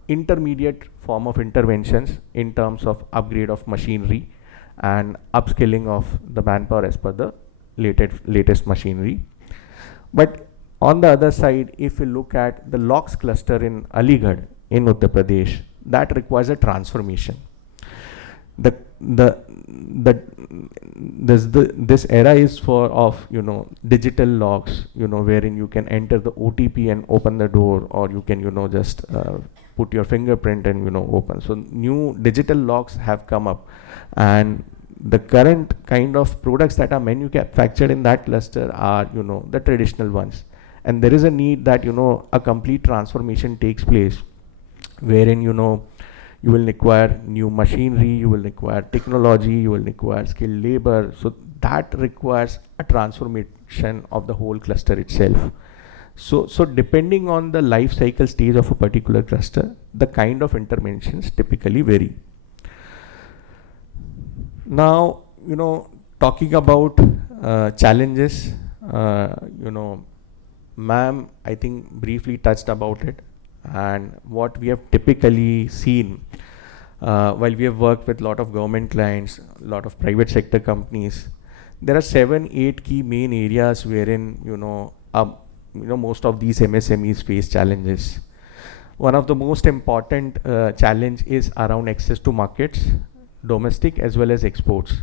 intermediate form of interventions in terms of upgrade of machinery and upskilling of the manpower as per the latest machinery. But on the other side, if you look at the locks cluster in Aligarh in Uttar Pradesh, that requires a transformation. This era is of digital locks, wherein you can enter the OTP and open the door, or you can just put your fingerprint and open. So new digital locks have come up, and the current kind of products that are manufactured in that cluster are the traditional ones, and there is a need that a complete transformation takes place, wherein you will require new machinery, you will require technology, you will require skilled labor. So that requires a transformation of the whole cluster itself. So depending on the life cycle stage of a particular cluster, the kind of interventions typically vary. Now, talking about challenges, ma'am, I think briefly touched about it. And what we have typically seen while we have worked with a lot of government clients, a lot of private sector companies, there are 7-8 key main areas wherein most of these MSMEs face challenges. One of the most important challenge is around access to markets, domestic as well as exports.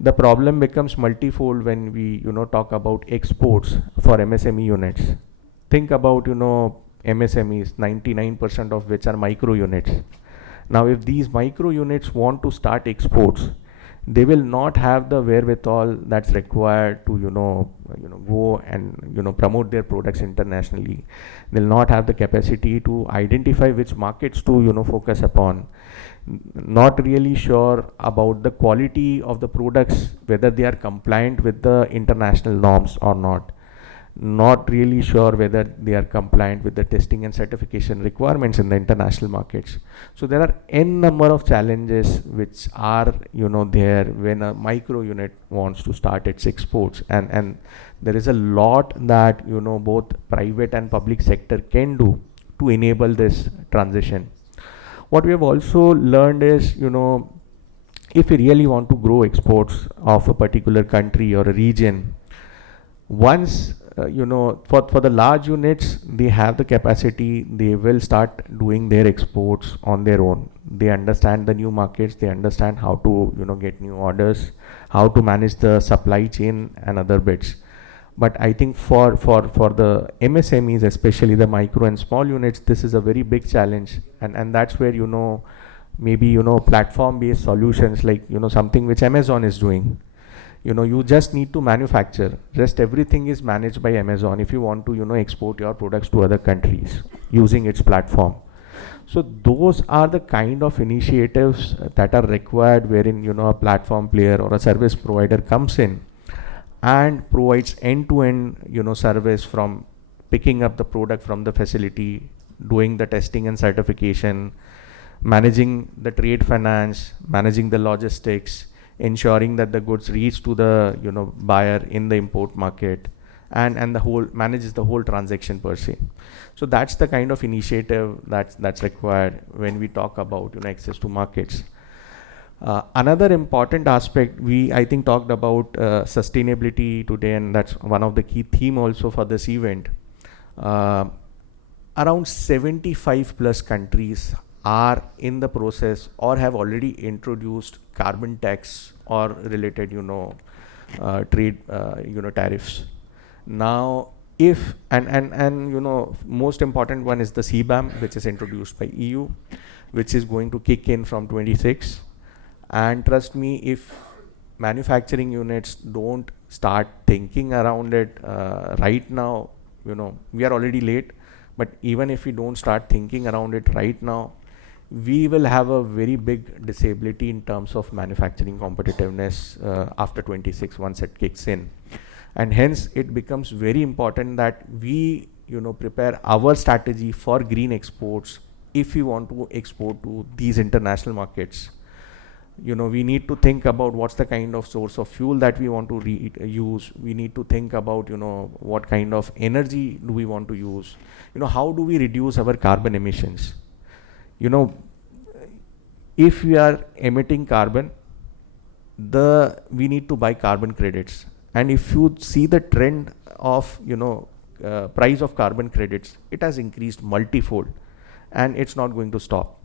The problem becomes multifold when we talk about exports for MSME units. Think about MSMEs, 99% of which are micro units. Now, if these micro units want to start exports, they will not have the wherewithal that's required to go and promote their products internationally. They'll not have the capacity to identify which markets to focus upon. Not really sure about the quality of the products, whether they are compliant with the international norms or not. Not really sure whether they are compliant with the testing and certification requirements in the international markets. So there are n number of challenges which are there when a micro unit wants to start its exports, and there is a lot that both private and public sector can do to enable this transition. What we have also learned is if we really want to grow exports of a particular country or a region, once for the large units, they have the capacity, they will start doing their exports on their own. They understand the new markets, they understand how to get new orders, how to manage the supply chain and other bits. But I think for the MSMEs, especially the micro and small units, this is a very big challenge, and that's where maybe platform based solutions like something which Amazon is doing. You just need to manufacture, rest everything is managed by Amazon if you want to export your products to other countries using its platform. So those are the kind of initiatives that are required, wherein a platform player or a service provider comes in and provides end-to-end service, from picking up the product from the facility, doing the testing and certification, managing the trade finance, managing the logistics, ensuring that the goods reach to the buyer in the import market, and the whole manages the whole transaction per se. So that's the kind of initiative that's required when we talk about access to markets. Another important aspect, we I think talked about sustainability today, and that's one of the key theme also for this event. Around 75 plus countries are in the process or have already introduced carbon tax or related trade tariffs. Now if most important one is the CBAM, which is introduced by EU, which is going to kick in from 26. And trust me, if manufacturing units don't start thinking around it right now, we are already late, but even if we don't start thinking around it right now, we will have a very big disability in terms of manufacturing competitiveness after 26 once it kicks in. And hence it becomes very important that we prepare our strategy for green exports if we want to export to these international markets. We need to think about what's the kind of source of fuel that we want to use. We need to think about what kind of energy do we want to use. How do we reduce our carbon emissions? If we are emitting carbon, we need to buy carbon credits. And if you see the trend of price of carbon credits, it has increased multifold, and it's not going to stop.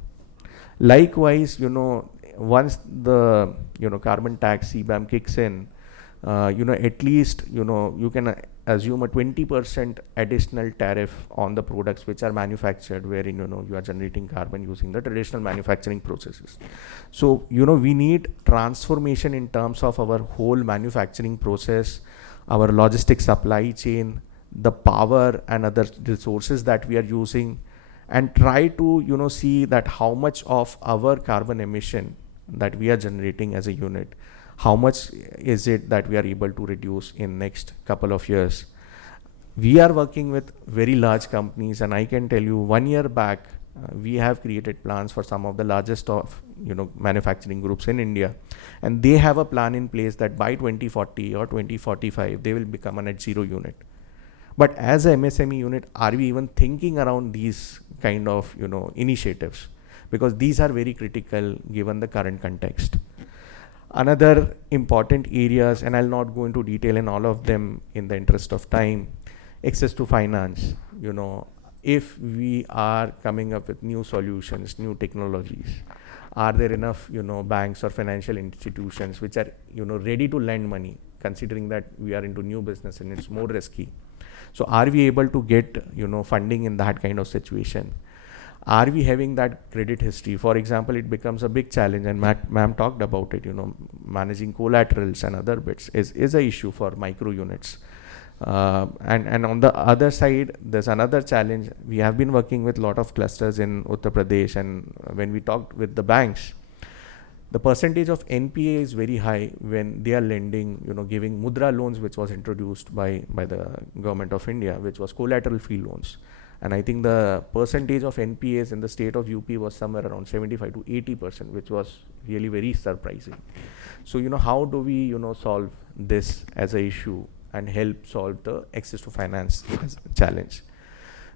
Likewise, once the carbon tax CBAM kicks in, at least you can assume a 20% additional tariff on the products which are manufactured wherein you are generating carbon using the traditional manufacturing processes. So we need transformation in terms of our whole manufacturing process, our logistics supply chain, the power and other resources that we are using, and try to see that how much of our carbon emission that we are generating as a unit, how much is it that we are able to reduce in next couple of years. We are working with very large companies, and I can tell you 1 year back we have created plans for some of the largest of manufacturing groups in India, and they have a plan in place that by 2040 or 2045 they will become a net zero unit. But as a MSME unit, are we even thinking around these kind of initiatives? Because these are very critical given the current context. Another important areas, and I'll not go into detail in all of them in the interest of time, access to finance. If we are coming up with new solutions, new technologies, are there enough banks or financial institutions which are ready to lend money, considering that we are into new business and it's more risky? So are we able to get funding in that kind of situation? Are we having that credit history? For example, it becomes a big challenge, and ma'am talked about it, managing collaterals and other bits is a issue for micro units. And on the other side, there's another challenge. We have been working with a lot of clusters in Uttar Pradesh, and when we talked with the banks, the percentage of NPA is very high when they are lending, giving mudra loans, which was introduced by the government of India, which was collateral-free loans. And I think the percentage of NPAs in the state of UP was somewhere around 75 to 80%, which was really very surprising. So, how do we, solve this as an issue and help solve the access to finance as a challenge?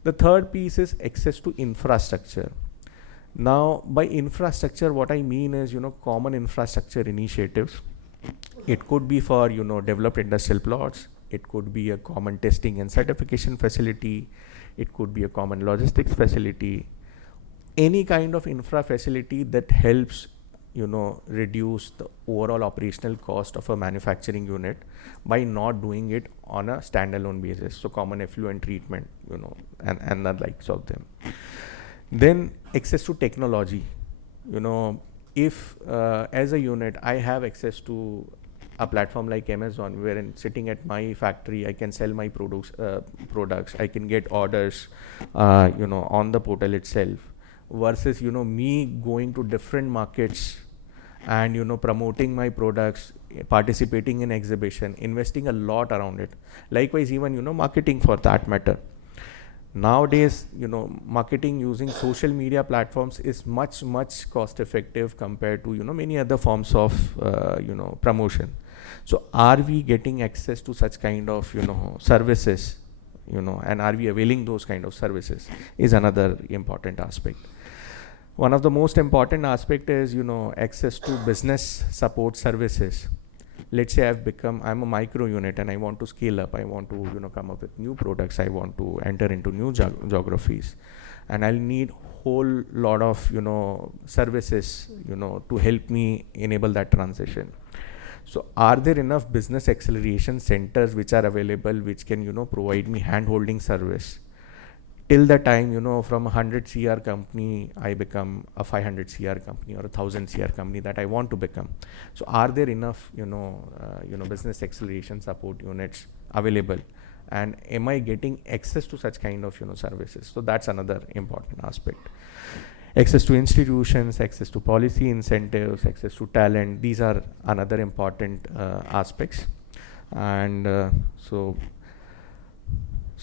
The third piece is access to infrastructure. Now, by infrastructure, what I mean is, common infrastructure initiatives. It could be for, developed industrial plots. It could be a common testing and certification facility. It could be a common logistics facility. Any kind of infra facility that helps, reduce the overall operational cost of a manufacturing unit by not doing it on a standalone basis. So common effluent treatment, and the likes of them. Then access to technology. If as a unit I have access to a platform like Amazon, wherein sitting at my factory I can sell my products, I can get orders, on the portal itself, versus me going to different markets and promoting my products, participating in exhibition, investing a lot around it. Likewise, even marketing for that matter. Nowadays, marketing using social media platforms is much cost effective compared to many other forms of promotion. So are we getting access to such kind of services, and are we availing those kind of services is another important aspect. One of the most important aspect is access to business support services. Let's say I'm a micro unit and I want to scale up. I want to come up with new products. I want to enter into new geographies, and I'll need whole lot of services to help me enable that transition. So are there enough business acceleration centers which are available, which can provide me hand holding service till the time from a 100 CR company I become a 500 CR company or a 1000 CR company that I want to become? So are there enough business acceleration support units available, and am I getting access to such kind of services? So that's another important aspect. Access to institutions, access to policy incentives, access to talent, these are another important aspects. And so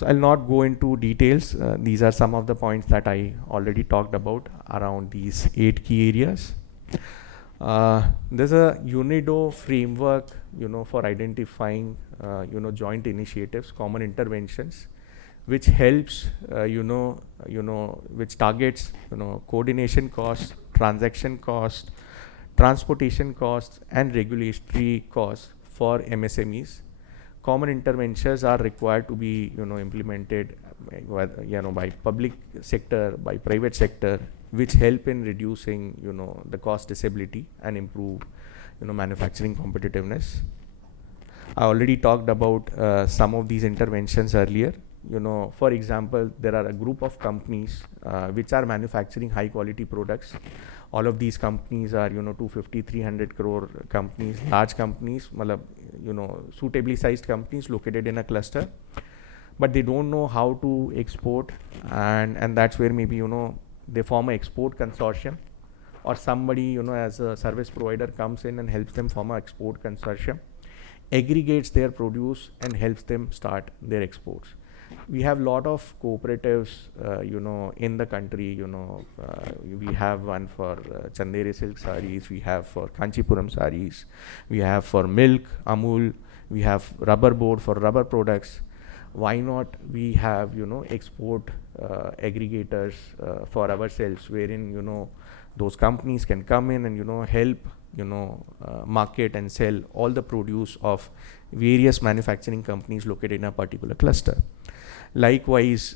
I'll not go into details. These are some of the points that I already talked about around these 8 key areas. There's a UNIDO framework, for identifying, joint initiatives, common interventions, which helps, which targets, coordination costs, transaction costs, transportation costs, and regulatory costs for MSMEs. Common interventions are required to be implemented by public sector, by private sector, which help in reducing the cost disability and improve manufacturing competitiveness. I already talked about some of these interventions earlier. For example, there are a group of companies which are manufacturing high quality products. All of these companies are 250-300 crore companies, large companies, suitably sized companies located in a cluster, but they don't know how to export, and that's where maybe they form an export consortium, or somebody as a service provider comes in and helps them form an export consortium, aggregates their produce and helps them start their exports. We have a lot of cooperatives, in the country. We have one for Chandere silk sarees, we have for Kanchipuram sarees, we have for milk, Amul, we have rubber board for rubber products. Why not we have export aggregators for ourselves, wherein those companies can come in and help market and sell all the produce of various manufacturing companies located in a particular cluster. Likewise,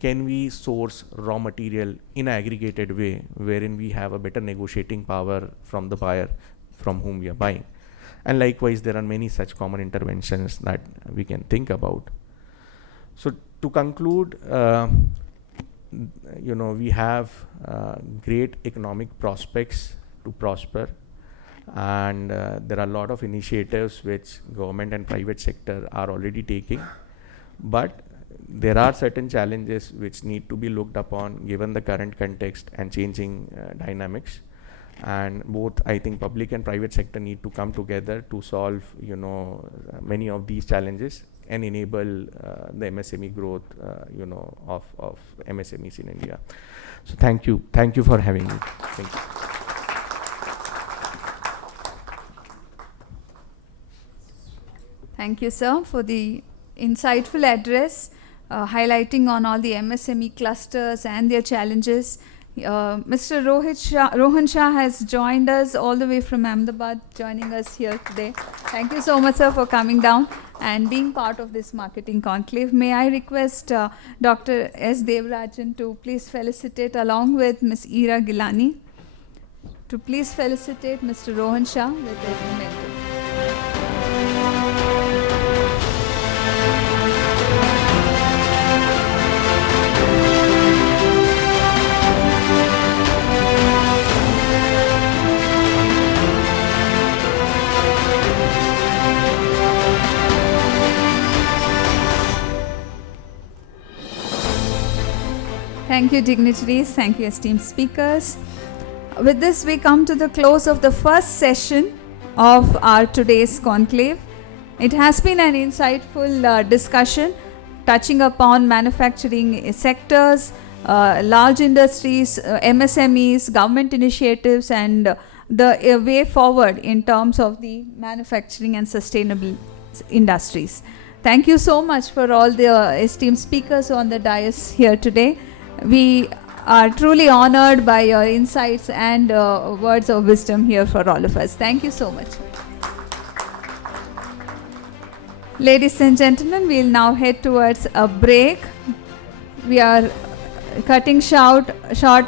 can we source raw material in an aggregated way, wherein we have a better negotiating power from the buyer from whom we are buying? And likewise, there are many such common interventions that we can think about. So to conclude, we have great economic prospects to prosper, and there are a lot of initiatives which government and private sector are already taking. But there are certain challenges which need to be looked upon given the current context and changing dynamics. And both, I think, public and private sector need to come together to solve, many of these challenges and enable the MSME growth, of MSMEs in India. So thank you for having me. Thank you. Thank you, sir, for the insightful address highlighting on all the MSME clusters and their challenges. Mr. Rohan Shah has joined us all the way from Ahmedabad, joining us here today. Thank you so much, sir, for coming down and being part of this marketing conclave. May I request Dr. S. Devarajan to please felicitate, along with Ms. Ira Gilani, to please felicitate Mr. Rohan Shah with a memento. Thank you, dignitaries. Thank you, esteemed speakers. With this, we come to the close of the first session of our today's conclave. It has been an insightful discussion touching upon manufacturing sectors, large industries, MSMEs, government initiatives, and the way forward in terms of the manufacturing and sustainable industries. Thank you so much for all the esteemed speakers on the dais here today. We are truly honored by your insights and words of wisdom here for all of us. Thank you so much. Ladies and gentlemen, we'll now head towards a break. We are cutting short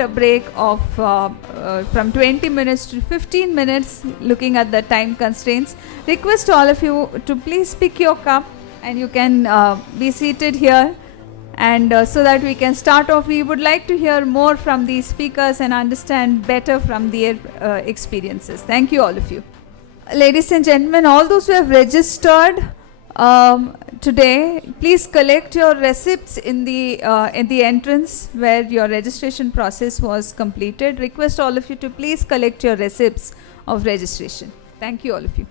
a break of from 20 minutes to 15 minutes, looking at the time constraints. Request all of you to please pick your cup and you can be seated here. And so that we can start off, we would like to hear more from these speakers and understand better from their experiences. Thank you, all of you. Ladies and gentlemen, all those who have registered today, please collect your receipts in the entrance where your registration process was completed. Request all of you to please collect your receipts of registration. Thank you, all of you.